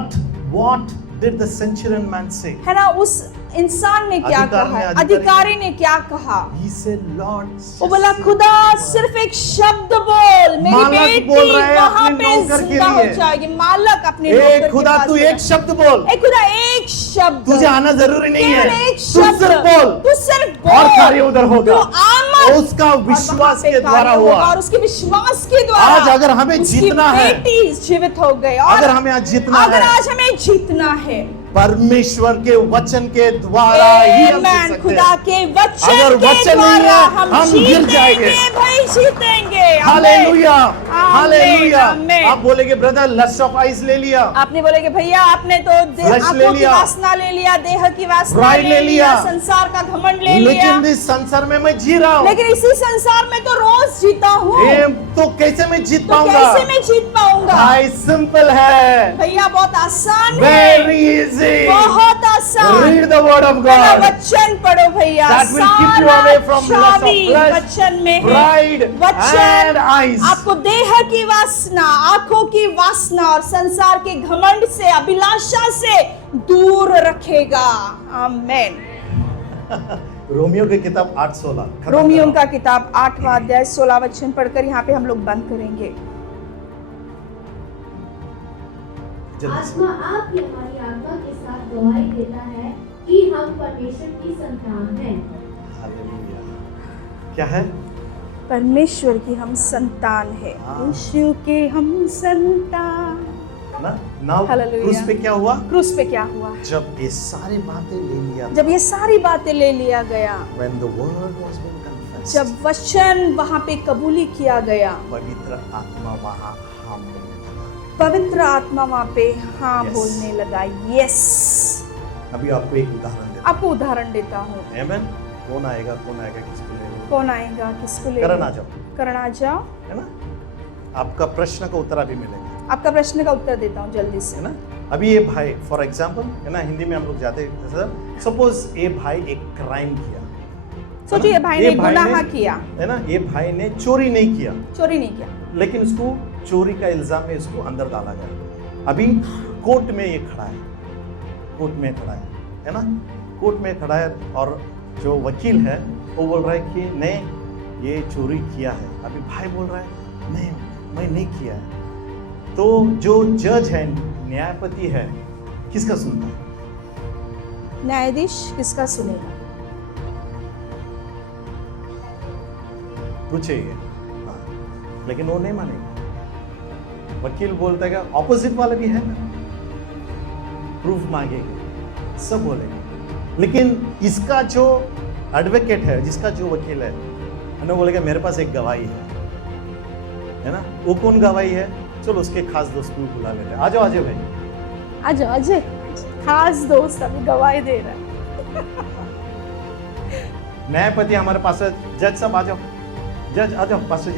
What did the centurion man say? है ना? उस इंसान ने क्या कहा है? अधिकारी ने क्या कहा? He said, Lord, वो बोला, खुदा सिर्फ एक शब्द बोल, मेरी मालक बेटी बोल रहा है वहां अपने पे नौकर के जिंदा हो लिए। जाएगी। मालक अपने ए नौकर के खुदा पास तू गया। एक शब्द बोल, ए खुदा एक शब्द, तुझे आना जरूरी नहीं है, केवल एक तू शब्द, सिर्फ बोल तू सिर्फ बोल, और कार्य उधर होगा। तू आमद, और उसका और विश्वास वहां पे के द्वारा कार्य होगा, हुआ। और उसके विश्वास के द्वारा आज अगर हमें उसकी जीतना है, बेटी जीवित हो गई। और अगर हमें आज जीतना अगर है, आज हमें जीतना है, परमेश्वर के वचन के द्वारा ही हम जीत आमेन। सकते खुदा हैं। के वचन अगर के वचन नहीं द्वारा है, हम गिर जीतेंगे जाएंगे। भाई, जीतेंगे। हालेलुया, आमेन, हालेलुया। आमेन। आप बोलेंगे ब्रदर लस्ट ऑफ आइज ले लिया, आपने बोले कि भैया आपने तो Flesh ले आंखों की लिया, वासना ले लिया, देह की वासना Pride ले ले लिया, लिया, संसार का घमंड ले लिया, लेकिन इस संसार में मैं जी रहा हूँ। लेकिन इसी संसार में तो रोज जीता हूँ, तो कैसे मैं जीत तो पाऊंगा? कैसे मैं जीत पाऊंगा? भाई सिंपल है, भैया बहुत आसान है, वेरी इजी। बहुत आसान। Read the word of पहला God. वचन पढ़ो भैया। That will keep you सारा away from lust of चाबी flesh, वचन में है। pride वचन and eyes. आपको देह की वासना, आंखों की वासना और संसार के घमंड से, अभिलाषा से दूर रखेगा। आमेन। रोमियो की किताब 8:16। खत्म रोमियो करो। का किताब 8वां अध्याय 16 वचन पढ़कर यहाँ पे हम लोग बंद करेंगे। जल्दी से। आत्मा आपकी हमारी आत्मा के साथ गवाही देता है कि हम परमेश्वर की संतान हैं। हालेलुया। क्या है? परमेश्वर की हम संतान है, हाँ। यीशु के हम संतान। ना नाउ हालेलुया। क्रूस पे क्या हुआ? क्रूस पे क्या हुआ? जब ये सारी बातें ले लिया, जब ये सारी बातें ले लिया गया, when the word was being confessed, जब वचन वहां पे कबूली किया गया, पवित्र आत्मा वहां हाँ बोलने लगा। पवित्र आत्मा वहां पे हाँ Yes. बोलने लगा। यस। अभी आपको एक उदाहरण देता आपको उदाहरण देता हूँ। हूं। आमेन। कौन आएगा किसको लेगा? कौन आएगा, किसको ले? करण आ जाओ, करण आ जाओ। है ना? आपका प्रश्न का उत्तर अभी मिलेगा, आपका प्रश्न का उत्तर देता हूँ जल्दी से। है ना? अभी ये भाई फॉर एग्जांपल, है ना, हिंदी में हम लोग जाते हैं, सपोज ये भाई एक क्राइम किया, सोचो ये भाई ने गुनाह किया, है ना? ये भाई ने चोरी नहीं किया, चोरी नहीं किया, लेकिन उसको चोरी का इल्जाम में इसको अंदर डाला गया। अभी कोर्ट में ये खड़ा है, कोर्ट में खड़ा है ना? कोर्ट में खड़ा है और जो वकील है वो बोल रहा है कि नहीं ये चोरी किया है। अभी भाई बोल रहा है नहीं मैं नहीं किया है, तो जो जज है, न्यायपति है, किसका सुनता है? न्यायाधीश किसका सुनेगा? पूछेगा, हाँ, लेकिन वो नहीं मानेगा। वकील बोलता है, ऑपोजिट वाला भी है ना, प्रूफ मांगेगा, सब बोलेगा, लेकिन इसका जो एडवोकेट है, जिसका जो वकील है ना, बोलेगा मेरे पास एक गवाही है ना। वो कौन गवाही है? चलो उसके खास दोस्त को बुला लेते हैं। आ जाओ भाई, आ जाओ अजय, खास दोस्त अभी गवाही दे रहा है। न्यायपति हमारे पास है। जज साहब आ जाओ, जज आ जाओ, पास्टर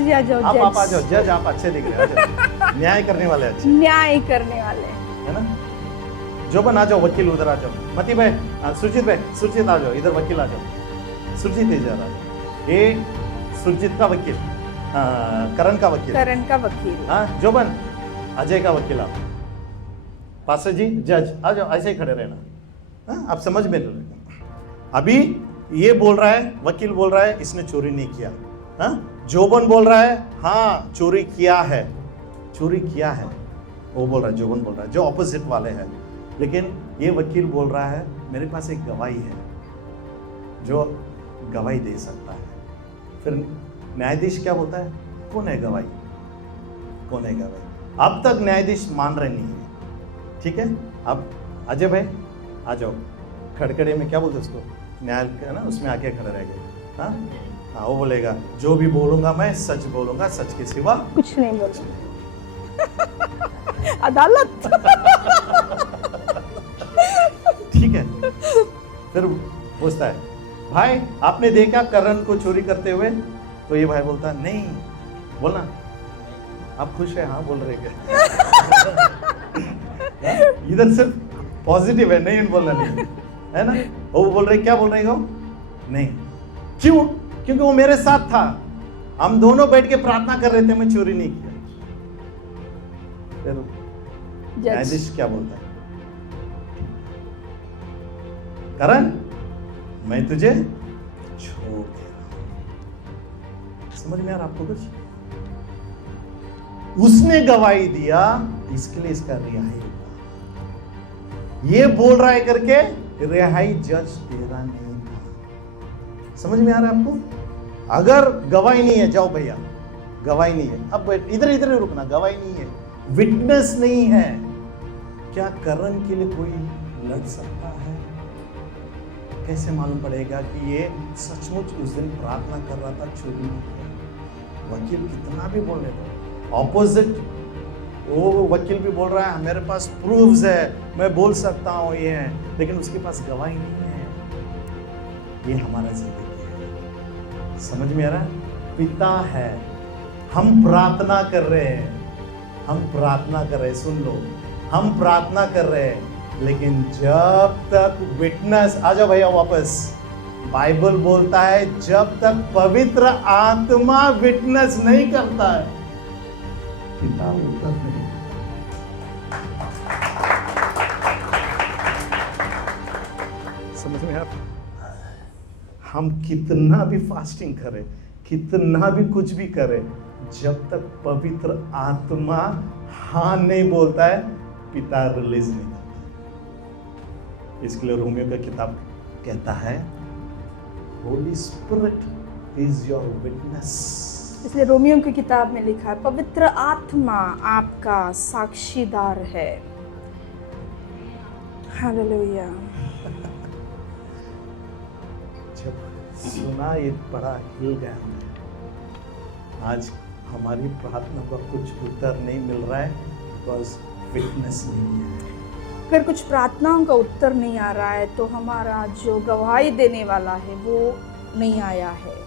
जी आ जाओ, आप आ जाओ। जज आप अच्छे दिख रहे हैं, आ जाओ। न्याय करने वाले अच्छे, न्याय करने वाले है ना। जोबन आ जाओ, वकील उधर आ जाओ। मती भाई, सुरजीत आ जाओ इधर, वकील आ जाओ। सुरजीत इधर आ जाओ, ये सुरजीत का वकील, करण का वकील, हाँ। जोबन, अजय का वकील आप। पास्टर जी, जज आ जाओ, ऐसे ही खड़े रहना, हाँ, आप समझ में लो। अभी ये बोल रहा है, वकील बोल रहा है इसने चोरी नहीं किया, हाँ। जोबन बोल रहा है हाँ चोरी किया है, वो बोल रहा है, जोबन बोल रहा है, जो ऑपोजिट वाले हैं। लेकिन ये वकील बोल रहा है मेरे पास एक गवाही है जो गवाही दे सकता है। फिर न्यायाधीश क्या बोलता है? कौन है गवाही? अब तक न्यायाधीश मान रहे नहीं है, ठीक है। अब अजय भाई आ जाओ, खड़खड़े में क्या बोलते उसको, न्यायालय है ना, उसमें आके खड़े रह गए, हाँ। वो बोलेगा जो भी बोलूंगा मैं सच बोलूंगा, सच के सिवा कुछ नहीं बोलूंगा। अदालत। ठीक है। फिर पूछता है भाई आपने देखा करण को चोरी करते हुए? तो ये भाई बोलता है नहीं, बोलना आप खुश है? हाँ बोल रहे क्या? इधर सिर्फ पॉजिटिव है, नहीं बोलना नहीं है ना। वो बोल रहे क्या बोल रहे हो? नहीं। क्यों? क्योंकि वो मेरे साथ था, हम दोनों बैठ के प्रार्थना कर रहे थे, मैं चोरी नहीं किया। फिर न्यायाधीश क्या बोलता है? करण मैं तुझे छोड़ दे रहा हूं। समझ में आ रहा आपको कुछ? उसने गवाही दिया, इसके लिए इसका रिहाई हुआ। ये बोल रहा है करके रिहाई जज तेरा नहीं था। समझ में आ रहा है आपको? अगर गवाही नहीं है, जाओ भैया, गवाही नहीं है, अब इधर ही रुकना, गवाही नहीं है, विटनेस नहीं है, क्या करण के लिए कोई लड़ सकता है? कैसे मालूम पड़ेगा कि ये सचमुच उस दिन प्रार्थना कर रहा था, चोरी नहीं किया? वकील कितना भी बोलने दो, ऑपोजिट वो वकील भी बोल रहा है मेरे पास प्रूफ्स है, मैं बोल सकता हूँ ये है, लेकिन उसके पास गवाही नहीं है। ये हमारा जिंदगी है। समझ में आ रहा है? पिता है, हम प्रार्थना कर रहे हैं, सुन लो, हम प्रार्थना कर रहे हैं, लेकिन जब तक विटनेस, आ जाओ भैया वापस, बाइबल बोलता है जब तक पवित्र आत्मा विटनेस नहीं करता है, पिता उत्तर नहीं। समझ में आप? हम कितना भी फास्टिंग करें, कितना भी कुछ भी करें, जब तक पवित्र आत्मा हाँ नहीं बोलता है, पिता रिलीज नहीं करता। इसके लिए रोमियो का किताब कहता है Holi spirit is your witness. इसलिए रोमियो की किताब में लिखा है पवित्र आत्मा आपका साक्षीदार है। हालेलुया। जब सुना ये बड़ा हिल गया। आज हमारी प्रार्थना का कुछ उत्तर नहीं मिल रहा है, बिकॉज विटनेस नहीं है। अगर कुछ प्रार्थनाओं का उत्तर नहीं आ रहा है तो हमारा जो गवाही देने वाला है वो नहीं आया है।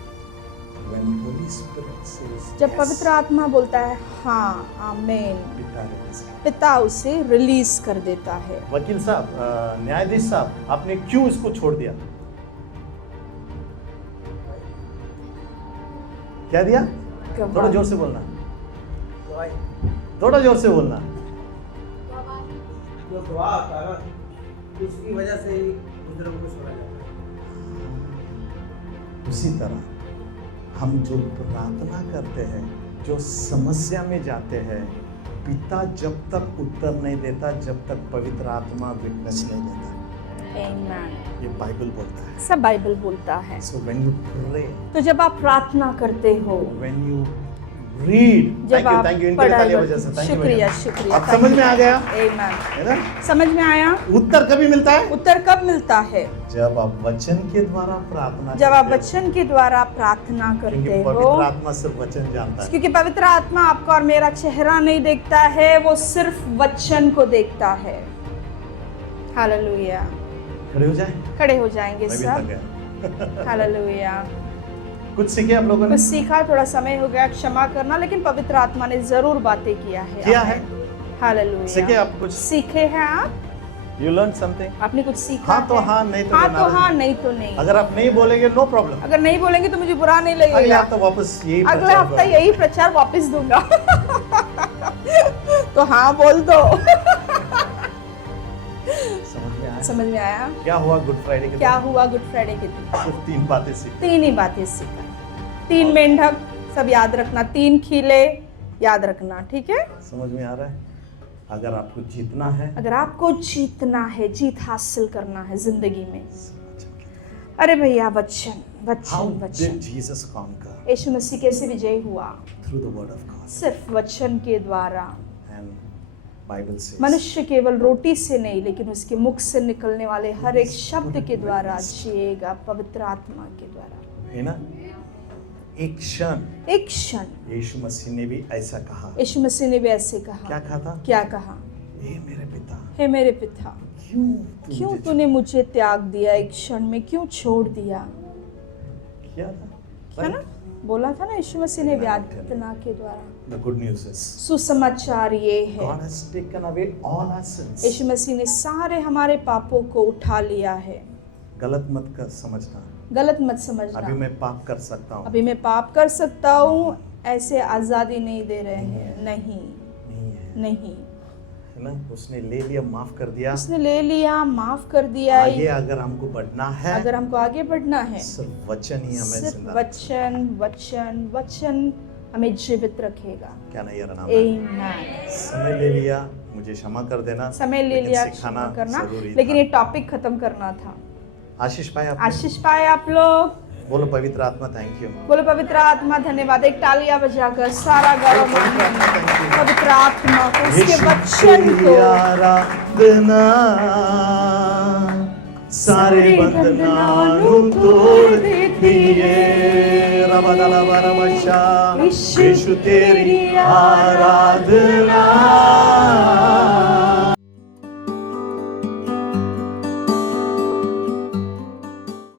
When Holy Spirit says जब yes, पवित्र आत्मा बोलता है हाँ आमेन, पिता उसे रिलीज कर देता है। वकील साहब, न्यायाधीश साहब, आपने क्यों इसको छोड़ दिया? क्या दिया? थोड़ा जोर से बोलना, थोड़ा जोर से बोलना। जो गवाह कारण उसकी वजह से ही दूसरों को छोड़ा जाता है। उसी तरह हम जो प्रार्थना करते हैं, जो समस्या में जाते हैं, पिता जब तक उत्तर नहीं देता, जब तक पवित्र आत्मा विटनेस नहीं देता। Amen. ये बाइबल बोलता है। सब बाइबल बोलता है। So when you pray, तो जब आप प्रार्थना करते हो, when you read, जब आप thank you इनके लिए तालियां बजा सकते हैं। शुक्रिया शुक्रिया। अब समझ में आ गया, Amen. है ना? समझ में आया? उत्तर कभी मिलता है? उत्तर कब मिलता है? जब आप वचन के द्वारा प्रार्थना जब आप करते हो। वचन के द्वारा प्रार्थना क्योंकि करते हो, पवित्र आत्मा सिर्फ वचन जानता है। क्योंकि पवित्र आत्मा आपका और मेरा चेहरा नहीं देखता है, वो सिर्फ वचन को देखता है। हालेलुया। खड़े हो जाए, खड़े हो जाएंगे मैं भी थक सब। गया। हालेलुया। कुछ सीखे आप लोगों ने? कुछ सीखा, थोड़ा समय हो गया क्षमा करना, लेकिन पवित्र आत्मा ने जरूर बातें किया है। किया है? हालेलुया। सीखे आप कुछ? सीखे हैं आप? You learned something? आपने कुछ सीखा हाँ तो है? हाँ, नहीं तो हाँ नहीं, तो नाराज हाँ, नहीं। नहीं तो नहीं। अगर आप नहीं बोलेंगे नो प्रॉब्लम। अगर नहीं बोलेंगे तो मुझे बुरा नहीं अगले लगेगा। हफ्ता वापस यही अगले प्रचार हफ्ता करो। यही प्रचार वापस दूंगा। तो हाँ बोल दो। समझ में आया? समझ में आया? क्या हुआ गुड फ्राइडे के क्या दिन? हुआ गुड फ्राइडे के दिन? सिर्फ 3 बातें सीखी। 3 ही बातें सीखा। 3 मेंढक, सब याद रखना। 3 खीले याद रखना, ठीक है? समझ में आ रहा है? अगर आपको जीतना है, अगर आपको जीतना है, जीत हासिल करना है जिंदगी में, अरे भैया वचन How वचन did वचन। Jesus conquer? यीशु मसीह कैसे विजय हुआ? Through the word of God. सिर्फ वचन के द्वारा। And Bible says, मनुष्य केवल रोटी से नहीं, लेकिन उसके मुख से निकलने वाले हर एक शब्द के द्वारा जिएगा, पवित्र आत्मा के द्वारा। है ना? एक क्षण यीशु मसीह ने भी ऐसा कहा। यीशु मसीह ने भी ऐसे कहा। क्या कहा था? क्या कहा? हे मेरे पिता, हे मेरे पिता, क्यों क्यों तूने मुझे त्याग दिया? एक क्षण में क्यों छोड़ दिया? किया था? है ना? बोला था ना यीशु मसीह ने यातना के द्वारा। The good news is, सुसमाचार ये है, God has taken away all our sins. यीशु मसीह ने सारे हमारे पापों को उठा लिया है। गलत मत कर समझना। गलत मत समझना। अभी मैं पाप कर सकता हूँ। अभी मैं पाप कर सकता हूँ, ऐसे आजादी नहीं दे रहे हैं। नहीं नहीं है, नहीं, है ना? उसने ले लिया, माफ कर दिया। उसने ले लिया, माफ कर दिया। आगे अगर हमको बढ़ना है, अगर हमको आगे बढ़ना है, सिर्फ वचन ही हमें सिर्फ जिंदा वचन वचन वचन हमें जीवित रखेगा। क्या नहीं यार नाम? आमीन। समय ले लिया, मुझे क्षमा कर देना। समय ले लेकिन लिया, सिखाना क्षमा करना, जरूरी लेकिन था। ये टॉपिक खत्म करना था। आशीष पाए आप? आशीष पाए आप लोग? बोलो पवित्र आत्मा थैंक यू। बोलो पवित्र आत्मा धन्यवाद। एक तालियां बजाकर सारा गौरव मानिए पवित्र आत्मा को, उसके वचन को। आराधना सारे बंधनानु तोड़ दिए। रबदला बरमशा, यीशु तेरी आराधना